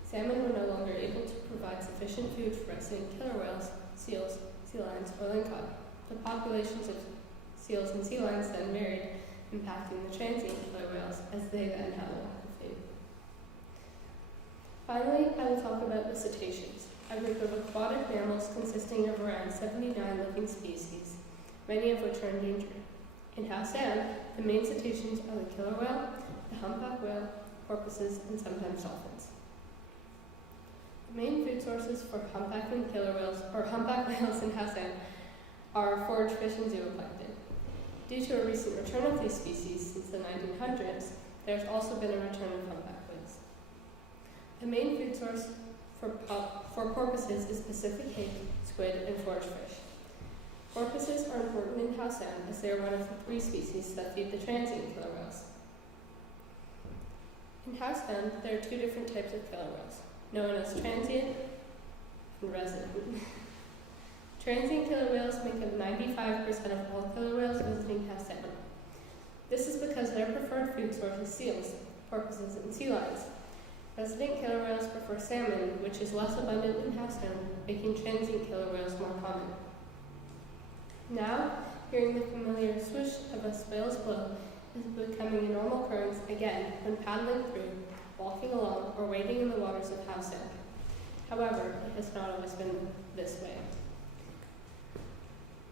Salmon were no longer able to provide sufficient food for resident killer whales, seals, sea lions, or lingcod. The populations of seals and sea lions then varied, impacting the transient killer whales as they then had a lack of food. Finally, I will talk about the cetaceans, a group of aquatic mammals consisting of around 79 living species, many of which are endangered. In house sound, the main cetaceans are the killer whale, the humpback whale, porpoises, and sometimes dolphins. The main food sources for humpback and killer whales, or humpback whales in house sound, are forage fish and zooplankton. Due to a recent return of these species since the 1900s, there has also been a return of humpback whales. The main food source for porpoises is Pacific hake, squid, and forage fish. Porpoises are important in house sound as they are one of the 3 species that feed the transient killer whales. In house sound, there are 2 different types of killer whales, known as transient and resident. Transient killer whales make up 95% of all killer whales visiting house sound. This is because their preferred food source is seals, porpoises, and sea lions. Resident killer whales prefer salmon, which is less abundant in house sound, making transient killer whales more common. Now, hearing the familiar swoosh of a whale's blow is becoming a normal occurrence again when paddling through, walking along, or wading in the waters of house sound. However, it has not always been this way.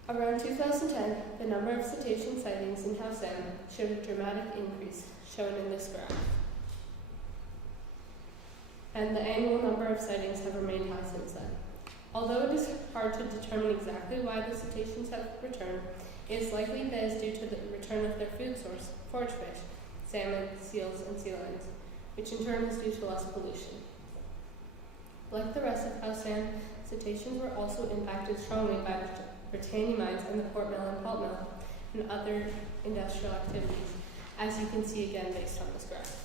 Around 2010, the number of cetacean sightings in house sound showed a dramatic increase, shown in this graph. And the annual number of sightings have remained high since then. Although it is hard to determine exactly why the cetaceans have returned, it is likely that it is due to the return of their food source, forage fish, salmon, seals, and sea lions, which in turn is due to less pollution. Like the rest of house sound, cetaceans were also impacted strongly by Varroa mites in the port mill and pulp mill and other industrial activities, as you can see again based on this graph.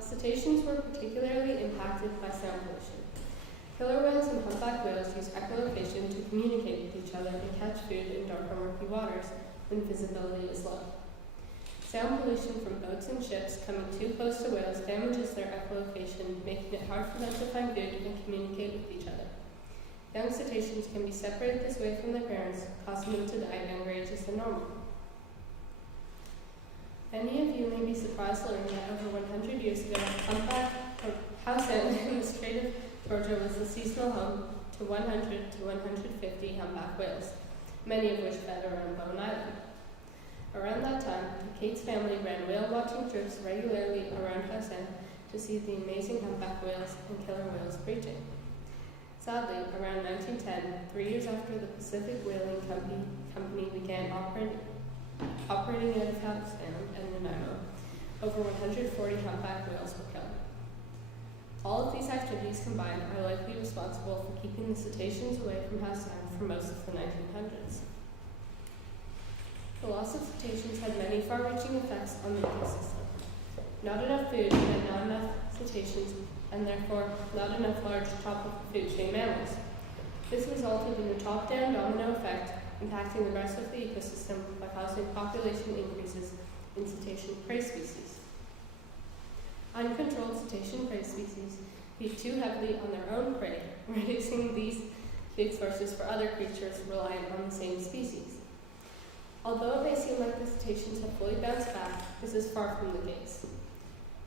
Cetaceans were particularly impacted by sound pollution. Killer whales and humpback whales use echolocation to communicate with each other and catch food in dark or murky waters when visibility is low. Sound pollution from boats and ships coming too close to whales damages their echolocation, making it hard for them to find food and communicate with each other. Young cetaceans can be separated this way from their parents, causing them to die at younger ages than normal. Many of you may be surprised to learn that over 100 years ago, humpback house end in the Strait of Georgia was the seasonal home to 100 to 150 humpback whales, many of which fed around Bowen Island. Around that time, Kate's family ran whale watching trips regularly around House End to see the amazing humpback whales and killer whales breaching. Sadly, around 1910, 3 years after the Pacific Whaling Company began operating out of House End and Nanaimo, over 140 humpback whales were killed. All of these activities combined are likely responsible for keeping the cetaceans away from House End for most of the 1900s. The loss of cetaceans had many far-reaching effects on the ecosystem. Not enough food and not enough cetaceans, and therefore not enough large tropical food chain mammals. This resulted in a top-down domino effect, impacting the rest of the ecosystem by causing population increases in cetacean prey species. Uncontrolled cetacean prey species feed too heavily on their own prey, reducing these food sources for other creatures reliant on the same species. Although it may seem like the cetaceans have fully bounced back, this is far from the case.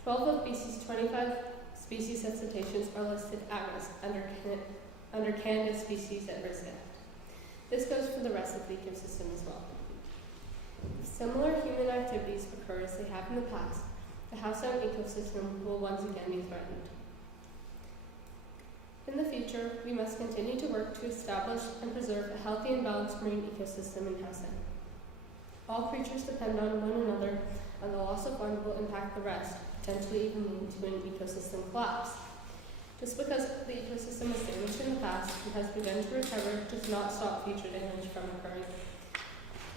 12 of BC's 25 species of cetaceans are listed at risk under Canada Species at Risk Act. This goes for the rest of the ecosystem as well. If similar human activities occur as they have in the past, the House End ecosystem will once again be threatened. In the future, we must continue to work to establish and preserve a healthy and balanced marine ecosystem in House End. All creatures depend on one another, and the loss of one will impact the rest, potentially even leading to an ecosystem collapse. Just because the ecosystem was damaged in the past and has begun to recover does not stop future damage from occurring.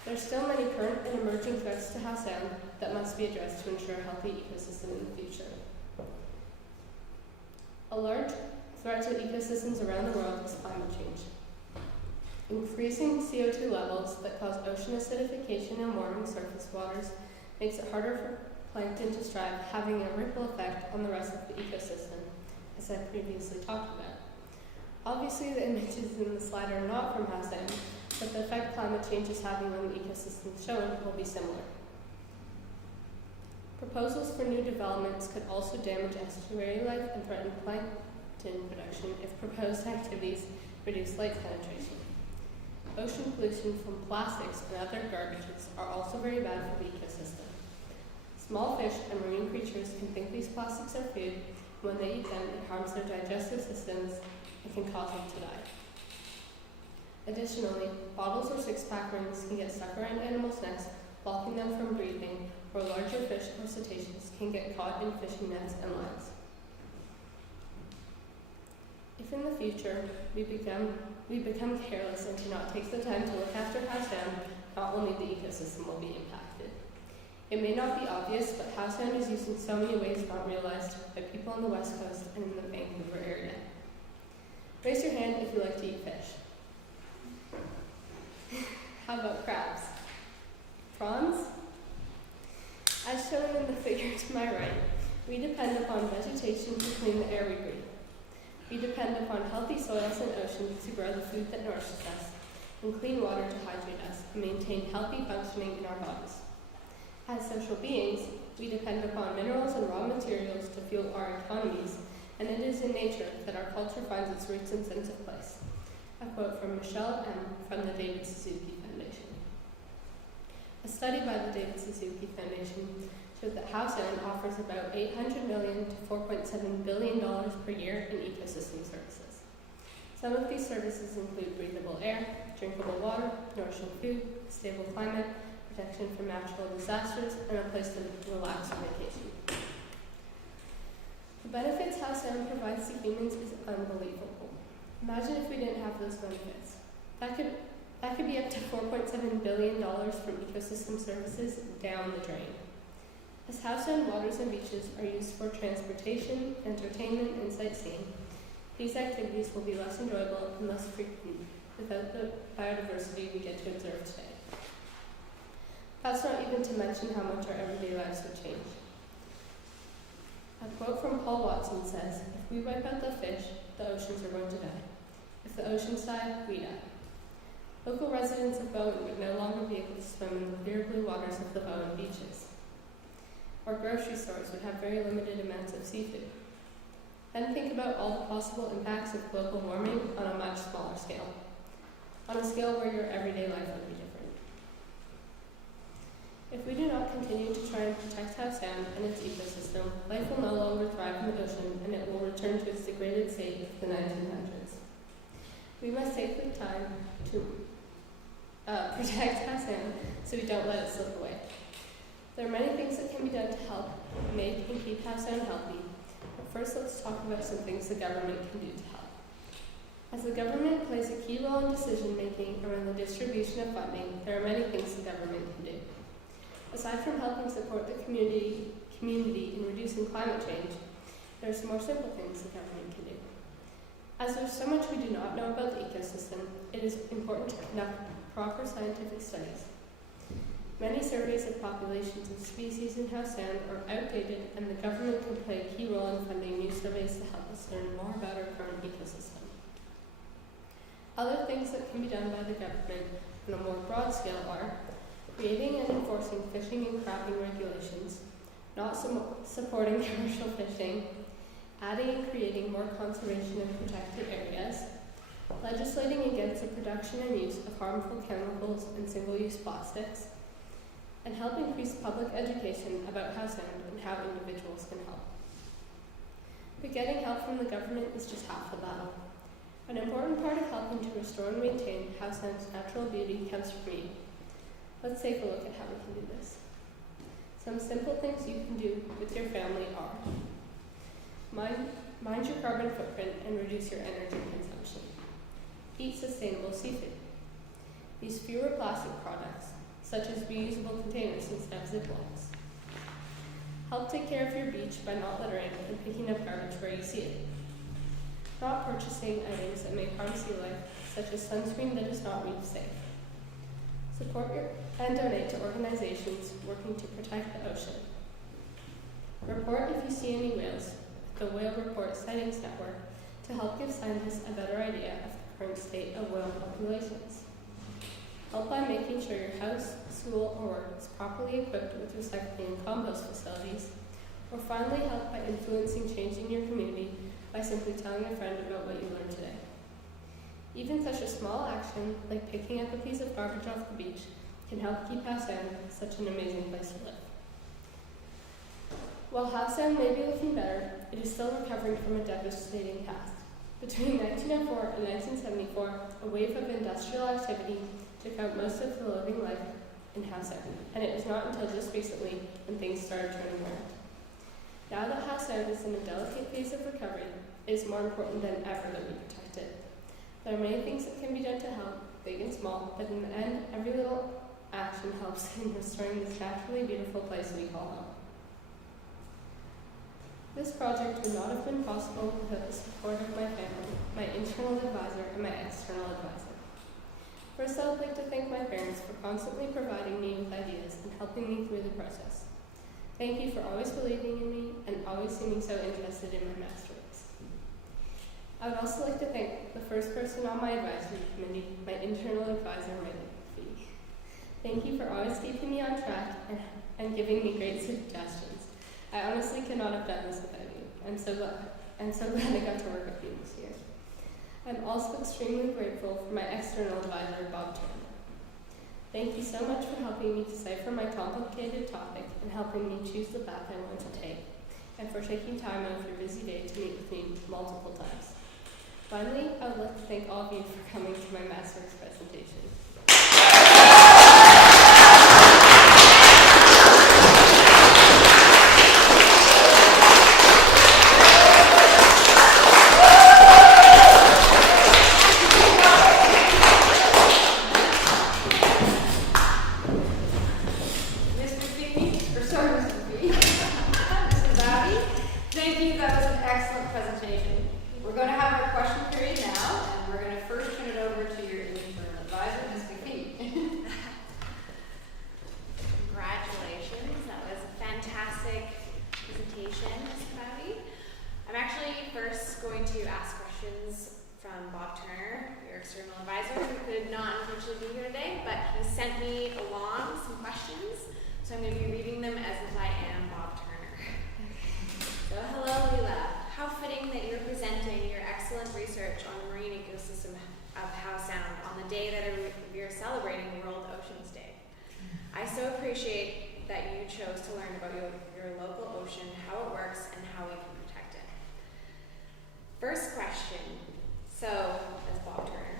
There are still many current and emerging threats to House End that must be addressed to ensure a healthy ecosystem in the future. A large threat to ecosystems around the world is climate change. Increasing CO2 levels that cause ocean acidification and warming surface waters makes it harder for plankton to strive, having a ripple effect on the rest of the ecosystem, as I previously talked about. Obviously, the images in the slide are not from House End, but the effect climate change is having on the ecosystem shown will be similar. Proposals for new developments could also damage estuary life and threaten plankton production if proposed activities reduce light penetration. Ocean pollution from plastics and other garbages are also very bad for the ecosystem. Small fish and marine creatures can think these plastics are food. When they eat them, it harms their digestive systems and can cause them to die. Additionally, bottles or six-pack rings can get stuck around animals' necks, blocking them from breathing, or larger fish or cetaceans can get caught in fishing nets and lines. If in the future we become careless and do not take the time to look after House End, not only the ecosystem will be impacted. It may not be obvious, but House End is used in so many ways not realized by people on the West Coast and in the Vancouver area. Raise your hand if you like to eat fish. How about crabs? Prawns? As shown in the figure to my right, we depend upon vegetation to clean the air we breathe. We depend upon healthy soils and oceans to grow the food that nourishes us, and clean water to hydrate us and maintain healthy functioning in our bodies. As social beings, we depend upon minerals and raw materials to fuel our economies, and it is in nature that our culture finds its roots and sense of place. A quote from Michelle M. from the David Suzuki Foundation. A study by the David Suzuki Foundation showed that House End offers about $800 million to $4.7 billion per year in ecosystem services. Some of these services include breathable air, drinkable water, nourishing food, stable climate, protection from natural disasters, and a place to relax or vacation. The benefits House End provides to humans is unbelievable. Imagine if we didn't have those benefits. That could be up to $4.7 billion from ecosystem services down the drain. As House End waters and beaches are used for transportation, entertainment, and sightseeing, these activities will be less enjoyable and less frequent without the biodiversity we get to observe today. That's not even to mention how much our everyday lives would change. A quote from Paul Watson says, "If we wipe out the fish, the oceans are going to die. If the oceans die, we die. Local residents of Bowen would no longer be able to swim in the clear blue waters of the Bowen beaches. Or grocery stores would have very limited amounts of seafood. Then think about all the possible impacts of global warming on a much smaller scale. On a scale where your everyday life would be different. If we do not continue to try and protect Howe Sound and its ecosystem, life will no longer thrive in the ocean and it will return to its degraded state of the 1900s. We must take the time to protect Howe Sound so we don't let it slip away. There are many things that can be done to help make and keep Howe Sound healthy, but first let's talk about some things the government can do to help. As the government plays a key role in decision making around the distribution of funding, there are many things the government can do. Aside from helping support the community in reducing climate change, there are some more simple things the government can do. As there's so much we do not know about the ecosystem, it is important to conduct proper scientific studies. Many surveys of populations of species in Howe Sound are outdated, and the government can play a key role in funding new surveys to help us learn more about our current ecosystem. Other things that can be done by the government on a more broad scale are creating and enforcing fishing and crapping regulations, not supporting commercial fishing, adding and creating more conservation and protected areas, legislating against the production and use of harmful chemicals and single-use plastics, and help increase public education about Howe Sound and how individuals can help. But getting help from the government is just half the battle. An important part of helping to restore and maintain Howe Sound's natural beauty comes from you. Let's take a look at how we can do this. Some simple things you can do with your family are mind your carbon footprint and reduce your energy consumption. Eat sustainable seafood. Use fewer plastic products, such as reusable containers instead of Ziplocs. Help take care of your beach by not littering and picking up garbage where you see it. Not purchasing items that may harm sea life, such as sunscreen that is not reef safe. Support and donate to organizations working to protect the ocean. Report if you see any whales with the Whale Report Sightings Network to help give scientists a better idea of the current state of whale populations. Help by making sure your house, school, or work is properly equipped with recycling and compost facilities. Or finally, help by influencing change in your community by simply telling a friend about what you learned today. Even such a small action, like picking up a piece of garbage off the beach, can help keep Howe Sound such an amazing place to live. While Howe Sound may be looking better, it is still recovering from a devastating past. Between 1904 and 1974, a wave of industrial activity took out most of the living life in Howe Sound, and it was not until just recently when things started turning around. Now that Howe Sound is in a delicate phase of recovery, it is more important than ever that we protect it. There are many things that can be done to help, big and small, but in the end, every little action helps in restoring this naturally beautiful place we call home. This project would not have been possible without the support of my family, my internal advisor, and my external advisor. First, I would like to thank my parents for constantly providing me with ideas and helping me through the process. Thank you for always believing in me and always seeming so interested in my Masterworks. I would also like to thank the first person on my advisory committee, my internal advisor, Fee. Thank you for always keeping me on track and giving me great suggestions. I honestly could not have done this without you. I'm so glad I got to work with you this year. I'm also extremely grateful for my external advisor, Bob Turner. Thank you so much for helping me decipher my complicated topic and helping me choose the path I want to take, and for taking time out of your busy day to meet with me multiple times. Finally, I would like to thank all of you for coming to my Masterworks presentation. I'm actually first going to ask questions from Bob Turner external advisor, who could not unfortunately be here today, but he sent me along some questions, so I'm going to be reading them as if I am Bob Turner. So, hello, Leela. How fitting that you're presenting your excellent research on the marine ecosystem of Howe Sound on the day that we are celebrating World Oceans Day. I so appreciate that you chose to learn about your local ocean, how it works, and how we can protect it. First question. So, as Bob Turner,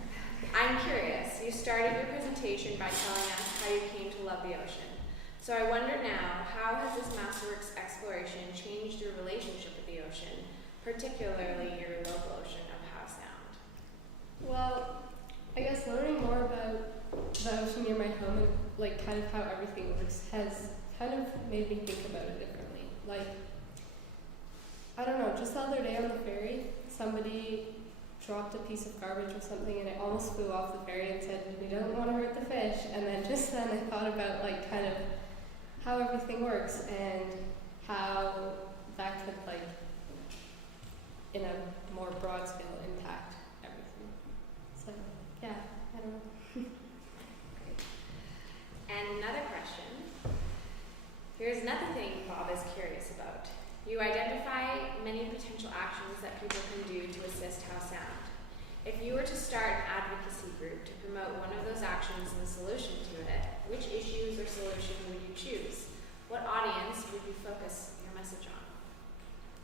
I'm curious. You started your presentation by telling us how you came to love the ocean. So I wonder now, how has this Masterworks exploration changed your relationship with the ocean, particularly your local ocean of Howe Sound? Well, I guess learning more about the ocean near my home and like kind of how everything works has kind of made me think about it differently. Like, I don't know, just the other day on the ferry, somebody dropped a piece of garbage or something and it almost flew off the ferry and said, we don't want to hurt the fish. And then just then I thought about like kind of how everything works and how that could like, in a more broad scale, impact everything. So, yeah, I don't know. And another question. Here's another thing Bob is curious about. You identify many potential actions that people can do to assist Howe Sound. If you were to start an advocacy group to promote one of those actions and the solution to it, which issues or solution would you choose? What audience would you focus your message on?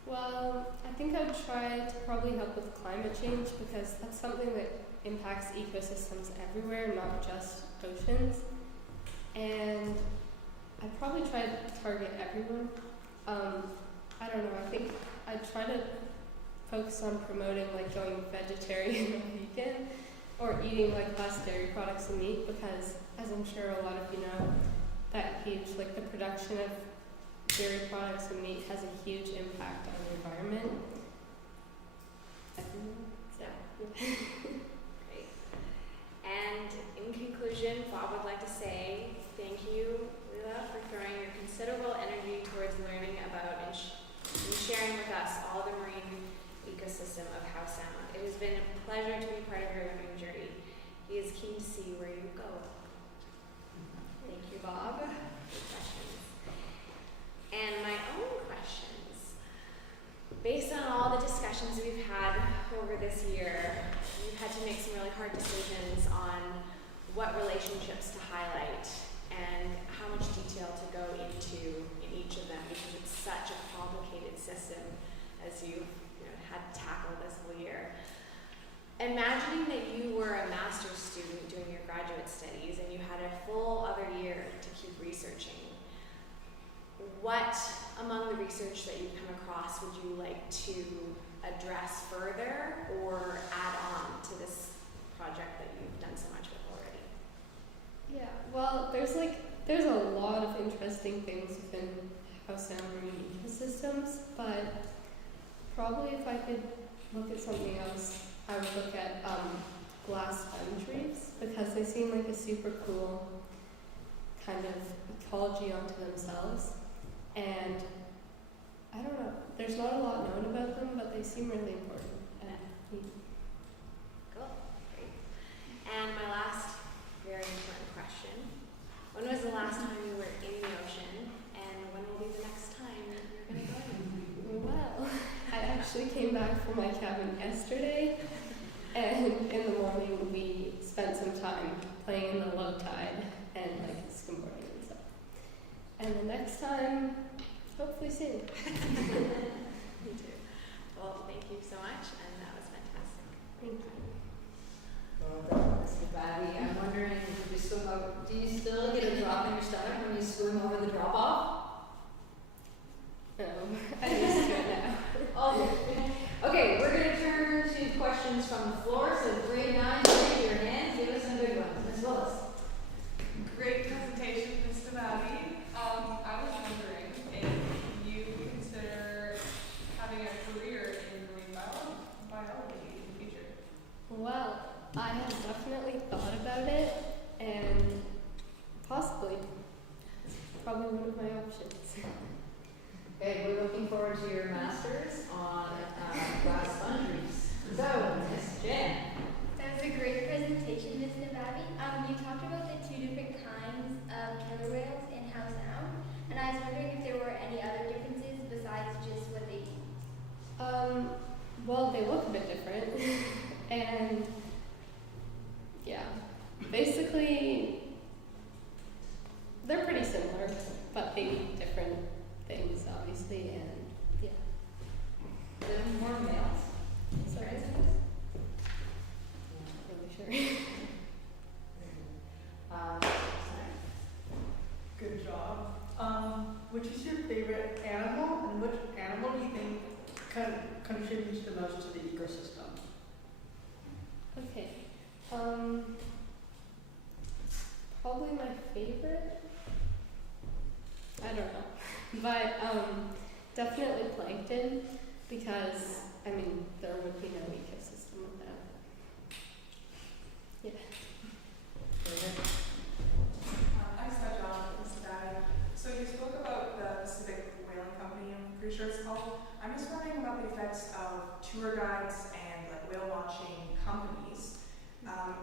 Well, I think I'd try to probably help with climate change because that's something that impacts ecosystems everywhere, not just oceans. And I'd probably try to target everyone. I don't know, I think I'd try to focus on promoting like going vegetarian or vegan or eating like less dairy products and meat because, as I'm sure a lot of you know, that huge, like the production of dairy products and meat has a huge impact on the environment. So, Great. And in conclusion, Bob would like to say thank you, Leela, for throwing your considerable energy towards learning about and sharing with us all the marine ecosystem of Howe Sound. It has been a pleasure to be part of your learning journey. He is keen to see where you go. Thank you, Bob. Good questions. And my own questions. Based on all the discussions we've had over this year, we've had to make some really hard decisions on what relationships to highlight and how much detail to go into in each of them because it's such a complicated system as you've had to tackle this whole year. Imagining that you were a master's student doing your graduate studies and you had a full other year to keep researching, what among the research that you've come across would you like to address further or add on to this project that you've done so much with already? yeah, well, there's a lot of interesting things within Howe Sound marine ecosystems, but probably if I could look at something else, I would look at glass sponge reefs because they seem like a super cool kind of ecology unto themselves. And I don't know, there's not a lot known about them, but they seem really important. Cool, great. And my last very important question. When was the last time you were in the ocean and when will be the next time you're going to go? Well, I actually came back from my cabin yesterday, and in the morning we spent some time playing in the low tide and like skimboarding and stuff. And the next time, hopefully soon. Me too. Well, thank you so much, and that was fantastic. Thank you. Well done, Mr. Batty. I'm wondering if you swim over, do you still get a drop in your stomach when you swim over the drop off? No, I'm used to it now. Okay, we're going to turn to questions from the floor. So grade 9, raise your hands. Give us some good ones. Ms. Willis. Great presentation, Mr. Batty. I was wondering if you consider having a career in marine biology in the future. Well, I have definitely thought about it, and possibly. It's probably one of my options. Okay, we're looking forward to your master's on glass sponge reefs. So, Ms. Jen. That was a great Basically, they're pretty similar, but they eat different things, obviously, and yeah. There are more males. So Right. not really sure. Good job. Which is your favorite animal, and which animal do you think contributes the most to the ecosystem? Okay. Probably my favorite. I don't know, but definitely plankton, because I mean there would be no ecosystem without that. Yeah. I'm Sajal, Mr. Dad. So you spoke about the Pacific Whaling Company, I'm pretty sure it's called. I'm just wondering about the effects of tour guides and like whale watching companies.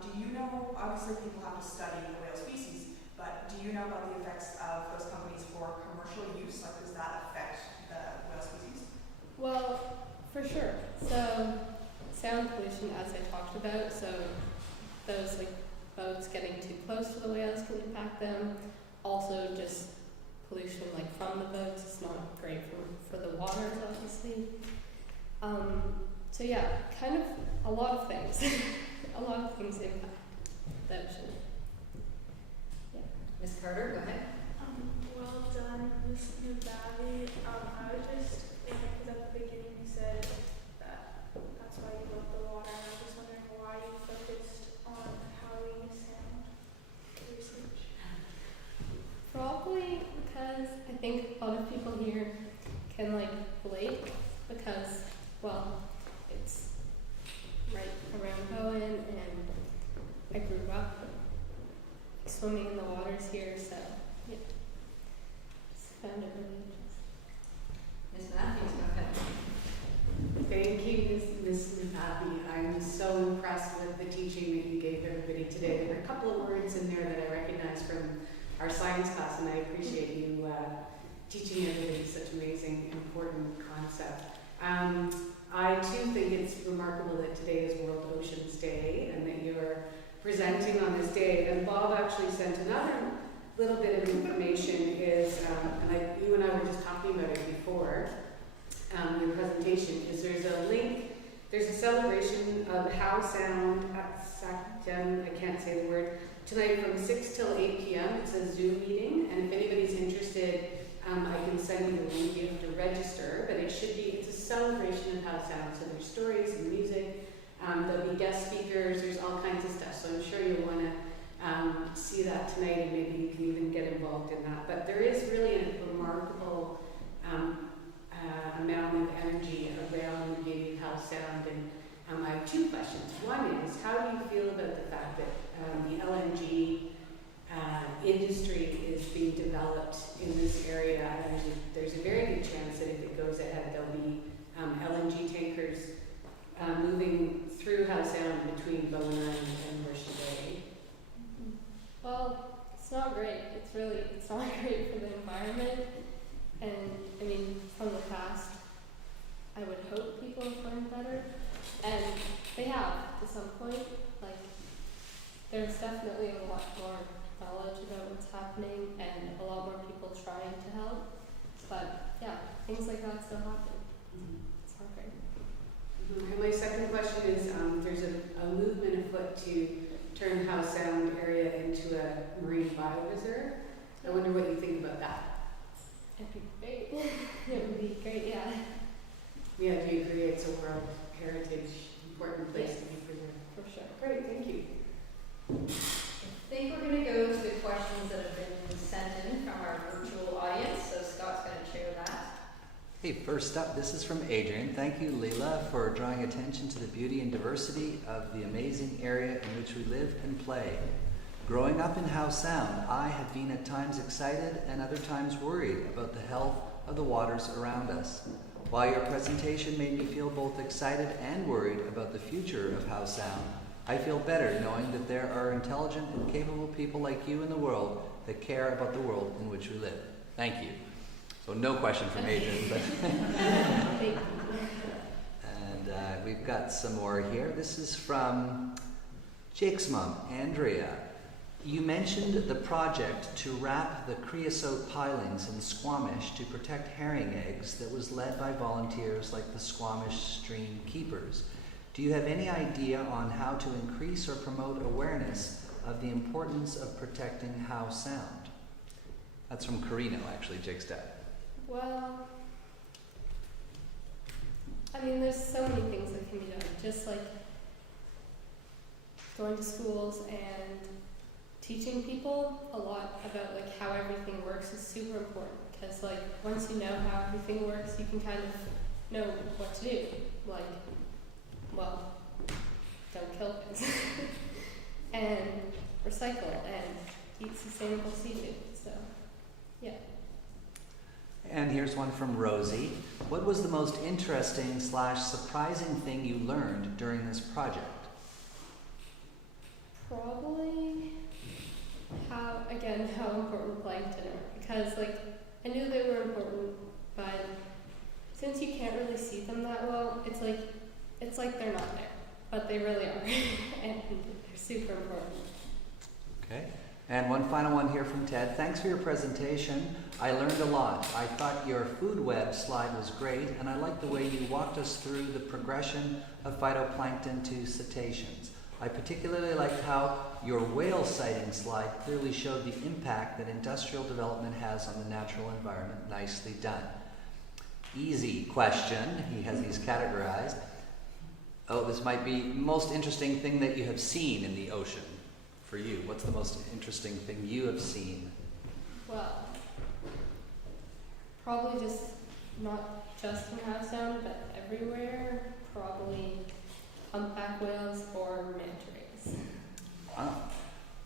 Do you know, obviously people have to study the whale species, but do you know about the effects of those companies for commercial use? Like does that affect the whale species? Well, for sure. So sound pollution, as I talked about, so those like boats getting too close to the whales can impact them. Also just pollution like from the boats is not great for the waters, obviously. So yeah, kind of a lot of things. A lot of things impact the ocean. Yeah. Ms. Carter, go ahead. Well done, Ms. Nubali. I was just, because at the beginning you said that that's why you love the water, and I was just wondering why you focused on howling sound research. Probably because I think a lot of people here can like relate because, well, it's right around Bowen and I grew up swimming in the waters here, so yeah, just found it really interesting. Ms. Matthews, go ahead. Thank you, Ms. Napapi. I'm so impressed with the teaching that you gave everybody today. There were a couple of words in there that I recognize from our science class, and I appreciate you teaching everybody such amazing, important concept. I too think it's remarkable that today is World Oceans Day and that you're presenting on this day. And Bob actually sent another little bit of information is, you and I were just talking about it before, your presentation, is there's a link, there's a celebration of How Sound at Sackden, I can't say the word, tonight from 6 till 8 p.m. It's a Zoom meeting, and if anybody's interested, I can send you the link. You have to register, but it's a celebration of How Sound. So there's stories and music, there'll be guest speakers, there's all kinds of stuff. So I'm sure you'll want to see that tonight, and maybe you can even get involved in that. But there is really a remarkable amount of energy around the beauty of How Sound. And I have two questions. One is, how do you feel about the fact that the LNG industry is being developed in this area? There's a very good chance that if it goes ahead, there'll be LNG tankers moving through How Sound between Bowen Island and Horseshoe Bay. Well, it's not great. It's not great for the environment. And I mean, from the past, I would hope people have learned better. And they have to some point. Like, there's definitely a lot more knowledge about what's happening and a lot more people trying to help. But yeah, things like that still happen. It's not great. And my second question is, there's a movement afoot to turn How Sound area into a marine bioreserve. I wonder what you think about that. It'd be great. It would be great, yeah. Yeah, do you agree it's a World Heritage important place to be preserved? For sure. Great, thank you. I think we're going to go to the questions that have been sent in from our virtual audience. So Scott's going to chair that. Hey, first up, this is from Adrian. Thank you, Leila, for drawing attention to the beauty and diversity of the amazing area in which we live and play. Growing up in How Sound, I have been at times excited and other times worried about the health of the waters around us. While your presentation made me feel both excited and worried about the future of How Sound, I feel better knowing that there are intelligent and capable people like you in the world that care about the world in which we live. Thank you. So no question from Adrian, but and we've got some more here. This is from Jake's mom, Andrea. You mentioned the project to wrap the creosote pilings in Squamish to protect herring eggs that was led by volunteers like the Squamish Stream Keepers. Do you have any idea on how to increase or promote awareness of the importance of protecting Howe Sound? That's from Carino, actually, Jake's dad. Well, I mean, there's so many things that can be done. Just like going to schools and teaching people a lot about like how everything works is super important. Because like once you know how everything works, you can kind of know what to do. Like, well, don't kill things, and recycle and eat sustainable seafood. So, yeah. And here's one from Rosie. What was the most interesting / surprising thing you learned during this project? Probably how important plankton are. Because like I knew they were important, but since you can't really see them that well, it's like they're not there. But they really are. And they're super important. Okay. And one final one here from Ted. Thanks for your presentation. I learned a lot. I thought your food web slide was great, and I liked the way you walked us through the progression of phytoplankton to cetaceans. I particularly liked how your whale sighting slide clearly showed the impact that industrial development has on the natural environment. Nicely done. Easy question. He has these categorized. Oh, this might be most interesting thing that you have seen in the ocean. For you, what's the most interesting thing you have seen? Well, probably just not just in Howe Sound, but everywhere. Probably humpback whales or manta rays. Wow.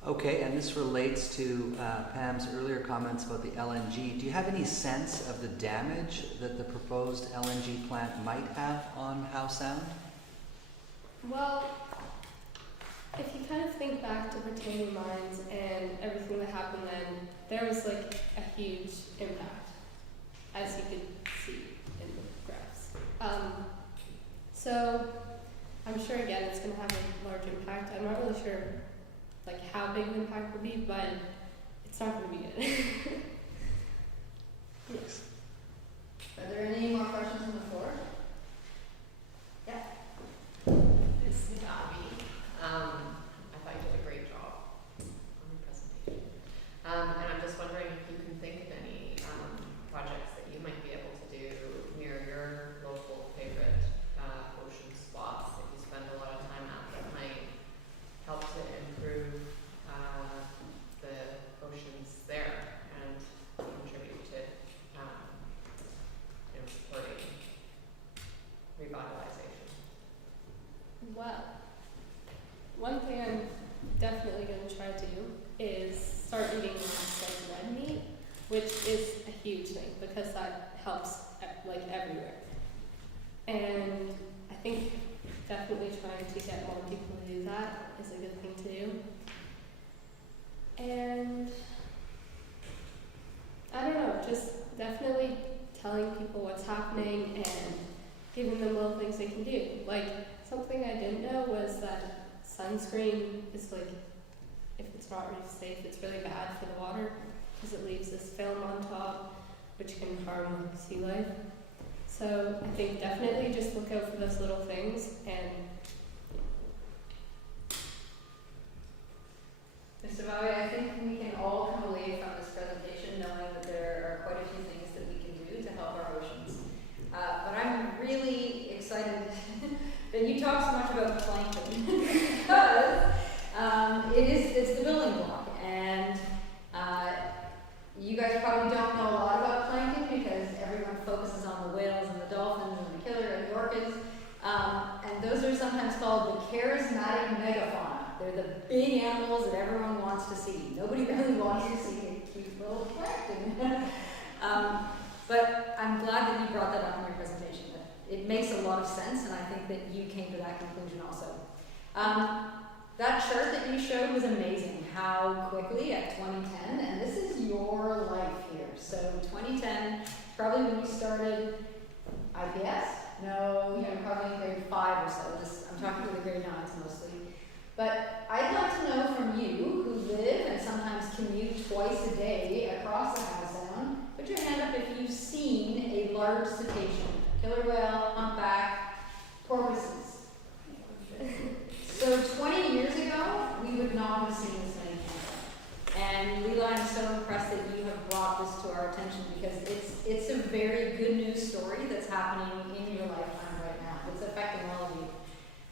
Okay, and this relates to Pam's earlier comments about the LNG. Do you have any sense of the damage that the proposed LNG plant might have on Howe Sound? Well, if you kind of think back to Britannia Mines and everything that happened then, there was like a huge impact, as you could see in the graphs. So I'm sure again it's going to have a large impact. I'm not really sure like how big the impact will be, but it's not going to be good. Yes. Are there any more questions on the floor? Yeah. It's Nabi. I thought you did a great job on the presentation. And I'm just wondering if you can think of any projects that you might be able to do near your local favorite ocean spots that you spend a lot of time at that might help to improve the oceans there and contribute to supporting revitalization. Well, one thing I'm definitely going to try to do is start eating less like red meat, which is a huge thing because that helps like everywhere. And I think definitely trying to get more people to do that is a good thing to do. And I don't know, just definitely telling people what's happening and giving them little things they can do. Like something I didn't know was that sunscreen is like, if it's not really safe, it's really bad for the water because it leaves this film on top which can harm sea life. So I think definitely just look out for those little things and Mr. Bowie, I think we can all come away from this presentation knowing that there are quite a few things that we can do to help our oceans. But I'm really excited that you talk so much about plankton because it's the building block, and you guys probably don't know a lot about plankton because everyone focuses on the whales and the dolphins and the killer and the orchids, and those are sometimes called the charismatic megafauna. They're the big animals that everyone wants to see. Nobody really wants to see a cute little plankton. But I'm glad that you brought that up in your presentation. It makes a lot of sense, and I think that you came to that conclusion also. That chart that you showed was amazing, how quickly at 2010, and this is your life here. So 2010, probably when you started IPS? No, you were probably in grade 5 or so. I'm talking to the grade 9s mostly. But I'd like to know from you, who live and killer whale, humpback, porpoises. So 20 years ago, we would not have seen this in Canada. And Leela, I'm so impressed that you have brought this to our attention because it's a very good news story that's happening in your lifetime right now. It's affecting all of you.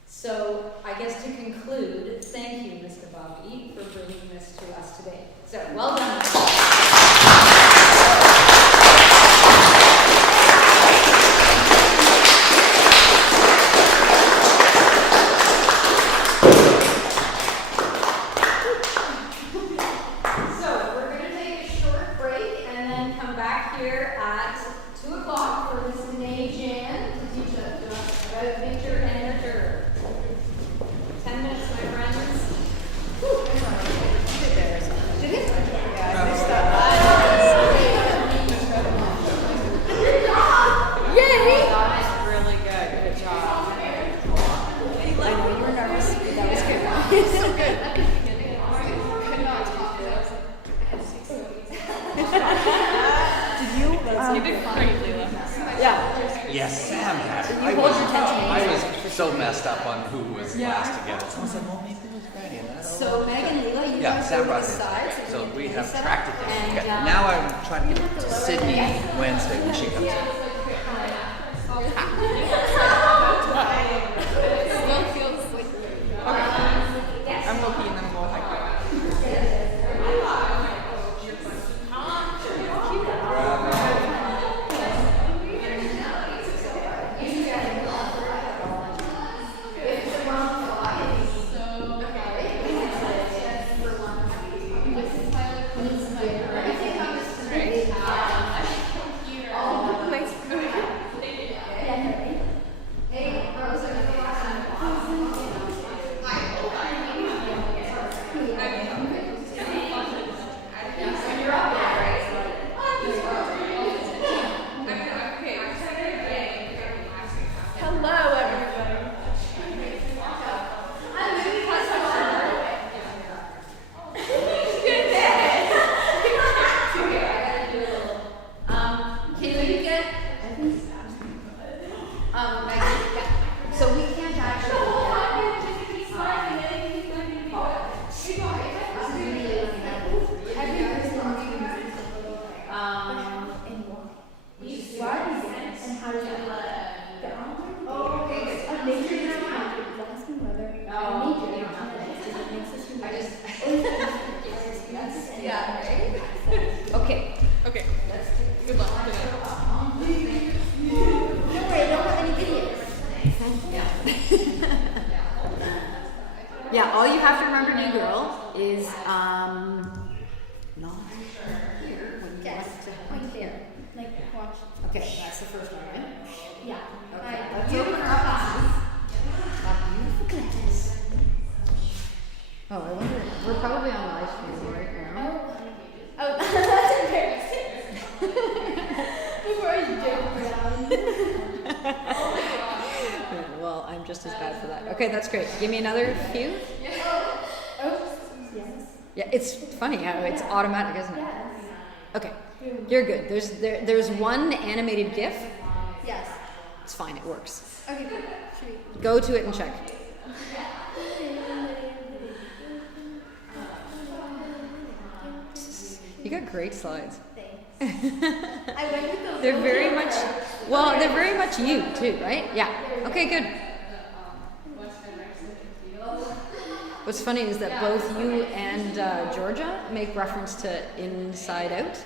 So I guess to conclude, thank you, Mr. Bobby, for bringing this to us today. So well done. Yes, Sam had it. I was so messed up on who was last to get it. So I said, well, maybe it was Granny. And I don't know. So Meg and Leela, you Yeah, guys Sam go to brought the it. sides. So we have set tracked up, it. and, Okay, now I'm trying to get it to Sydney Wednesday when she comes in. I'm low-key and then I'm going like Okay. Okay. Good luck. Good night. Don't worry, I don't have any videos. Yeah, all you have to remember, new girl, is not here when you want to point here. Like, watch. Okay, that's the first one, right? Yeah. Okay, let's open her up and see. Beautiful glass. Oh, I wonder, we're probably on live stream right now. Oh, that's embarrassing. Before I jump around. Well, I'm just as bad for that. Okay, that's great. Give me another few. Oh, yes. Yeah, it's funny how it's automatic, isn't it? Okay, you're good. There's one animated GIF. Yes. It's fine, it works. Okay, good. Go to it and check. You got great slides. I went with the They're very much, well, they're very much you too, right? Yeah. Okay, good. What's funny is that both you and Georgia make reference to Inside Out,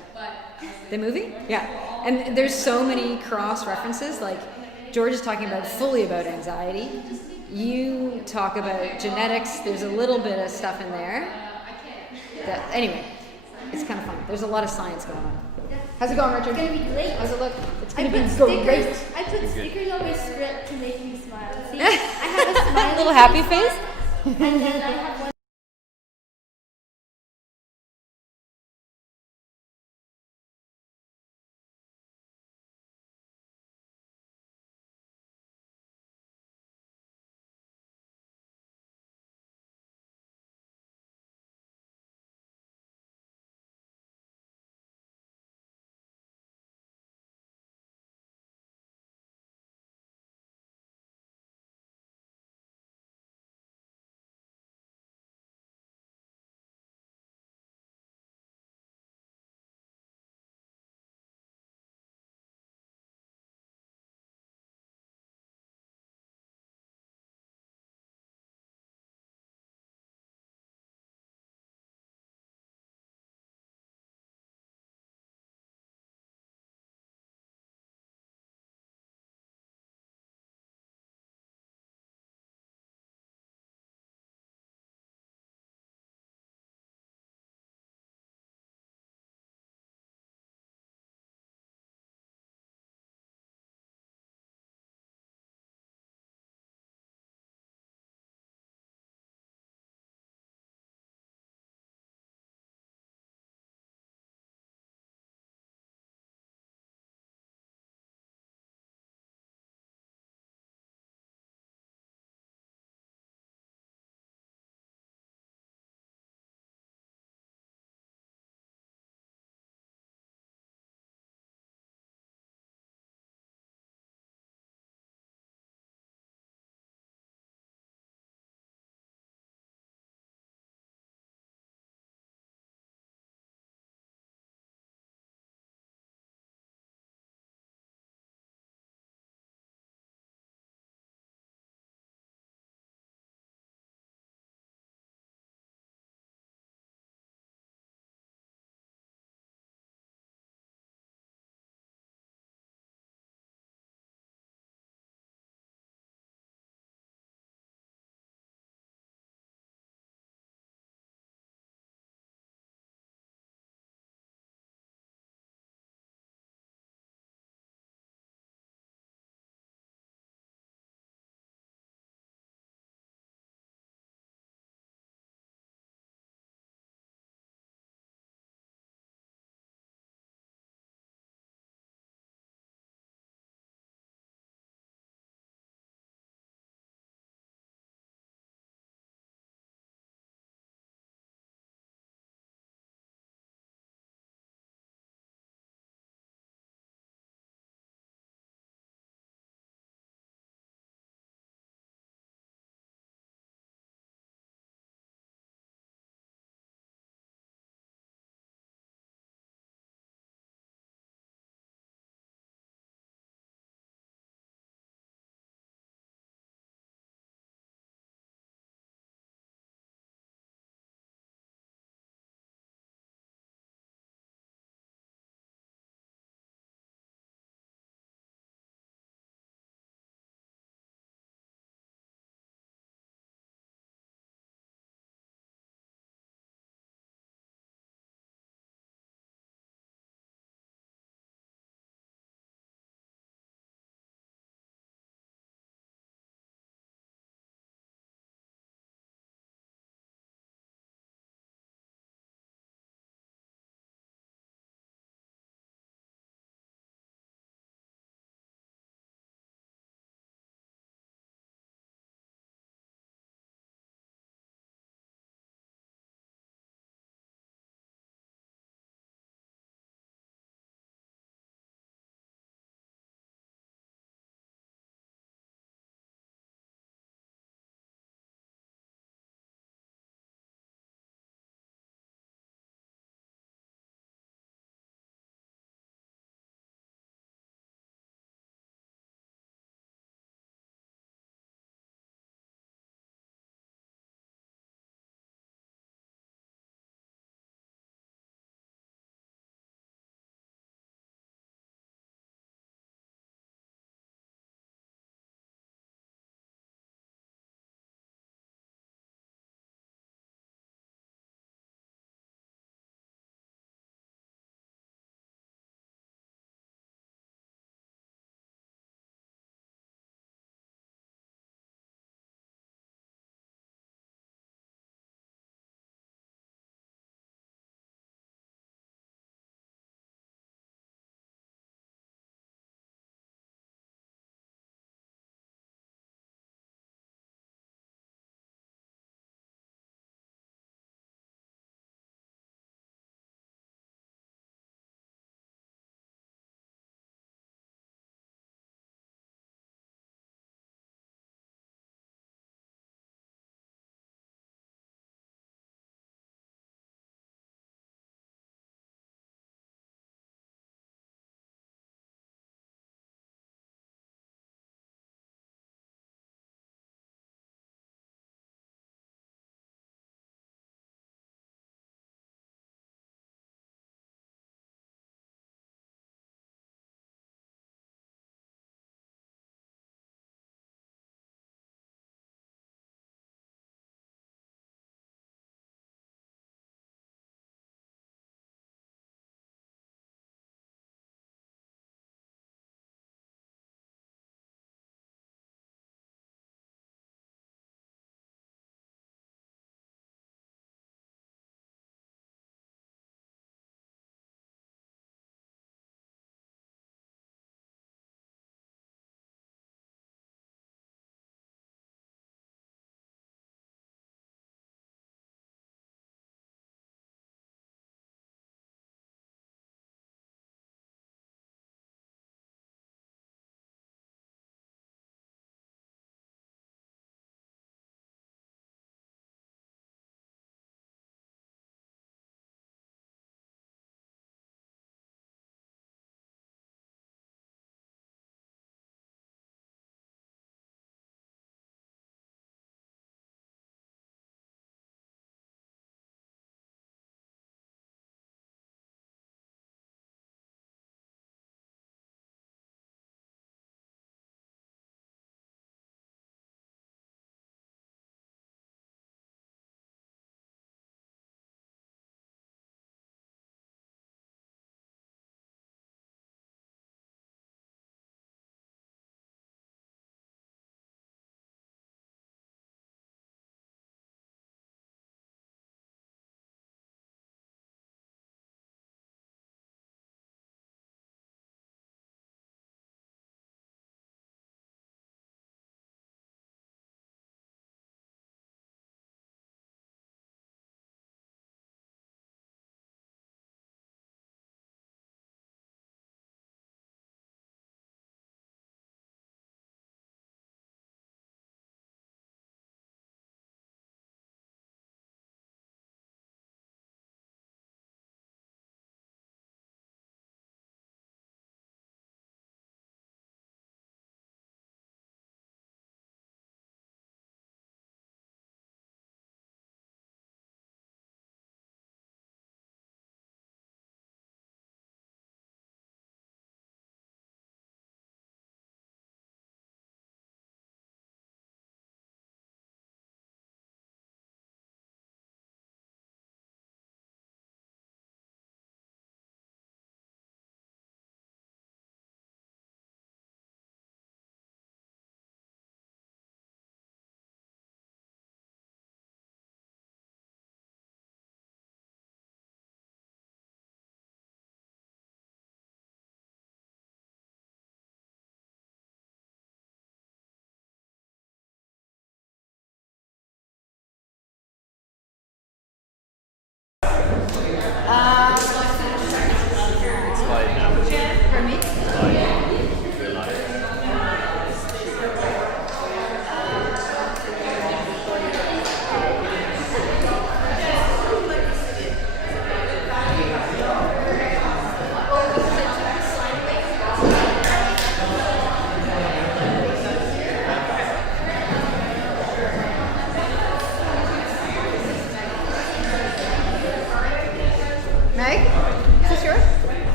the movie. Yeah, and there's so many cross references. Like George is talking fully about anxiety. You talk about genetics. There's a little bit of stuff in there. Anyway, it's kind of fun. There's a lot of science going on. How's it going, Richard? It's gonna be great. How's it look? It's gonna I be put great. stickers. I put stickers on my script to make me smile. See, I have a smiley Little happy face, face. and then I have one.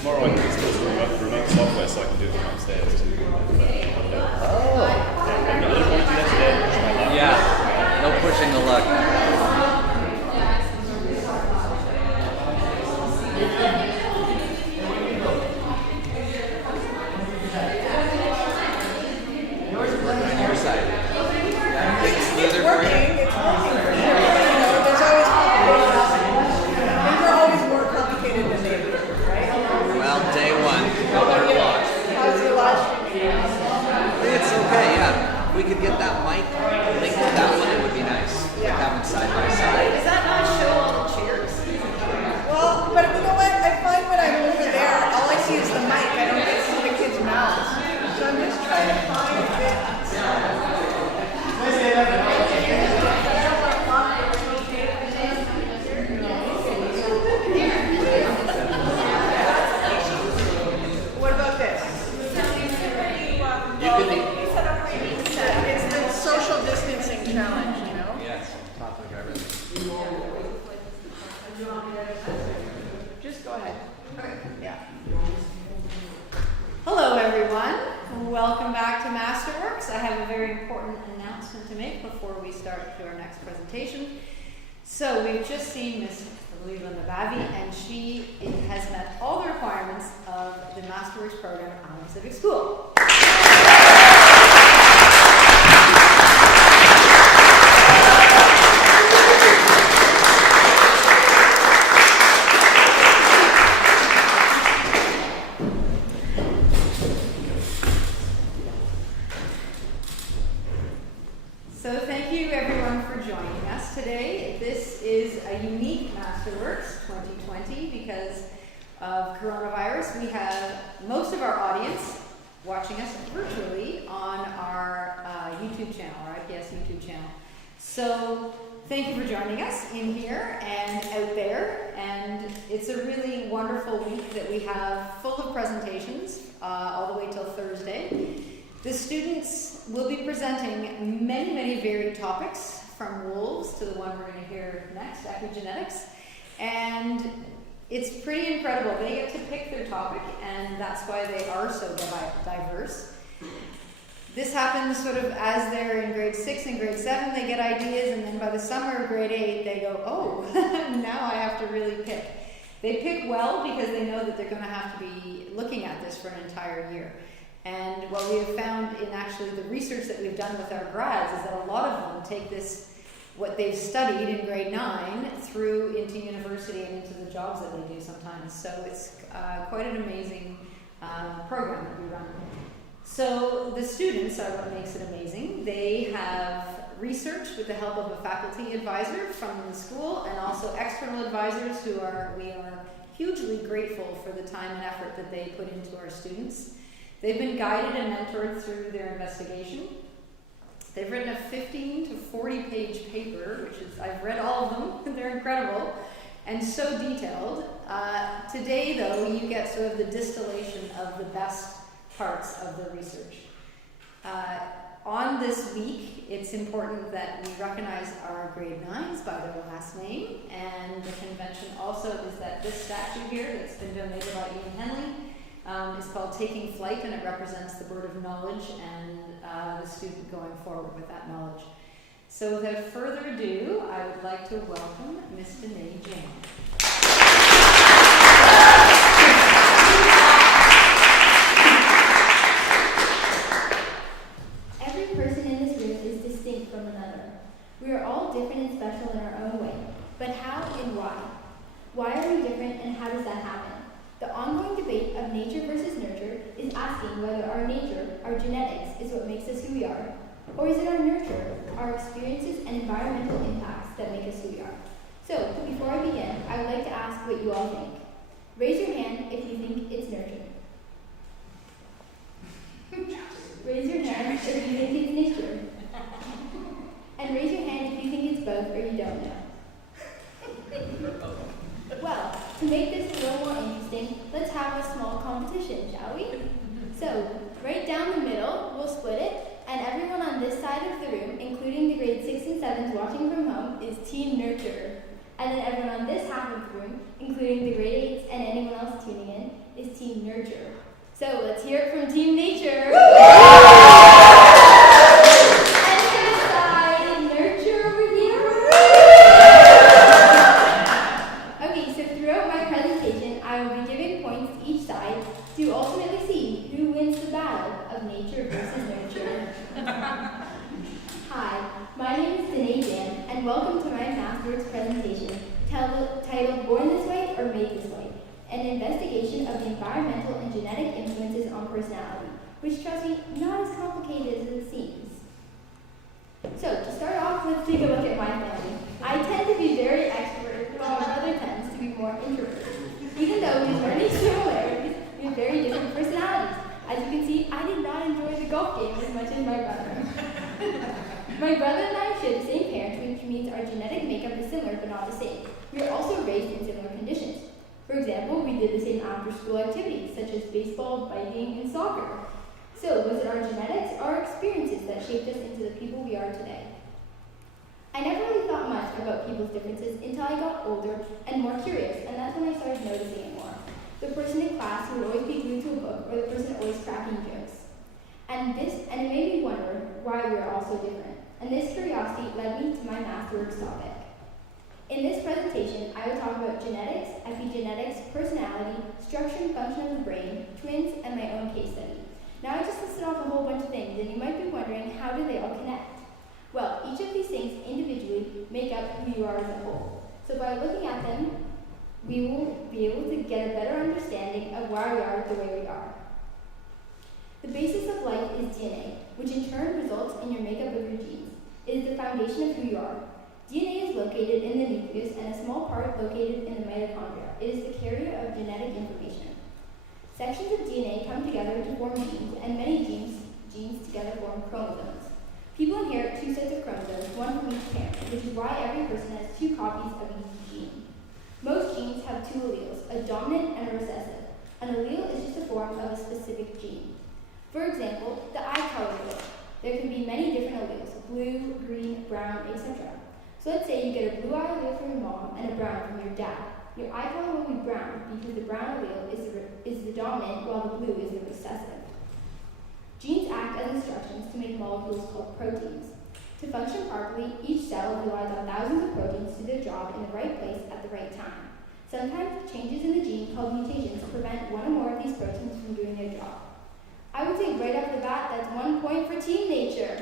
tomorrow I can install remote software so I can do it from upstairs too. Yeah, no pushing the luck. Yours working on your side. Yeah, it's smoother for you. It's working for sure. You know, there's always complications. Things are always more complicated than they were, right? Well, day one, no better luck. How's your last week? It's okay, yeah. We could get that mic linked to that one, it would be nice. Like having side by side. Does that not show all the chairs? Well, but you know what? I find when I'm over there, all I see is the mic. I don't get to see the kids' mouths. So I'm just trying to find a bit. What about this? You could be. It's the social distancing challenge, you know? Yes, on top of everything. Just go ahead. Okay. Yeah. Hello, everyone. Welcome back to Masterworks. I have a very important announcement to make before we start to our next presentation. So we've just seen Ms. Leland Nabavi, and she has met all the requirements of the Masterworks program at Allen Civic School. So thank you everyone for joining us today. This is a unique Masterworks 2020 because of coronavirus. We have most of our audience watching us virtually on our YouTube channel, our IPS YouTube channel. So thank you for joining us in here and out there. And it's a really wonderful week that we have full of presentations all the way till Thursday. The students will be presenting many, many varied topics, from wolves to the one we're going to hear next, epigenetics. And it's pretty incredible. They get to pick their topic, and that's why they are so diverse. This happens sort of as they're in grade 6 and grade 7, they get ideas, and then by the summer of grade 8, they go, oh, now I have to really pick. They pick well because they know that they're going to have to be looking at this for an entire year. And what we have found in actually the research that we've done with our grads is that a lot of them take this, what they've studied in grade 9, through into university and into the jobs that they do sometimes. So it's quite an amazing program that we run. So the students are what makes it amazing. They have researched with the help of a faculty advisor from the school and also external advisors we are hugely grateful for the time and effort that they put into our students. They've been guided and mentored through their investigation. They've written a 15 to 40 page paper, which is, I've read all of them, they're incredible, and so detailed. Today, though, you get sort of the distillation of the best parts of the research. On this week, it's important that we recognize our grade 9s by their last name, and the convention also is that this statue here that's been donated by Ian Henley is called Taking Flight, and it represents the bird of knowledge and the student going forward with that knowledge. So without further ado, I would like to welcome Ms. Danae Jane. Every person in this room is distinct from another. We are all different and special in our own way. But how and why? Why are we different and how does that happen? The ongoing debate of nature versus nurture is asking whether our nature, our genetics, is what makes us who we are, or is it our nurture, our experiences and environmental impacts that make us who we are? So, before I begin, I would like to ask what you all think. Raise your hand if you think it's nurture. Raise your hand if you think it's nature. And raise your hand if you think it's both or you don't know. Well, to make this a little more interesting, let's have a small competition, shall we? So, right down the middle, we'll split it, and everyone on this side of the room, including the grade 6 and 7s watching from home, is Team Nurture. And then everyone on this half of the room, including the grade 8s and anyone else tuning in, is Team Nurture. So let's hear it from Team Nature. And to the side, Nurture over here. Okay, so throughout my presentation, I will be giving points to each side to ultimately see who wins the battle of nature versus nurture. Hi, my name is Danae Jan, and welcome to my Masterworks presentation titled Born This Way or Made This Way, an investigation of the environmental and genetic influences on personality, which, trust me, not as complicated as it seems. So, to start off, let's take a look at my family. I tend to be very extroverted, while my brother tends to be more introverted. Even though we have many similarities, we have very different personalities. As you can see, I did not enjoy the golf game as much as my brother. My brother and I share the same parents, which means our genetic makeup is similar but not the same. We are also raised in similar conditions. For example, we did the same after-school activities, such as baseball, biking, and soccer. So, was it our genetics or our experiences that shaped us into the people we are today? I never really thought much about people's differences until I got older and more curious, and that's when I started noticing it more. The person in class who would always be glued to a book, or the person always cracking jokes. And it made me wonder why we are all so different. And this curiosity led me to my Masterworks topic. In this presentation, I will talk about genetics, epigenetics, personality, structure and function of the brain, twins, and my own case study. Now I just listed off a whole bunch of things, and you might be wondering, how do they all connect? Well, each of these things individually make up who you are as a whole. So by looking at them, we will be able to get a better understanding of why we are the way we are. The basis of life is DNA, which in turn results in your makeup of your genes. It is the foundation of who you are. DNA is located in the nucleus and a small part located in the mitochondria. It is the carrier of genetic information. Sections of DNA come together to form genes, and many genes together form chromosomes. People inherit 2 sets of chromosomes, one from each parent, which is why every person has 2 copies of each gene. Most genes have 2 alleles, a dominant and a recessive. An allele is just a form of a specific gene. For example, the eye color allele. There can be many different alleles, blue, green, brown, etc. So let's say you get a blue eye allele from your mom and a brown from your dad. Your eye color will be brown because the brown allele is the dominant while the blue is the recessive. Genes act as instructions to make molecules called proteins. To function properly, each cell relies on thousands of proteins to do their job in the right place at the right time. Sometimes changes in the gene called mutations prevent one or more of these proteins from doing their job. I would say right off the bat, that's 1 point for Team Nature.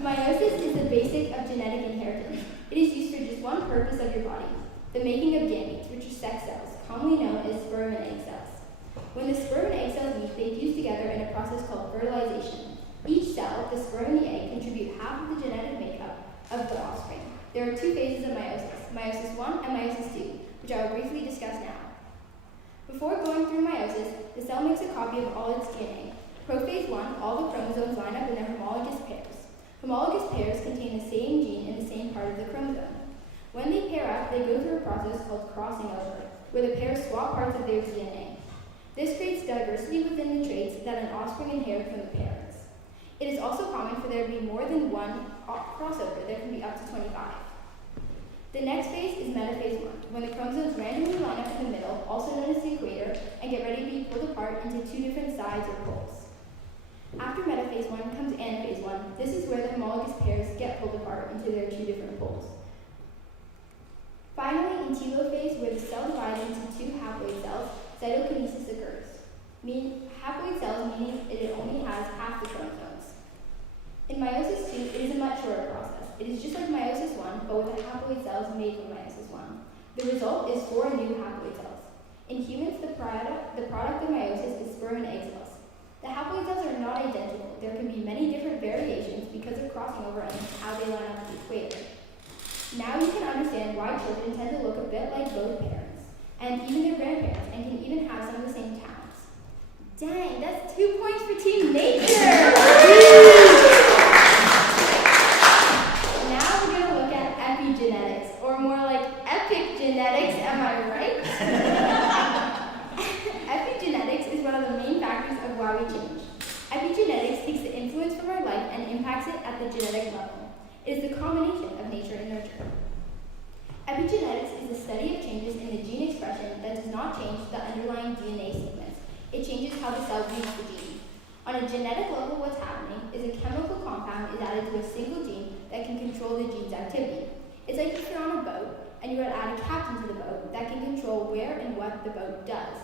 Meiosis is the basic of genetic inheritance. It is used for just one purpose of your body, the making of gametes, which are sex cells, commonly known as sperm and egg cells. When the sperm and egg cells meet, they fuse together in a process called fertilization. Each cell, the sperm and the egg, contribute half of the genetic makeup of the offspring. There are 2 phases of meiosis, meiosis 1 and meiosis 2, which I will briefly discuss now. Before going through meiosis, the cell makes a copy of all its DNA. Prophase 1, all the chromosomes line up in their homologous pairs. Homologous pairs contain the same gene in the same part of the chromosome. When they pair up, they go through a process called crossing over, where the pairs swap parts of their DNA. This creates diversity within the traits that an offspring inherits from the parents. It is also common for there to be more than one crossover. There can be up to 25. The next phase is metaphase 1, when the chromosomes randomly line up in the middle, also known as the equator, and get ready to be pulled apart into 2 different sides or poles. After metaphase 1 comes anaphase 1. This is where the homologous pairs get pulled apart into their 2 different poles. Finally, in telophase, where the cell divides into 2 haploid cells, cytokinesis occurs. Haploid cells meaning it only has half the chromosomes. In meiosis 2, it is a much shorter process. It is just like meiosis 1, but with the haploid cells made from meiosis 1. The result is 4 new haploid cells. In humans, the product of meiosis is sperm and egg cells. The haploid cells are not identical. There can be many different variations because of crossing over and how they line up with the equator. Now you can understand why children tend to look a bit like both parents, and even their grandparents, and can even have some of the same talents. Dang, that's 2 points for Team Nature! Now we're going to look at epigenetics, or more like epic genetics, am I right? Epigenetics is one of the main factors of why we change. Epigenetics takes the influence from our life and impacts it at the genetic level. It is the combination of nature and nurture. Epigenetics is the study of changes in the not change the underlying DNA sequence. It changes how the cell reads the gene. On a genetic level, what's happening is a chemical compound is added to a single gene that can control the gene's activity. It's like if you're on a boat and you were to add a captain to the boat that can control where and what the boat does.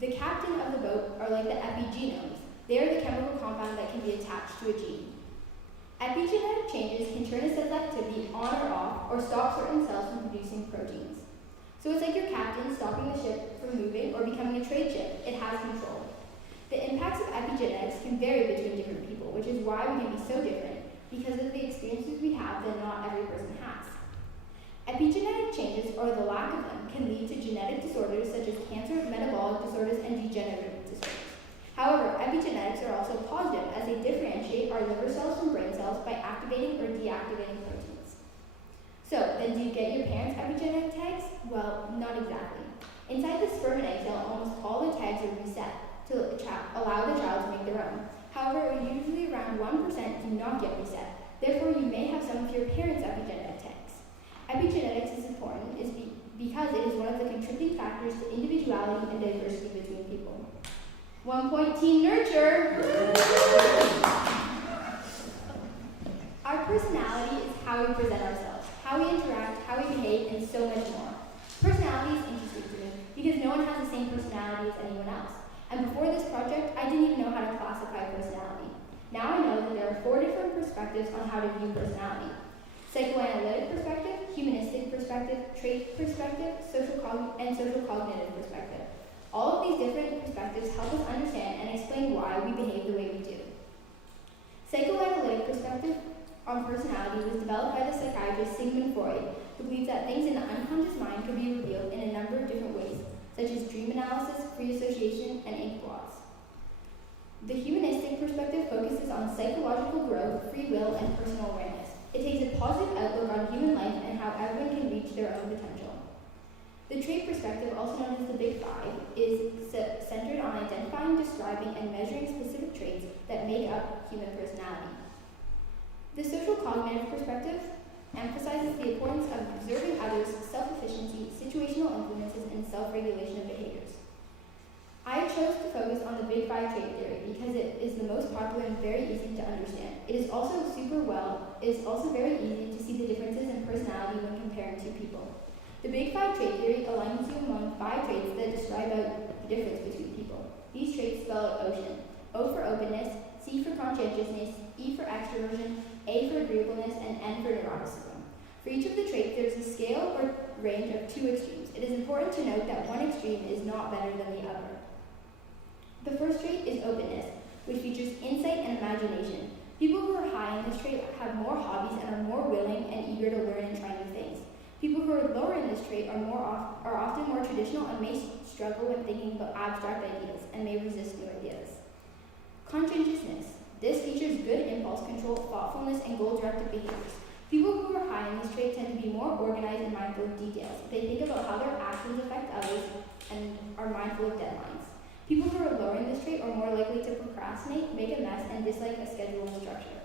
The captain of the boat are like the epigenomes. They are the chemical compound that can be attached to a gene. Epigenetic changes can turn a cell's activity on or off or stop certain cells from producing proteins. So it's like your captain stopping the ship from moving or becoming a trade ship. It has control. The impacts of epigenetics can vary between different people, which is why we can be so different, because of the experiences we have that not every person has. Epigenetic changes, or the lack of them, can lead to genetic disorders such as cancer, metabolic disorders, and degenerative disorders. However, epigenetics are also positive as they differentiate our liver cells from brain cells by activating or deactivating proteins. So, then do you get your parents' epigenetic tags? Well, not exactly. Inside the sperm and egg cell, almost all the tags are reset to allow the child to make their own. However, usually around 1% do not get reset. Therefore, you may have some of your parents' epigenetic tags. Epigenetics is important because it is one of the contributing factors to individuality and diversity between people. 1 point team nurture! Our personality is how we present ourselves, how we interact, how we behave, and so much more. Personality is interesting to me because no one has the same personality as anyone else. And before this project, I didn't even know how to classify personality. Now I know that there are 4 different perspectives on how to view personality. Psychoanalytic perspective, humanistic perspective, trait perspective, social cognitive perspective. All of these different perspectives help us understand and explain why we behave the way we do. Psychoanalytic perspective on personality was developed by the psychiatrist Sigmund Freud, who believes that things in the unconscious mind could be revealed in a number of different ways, such as dream analysis, free association, and ink blots. The humanistic perspective focuses on psychological growth, free will, and personal awareness. It takes a positive outlook on human life and how everyone can reach their own potential. The trait perspective, also known as the Big Five, is centered on identifying, describing, and measuring specific traits that make up human personality. The social cognitive perspective emphasizes the importance of observing others, self-efficiency, situational influences, and self-regulation of behaviors. I chose to focus on the Big Five trait theory because it is the most popular and very easy to understand. It is also very easy to see the differences in personality when comparing two people. The Big Five trait theory aligns you among 5 traits that describe out the difference between people. These traits spell out ocean: O for openness, C for conscientiousness, E for extroversion, A for agreeableness, and N for neuroticism. For each of the traits, there is a scale or range of 2 extremes. It is important to note that one extreme is not better than the other. The first trait is openness, which features insight and imagination. People who are high in this trait have more hobbies and are more willing and eager to learn and try new things. People who are lower in this trait are often more traditional and may struggle with thinking about abstract ideas and may resist new ideas. Conscientiousness. This features good impulse control, thoughtfulness, and goal-directed behaviors. People who are high in this trait tend to be more organized and mindful of details. They think about how their actions affect others and are mindful of deadlines. People who are lower in this trait are more likely to procrastinate, make a mess, and dislike a schedule and structure.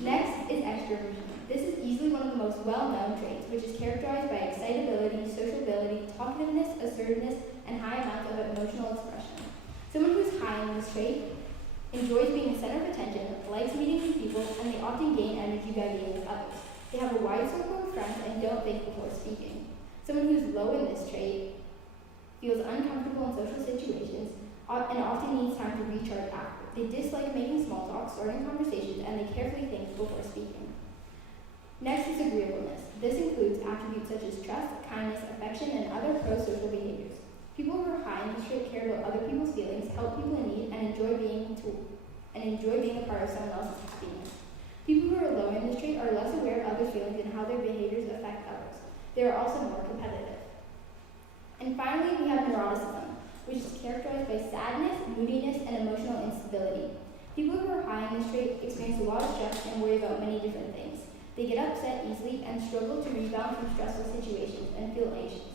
Next is extroversion. This is easily one of the most well-known traits, which is characterized by excitability, sociability, talkativeness, assertiveness, and high amounts of emotional expression. Someone who is high in this trait enjoys being the center of attention, likes meeting new people, and they often gain energy by being with others. They have a wide circle of friends and don't think before speaking. Someone who is low in this trait feels uncomfortable in social situations and often needs time to recharge after. They dislike making small talk, starting conversations, and they carefully think before speaking. Next is agreeableness. This includes attributes such as trust, kindness, affection, and other pro-social behaviors. People who are high in this trait care about other people's feelings, help people in need, and enjoy being a part of someone else's happiness. People who are low in this trait are less aware of others' feelings and how their behaviors affect others. They are also more competitive. And finally, we have neuroticism, which is characterized by sadness, moodiness, and emotional instability. People who are high in this trait experience a lot of stress and worry about many different things. They get upset easily and struggle to rebound from stressful situations and feel anxious.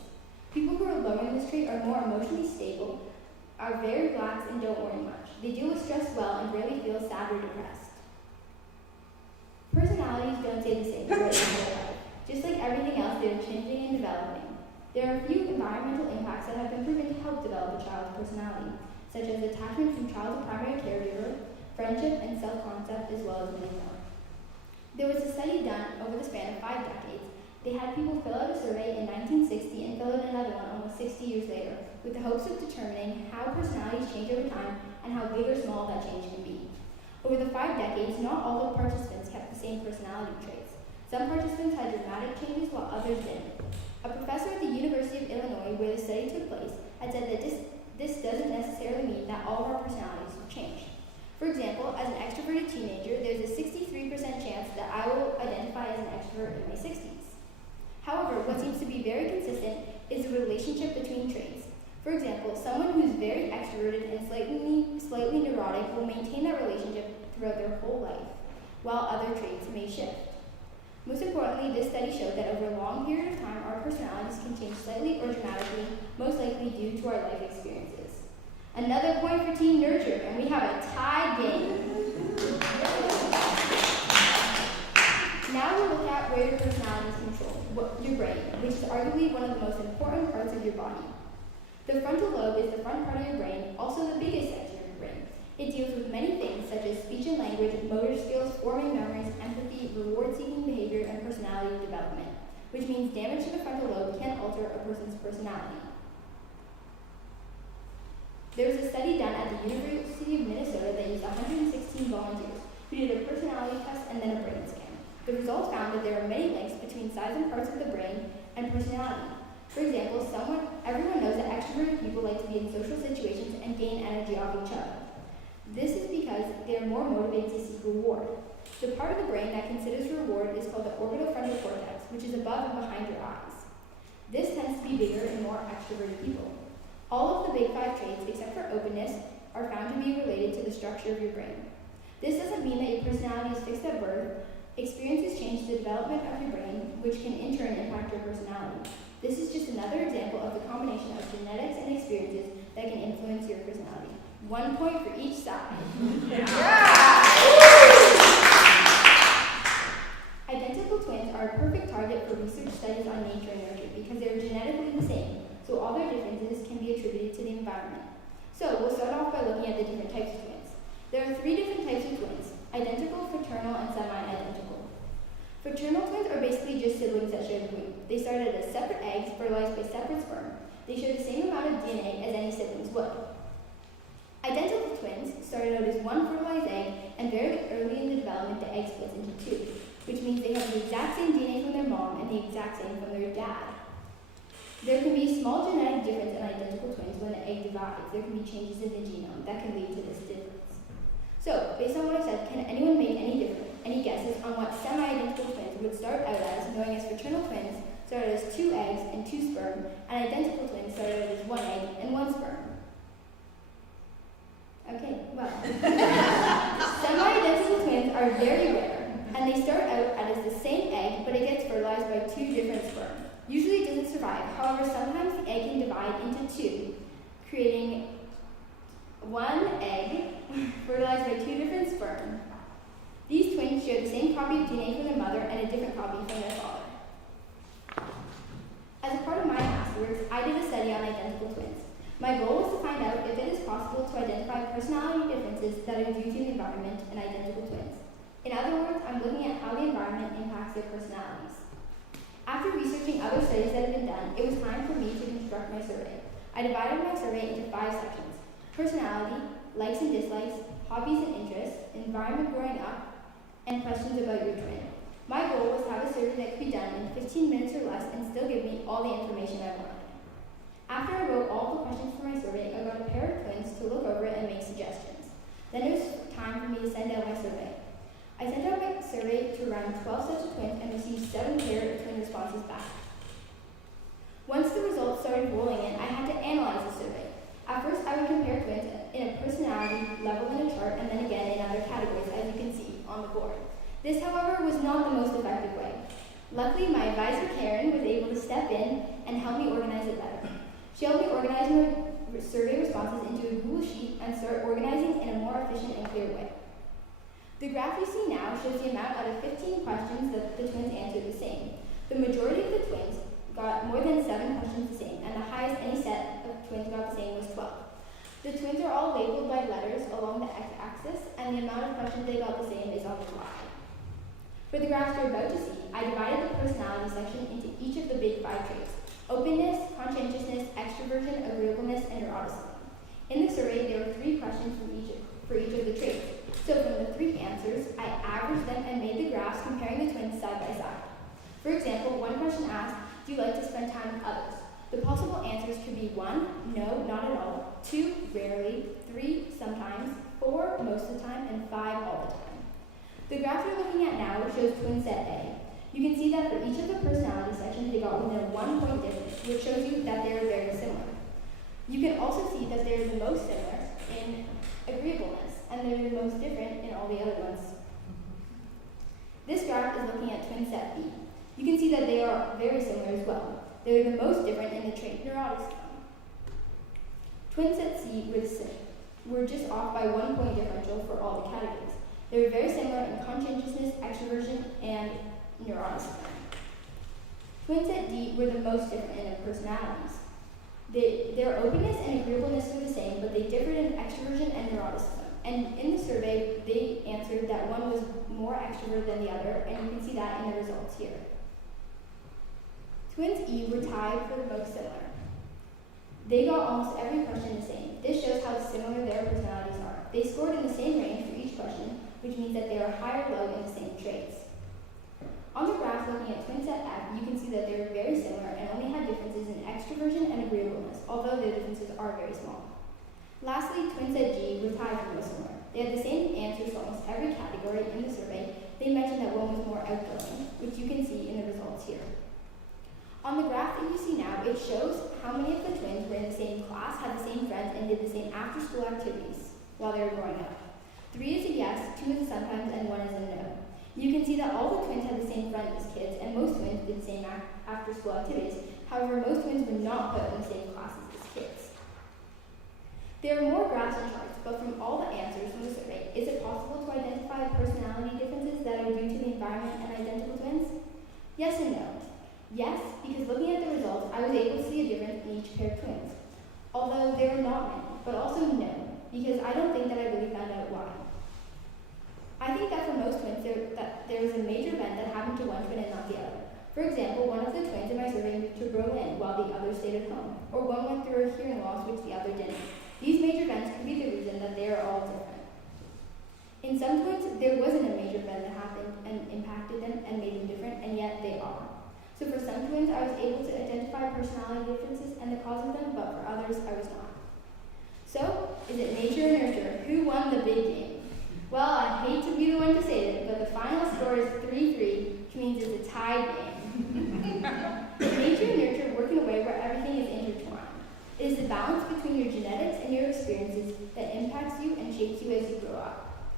People who are low in this trait are more emotionally stable, are very relaxed, and don't worry much. They deal with stress well and rarely feel sad or depressed. Personalities don't stay the same throughout their whole life. Just like everything else, they are changing and developing. There are a few environmental impacts that have been proven to help develop a child's personality, such as attachment from child to primary caregiver, friendship and self-concept, as well as many more. There was a study done over the span of 5 decades. They had people fill out a survey in 1960 and fill out another one almost 60 years later, with the hopes of determining how personalities change over time and how big or small that change can be. Over the 5 decades, not all the participants kept the same personality traits. Some participants had dramatic changes while others didn't. A professor at the University of Illinois, where the study took place, had said that this doesn't necessarily mean that all of our personalities will change. For example, as an extroverted teenager, there's a 63% chance that I will identify as an extrovert in my 60s. However, what seems to be very consistent is the relationship between traits. For example, someone who's very extroverted and slightly neurotic will maintain that relationship throughout their whole life, while other traits may shift. Most importantly, this study showed that over a long period of time, our personalities can change slightly or dramatically, most likely due to our life experiences. Another point for Team Nurture, and we have a tie game. Now we'll look at where your personalities control your brain, which is arguably one of the most important parts of your body. The frontal lobe is the front part of your brain, also the biggest section of your brain. It deals with many things such as speech and language, motor skills, forming memories, empathy, reward-seeking behavior, and personality development, which means damage to the frontal lobe can alter a person's personality. There was a study done at the University of Minnesota that used 116 volunteers who did a personality test and then a brain scan. The results found that there are many links between size and parts of the brain and personality. For example, everyone knows that extroverted people like to be in social situations and gain energy off each other. This is because they are more motivated to seek reward. The part of the brain that considers reward is called the orbitofrontal cortex, which is above and behind your eyes. This tends to be bigger in more extroverted people. All of the big 5 traits, except for openness, are found to be related to the structure of your brain. This doesn't mean that your personality is fixed at birth. Experiences change the development of your brain, which can in turn impact your personality. This is just another example of the combination of genetics and experiences that can influence your personality. 1 point for each side. Identical twins are a perfect target for research studies on nature and nurture because they are genetically the same, so all their differences can be attributed to the environment. So we'll start off by looking at the different types of twins. There are 3 different types of twins: identical, fraternal, and semi-identical. Fraternal twins are basically just siblings that share the womb. They started as separate eggs fertilized by separate sperm. They share the same amount of DNA as any siblings would. Identical twins started out as 1 fertilized egg, and very early in the development the egg splits into 2, which means they have the exact same DNA from their mom and the exact same from their dad. There can be a small genetic difference in identical twins when the egg divides. There can be changes in the genome that can lead to this difference. So, based on what I said, can anyone make any guesses on what semi-identical twins would start out as, knowing as fraternal twins started as 2 eggs and 2 sperm, and identical twins started out as 1 egg and 1 sperm? Okay, well, semi-identical twins are very rare, and they start out as the same egg, but it gets fertilized by 2 different sperm. Usually it doesn't survive. However, sometimes the egg can divide into 2, creating 1 egg fertilized by 2 different sperm. These twins share the same copy of DNA from their mother and a different copy from their father. As a part of my Masterworks, I did a study on identical twins. My goal was to find out if it is possible to identify personality differences that are due to the environment in identical twins. In other words, I'm looking at how the environment impacts their personalities. After researching other studies that have been done, it was time for me to construct my survey. I divided my survey into 5 sections: personality, likes and dislikes, hobbies and interests, environment growing up, and questions about your twin. My goal was to have a survey that could be done in 15 minutes or less and still give me all the information I wanted. After I wrote all the questions for my survey, I got a pair of twins to look over it and make suggestions. Then it was time for me to send out my survey. I sent out my survey to around 12 sets of twins and received 7 pair of twin responses back. Once the results started rolling in, I had to analyze the survey. At first, I would compare twins in a personality level in a chart and then again in other categories, as you can see on the board. This, however, was not the most effective way. Luckily, my advisor, Karen, was able to step in and help me organize it better. She helped me organize my survey responses into a Google Sheet and start organizing in a more efficient and clear way. The graph you see now shows the amount out of 15 questions that the twins answered the same. The majority of the twins got more than 7 questions Twins are all labeled by letters along the x-axis, and the amount of questions they got the same is on the y. For the graphs you're about to see, I divided the personality section into each of the big 5 traits: openness, conscientiousness, extroversion, agreeableness, and neuroticism. In the survey, there were 3 questions for each of the traits. So from the 3 answers, I averaged them and made the graphs comparing the twins side by side. For example, one question asked, do you like to spend time with others? The possible answers could be 1, no, not at all, 2, rarely, 3, sometimes, 4, most of the time, and 5, all the time. The graph you're looking at now shows twin set A. You can see that for each of the personality sections, they got within a 1-point difference, which shows you that they are very similar. You can also see that they're the most similar in agreeableness, and they're the most different in all the other ones. This graph is looking at twin set B. You can see that they are very similar as well. They're the most different in the trait neuroticism. Twin set C were just off by 1 point differential for all the categories. They were very similar in conscientiousness, extroversion, and neuroticism. Twin set D were the most different in their personalities. Their openness and agreeableness were the same, but they differed in extroversion and neuroticism. And in the survey, they answered that one was more extrovert than the other, and you can see that in the results here. Twins E were tied for the most similar. They got almost every question the same. This shows how similar their personalities are. They scored in the same range for each question, which means that they are high or low in the same traits. On the graph looking at twin set F, you can see that they are very similar and only had differences in extroversion and agreeableness, although their differences are very small. Lastly, twin set G were tied for the most similar. They had the same answers for almost every category in the survey. They mentioned that one was more outgoing, which you can see in the results here. On the graph that you see now, it shows how many of the twins were in the same class, had the same friends, and did the same after-school activities while they were growing up. 3 is a yes, 2 is a sometimes, and 1 is a no. You can see that all the twins had the same friends as kids, and most twins did the same after-school activities. However, most twins were not put in the same classes as kids. There are more graphs and charts, but from all the answers from the survey, is it possible to identify personality differences that are due to the environment and identical twins? Yes and no. Yes, because looking at the results, I was able to see a difference in each pair of twins. Although there are not many, but also no, because I don't think that I really found out why. I think that for most twins, there was a major event that happened to one twin and not the other. For example, one of the twins in my survey moved to Berlin while the other stayed at home, or one went through a hearing loss which the other didn't. These major events could be the reason that they are all different. In some twins, there wasn't a major event that happened and impacted them and made them different, and yet they are. So for some twins, I was able to identify personality differences and the cause of them, but for others, I was not. So, is it nature or nurture? Who won the big game? Well, I hate to be the one to say this, but the final score is 3-3, which means it's a tie game. Nature and nurture work in a way where everything is intertwined. It is the balance between your genetics and your experiences that impacts you and shapes you as you grow up.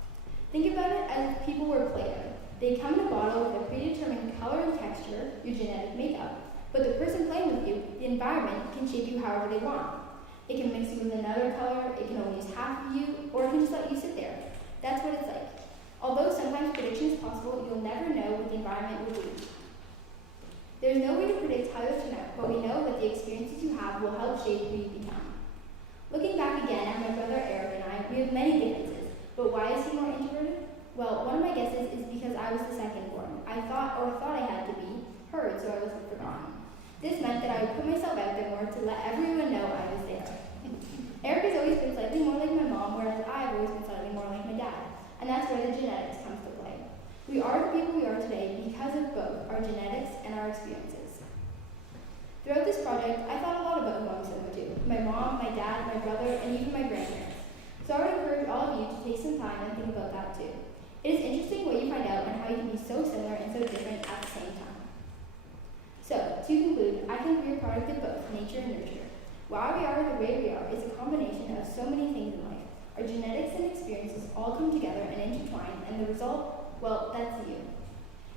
Think about it as if people were Play-Doh. They come in a bottle with a predetermined color and texture, your genetic makeup, but the person playing with you, the environment, can shape you however they want. It can mix you with another color, it can only use half of you, or it can just let you sit there. That's what it's like. Although sometimes prediction is possible, you'll never know what the environment will do. There's no way to predict how you'll turn out, but we know that the experiences you have will help shape who you become. Looking back again at my brother Eric and I, we have many differences, but why is he more introverted? Well, one of my guesses is because I was the second born. I thought I had to be heard, so I wasn't forgotten. This meant that I would put myself out there more to let everyone know I was there. Eric has always been slightly more like my mom, whereas I've always been slightly more like my dad. And that's where the genetics comes to play. We are the people we are today because of both our genetics and our experiences. Throughout this project, I thought a lot about who I'm similar to. My mom, my dad, my brother, and even my grandparents. So I would encourage all of you to take some time and think about that too. It is interesting what you find out and how you can be so similar and so different at the same time. So, to conclude, I think we are product of both nature and nurture. Why we are the way we are is a combination of so many things in life. Our genetics and experiences all come together and intertwine, and the result, well, that's you.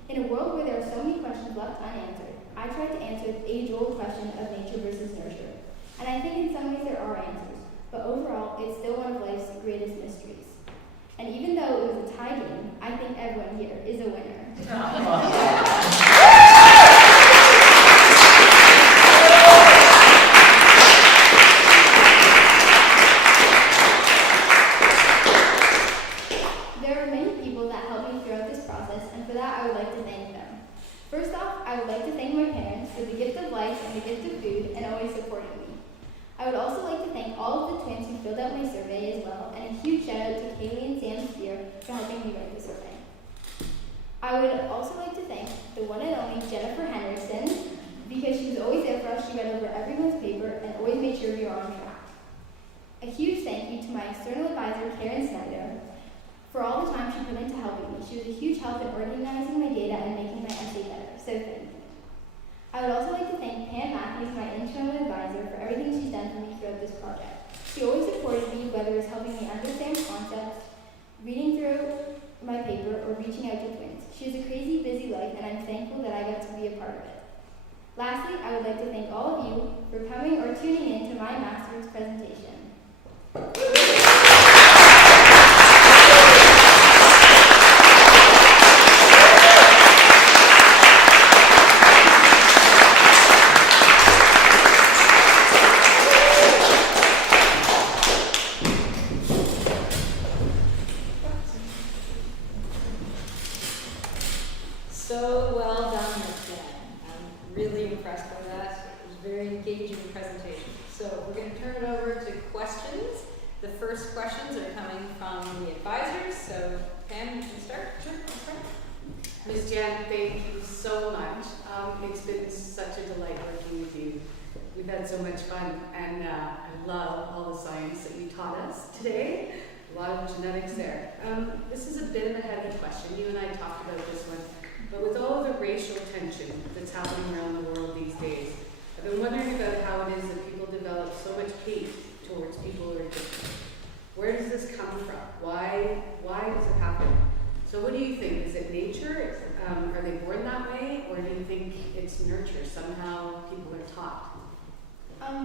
In a world where there are so many questions left unanswered, I tried to answer the age-old question of nature versus nurture. And I think in some ways there are answers, but overall, it's still one of life's greatest mysteries. And even though it was a tie game, I think everyone here is a winner. I would also like to thank the one and only Jennifer Henderson, because she was always there for us. She read over everyone's paper and always made sure we were on track. A huge thank you to my external advisor, Karen Snyder, for all the time she put into helping me. She was a huge help in organizing my data and making my essay better, so thank you. I would also like to thank Pam Matthews, my internal advisor, for everything she's done for me throughout this project. She always supported me, whether it was helping me understand concepts, reading through my paper, or reaching out to twins. She has a crazy, busy life, and I'm thankful that I got to be a part of it. Lastly, I would like to thank all of you for coming or tuning in to my Masterworks presentation. So well done, Ms. Jen. I'm really impressed by that. It was a very engaging presentation. So we're going to turn it over to questions. The first questions are coming from the advisors. So Pam, you can start. Sure, Ms. Jen, thank you so much. It's been such a delight working with you. We've had so much fun, and I love all the science that you taught us today. A lot of genetics there. This is a bit of a heavy question. You and I talked about this one. But with all of the racial tension that's happening around the world these days, I've been wondering about how it is that people develop so much hate towards people who are different. Where does this come from? Why does it happen? So what do you think? Is it nature? Are they born that way? Or do you think it's nurture? Somehow people are taught?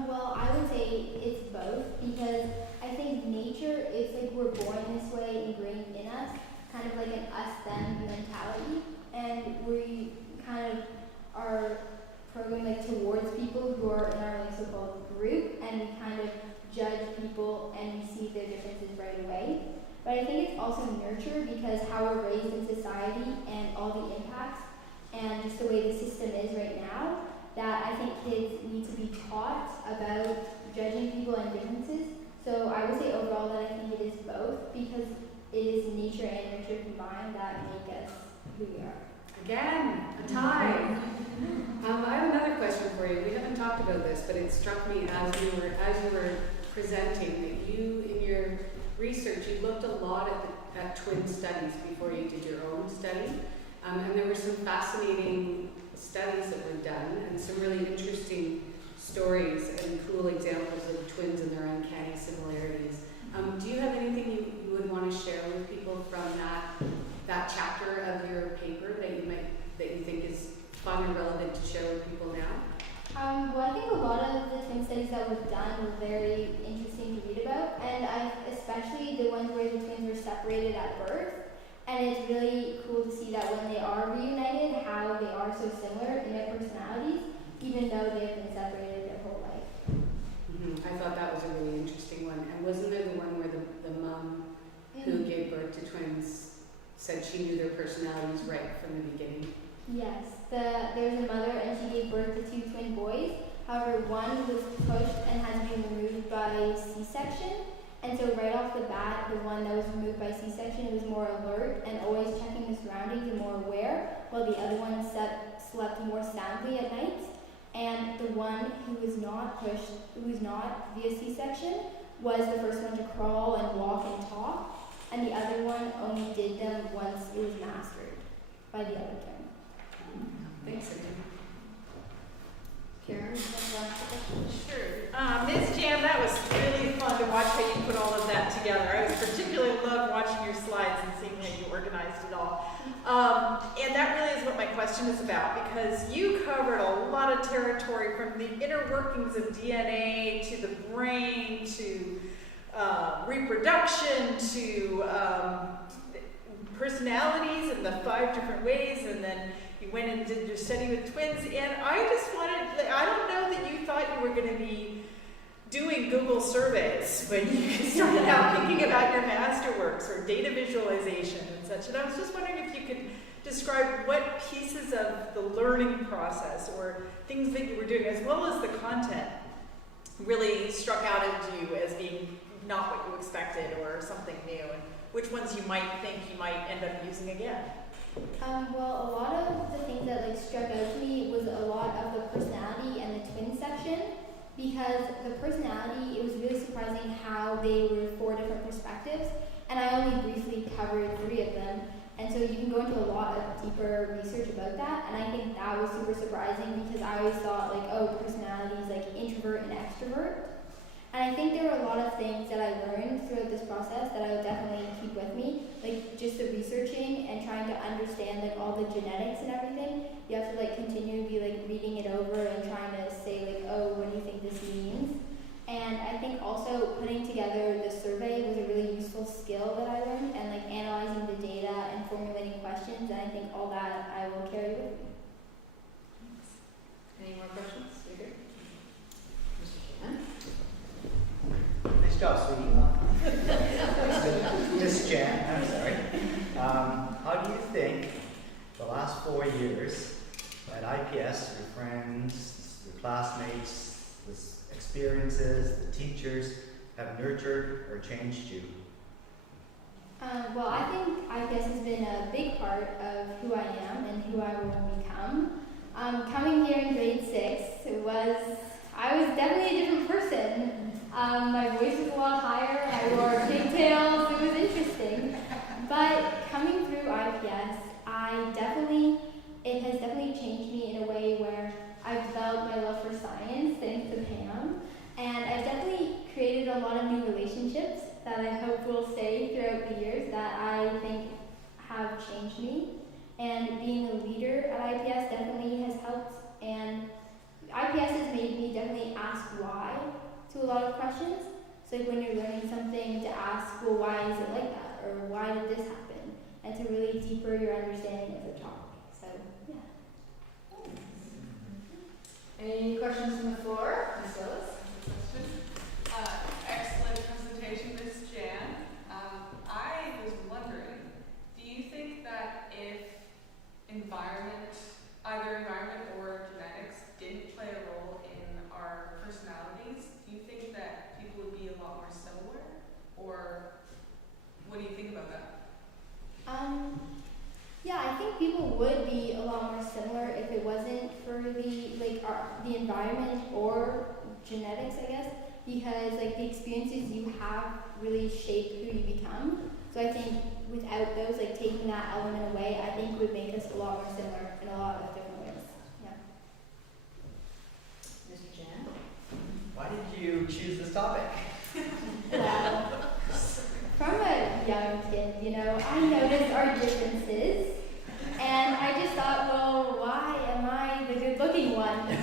Well, I would say it's both, because I think nature is like we're born this way, ingrained in us, kind of like an us-them mentality. And we kind of are programmed like towards people who are in our like so-called group, and we kind of judge people and we see their differences right away. But I think it's also nurture, because how we're raised in society and all the impacts and just the way the system is right now, that I think kids need to be taught about judging people and differences. So I would say overall that I think it is both, because it is nature and nurture combined that make us who we are. Again, a tie. I have another question for you. We haven't talked about this, but it struck me as you were presenting that you, in your research, you looked a lot at twin studies before you did your own study. And there were some fascinating studies that were done and some really interesting stories and cool examples of twins and their uncanny similarities. Do you have anything you would want to share with people from that chapter of your paper that you think is fun or relevant to share with people now? Well, I think a lot of the twin studies that were done were very interesting to read about, and especially the ones where the twins were separated at birth. And it's really cool to see that when they are reunited, how they are so similar in their personalities, even though they've been separated their whole life. I thought that was a really interesting one. And wasn't there the one where the mom who gave birth to twins said she knew their personalities right from the beginning? Yes, there was a mother and she gave birth to 2 twin boys. However, one was pushed and has been removed by C-section. And so right off the bat, the one that was removed by C-section was more alert and always checking the surroundings and more aware, while the other one slept more soundly at night. And the one who was not pushed, who was not via C-section, was the first one to crawl and walk and talk. And the other one only did them once it was mastered by the other twin. Thanks, Cindy. Karen, you want to ask a question? Sure. Ms. Jan, that was really fun to watch how you put all of that together. I was particularly loved watching your slides and seeing how you organized it all. And that really is what my question is about, because you covered a lot of territory, from the inner workings of DNA to the brain to reproduction to personalities in the 5 different ways, and then you went and did your study with twins. And I just wanted, I don't know that you thought you were going to be doing Google surveys when you started out thinking about your Masterworks or data visualization and such. And I was just wondering if you could describe what pieces of the learning process or things that you were doing, as well as the content, really struck out at you as being not what you expected or something new, and which ones you might think you might end up using again. Well, a lot of the things that like struck out to me was a lot of the personality and the twin section, because the personality, it was really surprising how they were 4 different perspectives, and I only briefly covered 3 of them, and so you can go into a lot of deeper research about that, and I think that was super surprising because I always thought like, oh, personality is like introvert and extrovert. And I think there were a lot of things that I learned throughout this process that I would definitely keep with me, like just the researching and trying to understand like all the genetics and everything. You have to like continue to be like reading it over and trying to say like, oh, what do you think this means? And I think also putting together the survey was a really useful skill that I learned, and like analyzing the data and formulating questions, and I think all that I will carry with me. Any more questions? You're good. Mr. Shannon? Nice job, sweetie. Miss Jan, I'm sorry. How do you think the last 4 years at IPS, your friends, your classmates, the experiences, the teachers, have nurtured or changed you? Well, I think IPS has been a big part of who I am and who I will become. Coming here in grade 6, I was definitely a different person. My voice was a lot higher, I wore pigtails, it was interesting. But coming through IPS, it has definitely changed me in a way where I've developed my love for science, thanks to Pam, and I've definitely created a lot of new relationships that I hope will stay throughout the years that I think have changed me. And being a leader at IPS definitely has helped, and IPS has made me definitely ask why to a lot of questions. So like when you're learning something, to ask, well, why is it like that? Or why did this happen? And to really deeper your understanding of the topic. So, yeah. Any questions from the floor? Ms. Willis? Excellent presentation, Ms. Jan. I was wondering, do you think that if either environment or genetics didn't play a role in our personalities, do you think that people would be a lot more similar? Or what do you think about that? Yeah, I think people would be a lot more similar if it wasn't for the environment or genetics, I guess, because like the experiences you have really shape who you become. So I think without those, like taking that element away, I think would make us a lot more similar in a lot of different ways. Yeah. Mr. Jan? Why did you choose this topic? Well, from a young kid, I noticed our differences, and I just thought, well, why am I the good-looking one? And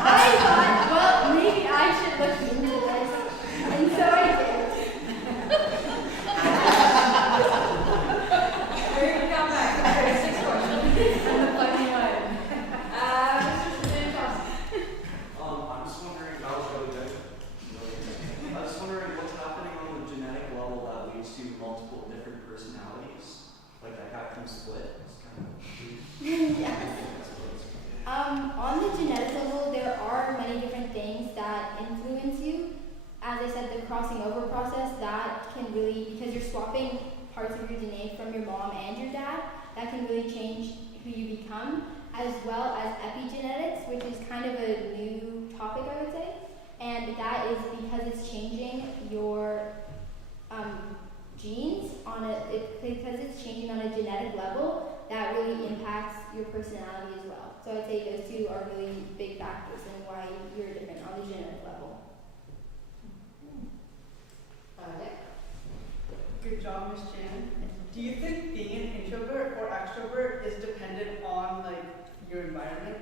I thought, well, maybe I should look into this, and so I did. We're going to come back. Okay, 6 questions. And the plugging line. Mr. Santos. I'm just wondering, that was really good. I was wondering what's happening on the genetic level that leads to multiple different personalities, like that Captain Split. It's kind of Yes. On the genetic level, there are many different things that influence you. As I said, the crossing over process, that can really, because you're swapping parts of your DNA from your mom and your dad, that can really change who you become, as well as epigenetics, which is kind of a new topic, I would say. And that is because it's changing your genes because it's changing on a genetic level, that really impacts your personality as well. So I'd say those two are really big factors in why you're different on the genetic level. Good job, Ms. Jan. Do you think being an introvert or extrovert is dependent on your environment?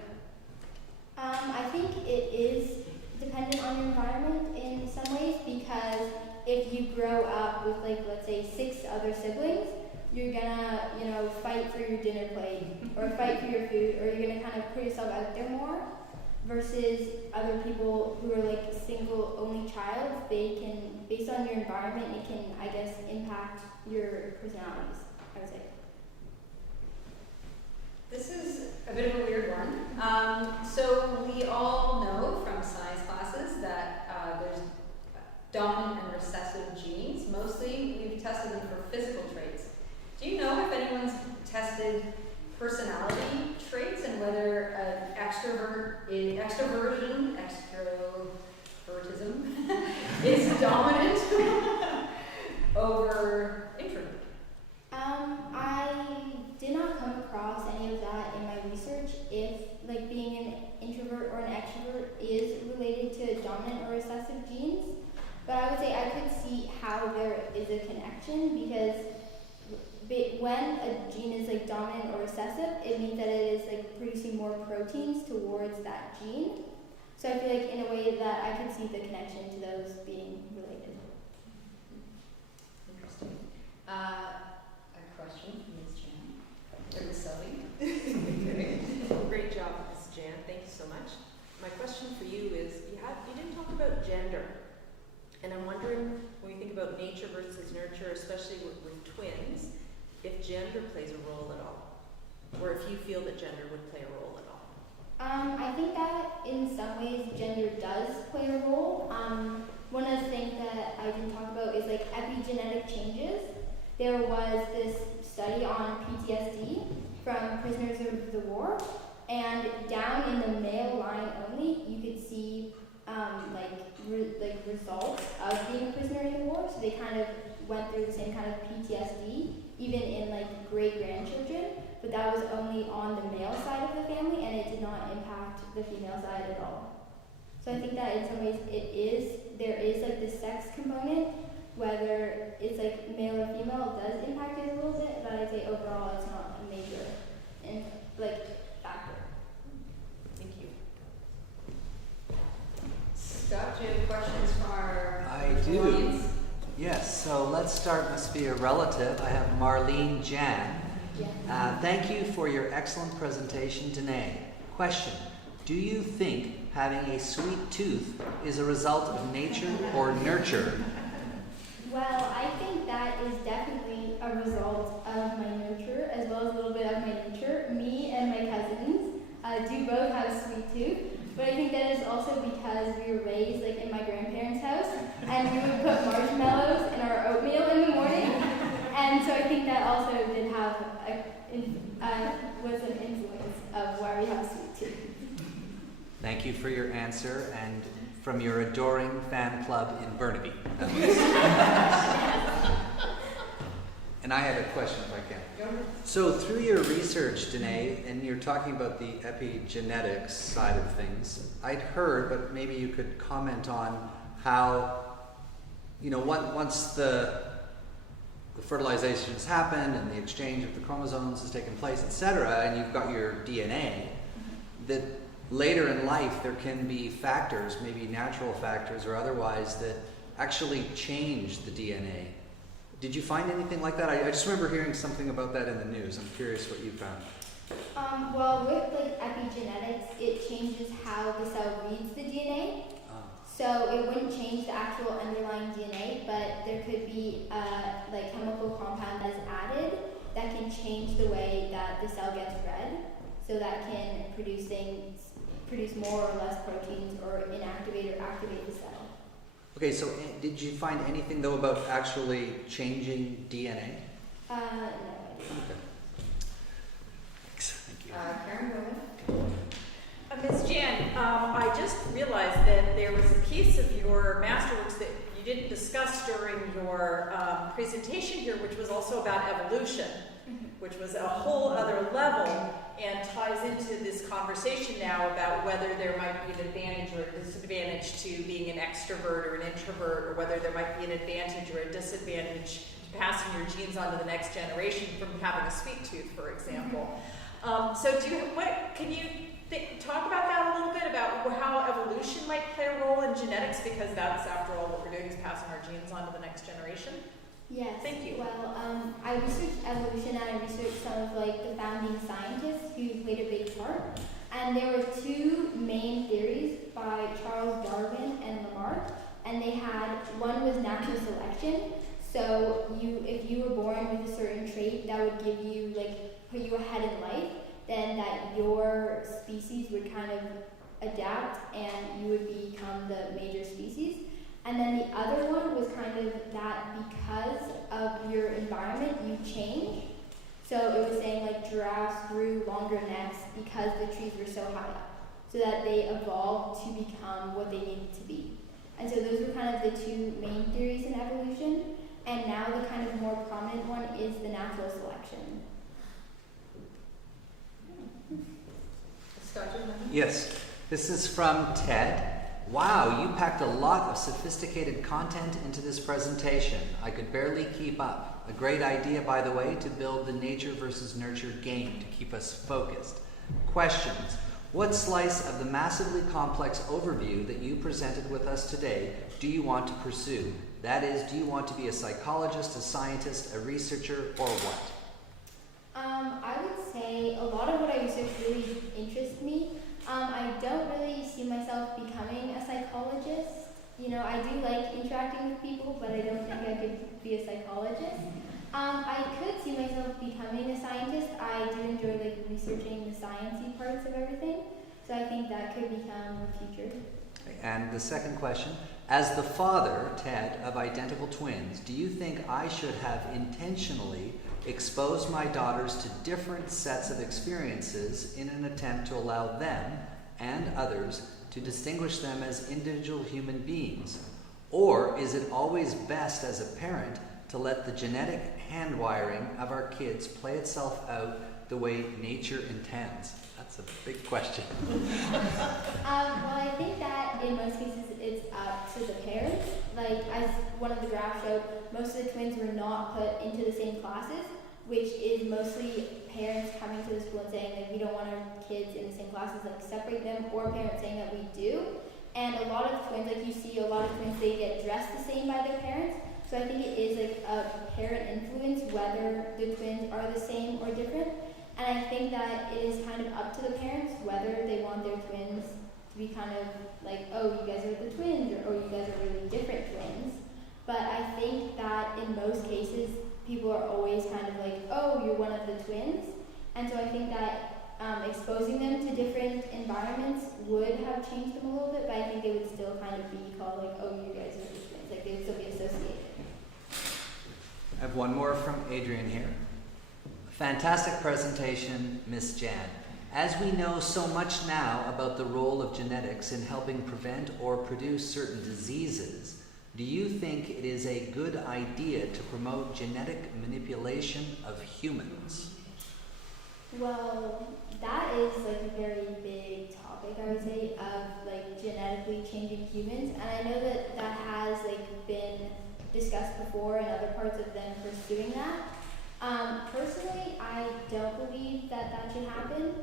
I think it is dependent on your environment in some ways, because if you grow up with let's say 6 other siblings, you're gonna fight for your dinner plate or fight for your food, or you're gonna kind of put yourself out there more, versus other people who are single only child. They can, based on your environment, it can, I guess, impact your personalities, I would say. This is a bit of a weird one. So we all know from science classes that there's dominant and recessive genes. Mostly we've tested them for physical Do you know if anyone's tested personality traits and whether extrovertism is dominant over introvert? I did not come across any of that in my research, if like being an introvert or an extrovert is related to dominant or recessive genes. But I would say I could see how there is a connection, because when a gene is like dominant or recessive, it means that it is like producing more proteins towards that gene. So I feel like in a way that I could see the connection to those being related. Interesting. A question from Ms. Jan. Or Ms. Selby. Great job, Ms. Jan. Thank you so much. My question for you is, you didn't talk about gender. And I'm wondering, when you think about nature versus nurture, especially with twins, if gender plays a role at all, or if you feel that gender would play a role at all. I think that in some ways gender does play a role. One of the things that I didn't talk about is like epigenetic changes. There was this study on PTSD from prisoners of the war, and down in the male line only, you could see results of being a prisoner in the war. So they kind of went through the same kind of PTSD, even in like great-grandchildren, but that was only on the male side of the family, and it did not impact the female side at all. So I think that in some ways there is like the sex component, whether it's like male or female, it does impact it a little bit, but I'd say overall it's not a major factor. Thank you. Scott, do you have questions from our audience? Yes, so let's start, must be a relative. I have Marlene Jan. Thank you for your excellent presentation, Danae. Question, do you think having a sweet tooth is a result of nature or nurture? Well, I think that is definitely a result of my nurture, as well as a little bit of my nature. Me and my cousins do both have a sweet tooth, but I think that is also because we were raised like in my grandparents' house, and we would put marshmallows in our oatmeal in the morning, and so I think that also did have was an influence of why we have a sweet tooth. Thank you for your answer, and from your adoring fan club in Burnaby. And I had a question, if I can. So through your research, Danae, and you're talking about the epigenetics side of things, I'd heard, but maybe you could comment on how, once the fertilization has happened and the exchange of the chromosomes has taken place, etc., and you've got your DNA, that later in life there can be factors, maybe natural factors or otherwise, that actually change the DNA. Did you find anything like that? I just remember hearing something about that in the news. I'm curious what you found. Well, with like epigenetics, it changes how the cell reads the DNA. So it wouldn't change the actual underlying DNA, but there could be like chemical compound that's added that can change the way that the cell gets read. So that can produce more or less proteins, or inactivate or activate the cell. Okay, so did you find anything though about actually changing DNA? No. Okay. Thanks. Thank you. Karen, go ahead. Ms. Jan, I just realized that there was a piece of your Masterworks that you didn't discuss during your presentation here, which was also about evolution, which was a whole other level and ties into this conversation now about whether there might be an advantage or a disadvantage to being an extrovert or an introvert, or whether there might be an advantage or a disadvantage to passing your genes on to the next generation from having a sweet tooth, for example. Can you talk about that a little bit, about how evolution might play a role in genetics, because that's, after all, what we're doing is passing our genes on to the next generation? Yes. Thank you. Well, I researched evolution, and I researched some of like the founding scientists who played a big part. And there were two main theories by Charles Darwin and Lamarck, and one was natural selection. So if you were born with a certain trait that would give you put you ahead in life, then that your species would kind of adapt and you would become the major species. And then the other one was kind of that because of your environment, you change. So it was saying like giraffes grew longer necks because the trees were so high up, so that they evolved to become what they needed to be. And so those were kind of the two main theories in evolution. And now the kind of more prominent one is the natural selection. Yes, this is from Ted. Wow, you packed a lot of sophisticated content into this presentation. I could barely keep up. A great idea, by the way, to build the nature versus nurture game to keep us focused. Questions. What slice of the massively complex overview that you presented with us today do you want to pursue? That is, do you want to be a psychologist, a scientist, a researcher, or what? I would say a lot of what I research really interests me. I don't really see myself becoming a psychologist. You know, I do like interacting with people, but I don't think I could be a psychologist. I could see myself becoming a scientist. I do enjoy like researching the sciencey parts of everything, so I think that could become the future. And the second question, as the father, Ted, of identical twins, do you think I should have intentionally exposed my daughters to different sets of experiences in an attempt to allow them and others to distinguish them as individual human beings? Or is it always best as a parent to let the genetic hand wiring of our kids play itself out the way nature intends? That's a big question. Well, I think that in most cases it's up to the parents. Like, as one of the graphs showed, most of the twins were not put into the same classes, which is mostly parents coming to the school and saying that we don't want our kids in the same classes, like separate them, or parents saying that we do. And a lot of twins, like you see a lot of twins, they get dressed the same by their parents. So I think it is like a parent influence whether the twins are the same or different. And I think that it is kind of up to the parents whether they want their twins to be kind of like, oh, you guys are the twins, or oh, you guys are really different twins. But I think that in most cases, people are always kind of like, oh, you're one of the twins. And so I think that exposing them to different environments would have changed them a little bit, but I think they would still kind of be called like, oh, you guys are the twins. Like, they would still be associated. I have one more from Adrian here. Fantastic presentation, Miss Jan. As we know so much now about the role of genetics in helping prevent or produce certain diseases, do you think it is a good idea to promote genetic manipulation of humans? Well, that is like a very big topic, I would say, of like genetically changing humans. And I know that that has like been discussed before in other parts of them pursuing that. Personally, I don't believe that that should happen.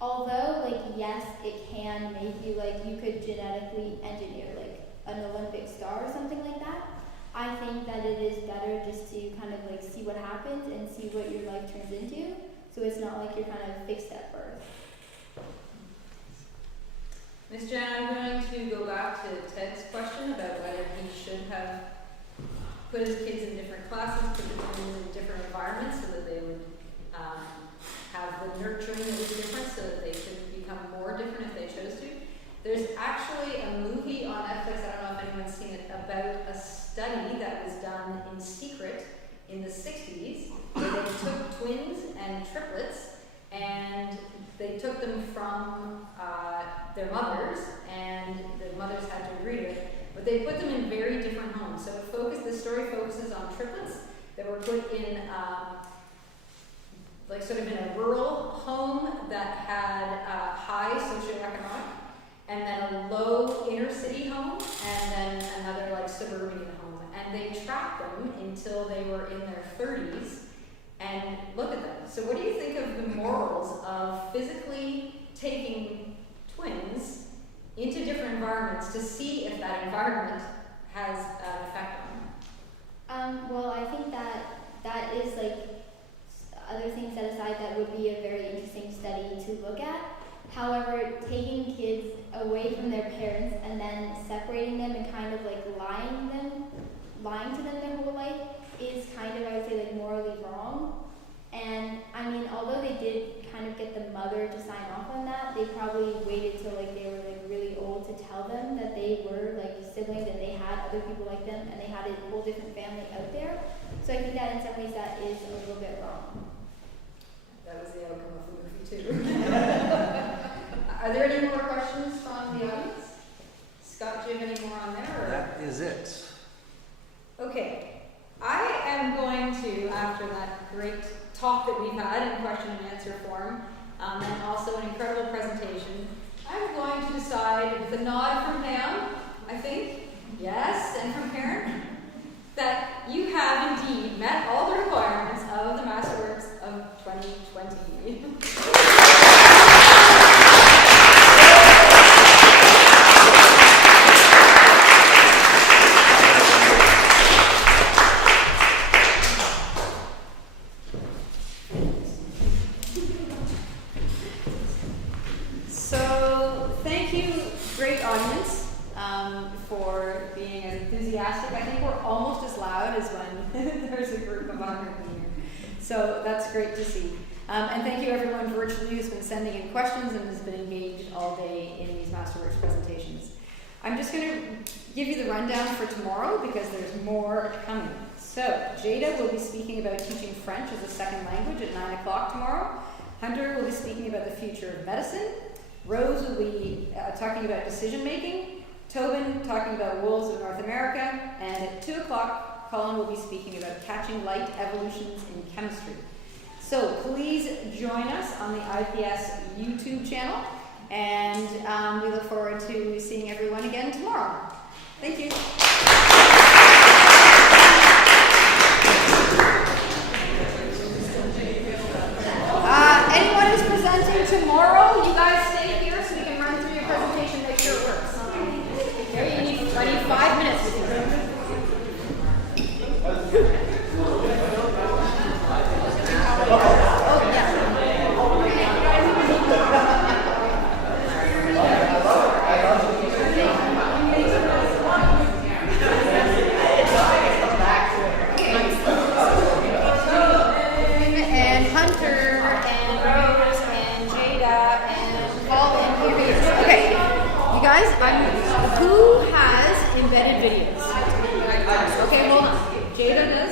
Although, like, yes, it can make you, like, you could genetically engineer, like, an Olympic star or something like that. I think that it is better just to kind of, like, see what happens and see what your life turns into. So it's not like you're kind of fixed at birth. Ms. Jan, I'm going to go back to Ted's question about whether he should have put his kids in different classes, put them in different environments so that they would have the nurturing that was different so that they could become more different if they chose to. There's actually a movie on Netflix, I don't know if anyone's seen it, about a study that was done in secret in the 60s where they took twins and triplets and they took them from their mothers, and the mothers had to agree to it, but they put them in very different homes. So the story focuses on triplets that were put in like sort of in a rural home that had high socioeconomic, and then a low inner city home, and then another like suburban home. And they tracked them until they were in their 30s, and look at them. So what do you think of the morals of physically taking twins into different environments to see if that environment has an effect on them? Well, I think that is like, other things set aside, that would be a very interesting study to look at. However, taking kids away from their parents and then separating them and kind of like lying to them their whole life is kind of, I would say, like morally wrong. And I mean, although they did kind of get the mother to sign off on that, they probably waited till like they were like really old to tell them that they were like siblings and they had other people like them and they had a whole different family out there. So I think that in some ways that is a little bit wrong. is it. Okay, I am going to, after that great talk that we've had in question and answer form, and also an incredible presentation, I'm going to decide, with a nod from Pam, I think, yes, and from Karen, that you have indeed met all the requirements of the Masterworks of 2020. So, thank you, great audience, for being as enthusiastic. I think we're almost as loud as when there's a group of 100 in here. So that's great to see. And thank you everyone virtually who's been sending in questions and has been engaged all day in these Masterworks presentations. I'm just going to give you the rundown for tomorrow because there's more coming. So, Jada will be speaking about teaching French as a second language at 9 o'clock tomorrow. Hunter will be speaking about the future of medicine. Rose will be talking about decision making. Tobin talking about wolves of North America. And at 2 o'clock, Colin will be speaking about catching light evolutions in chemistry. So please join us on the IPS YouTube channel. And we look forward to seeing everyone again tomorrow. Thank you. Anyone who's presenting tomorrow, you guys stay here so we can run through your presentation, make sure it works. There, I need 5 minutes with you. Oh, yeah. And Hunter and Rose and Jada and Colin, here he is. Okay, you guys, who has embedded videos? Okay, hold on. Jada does.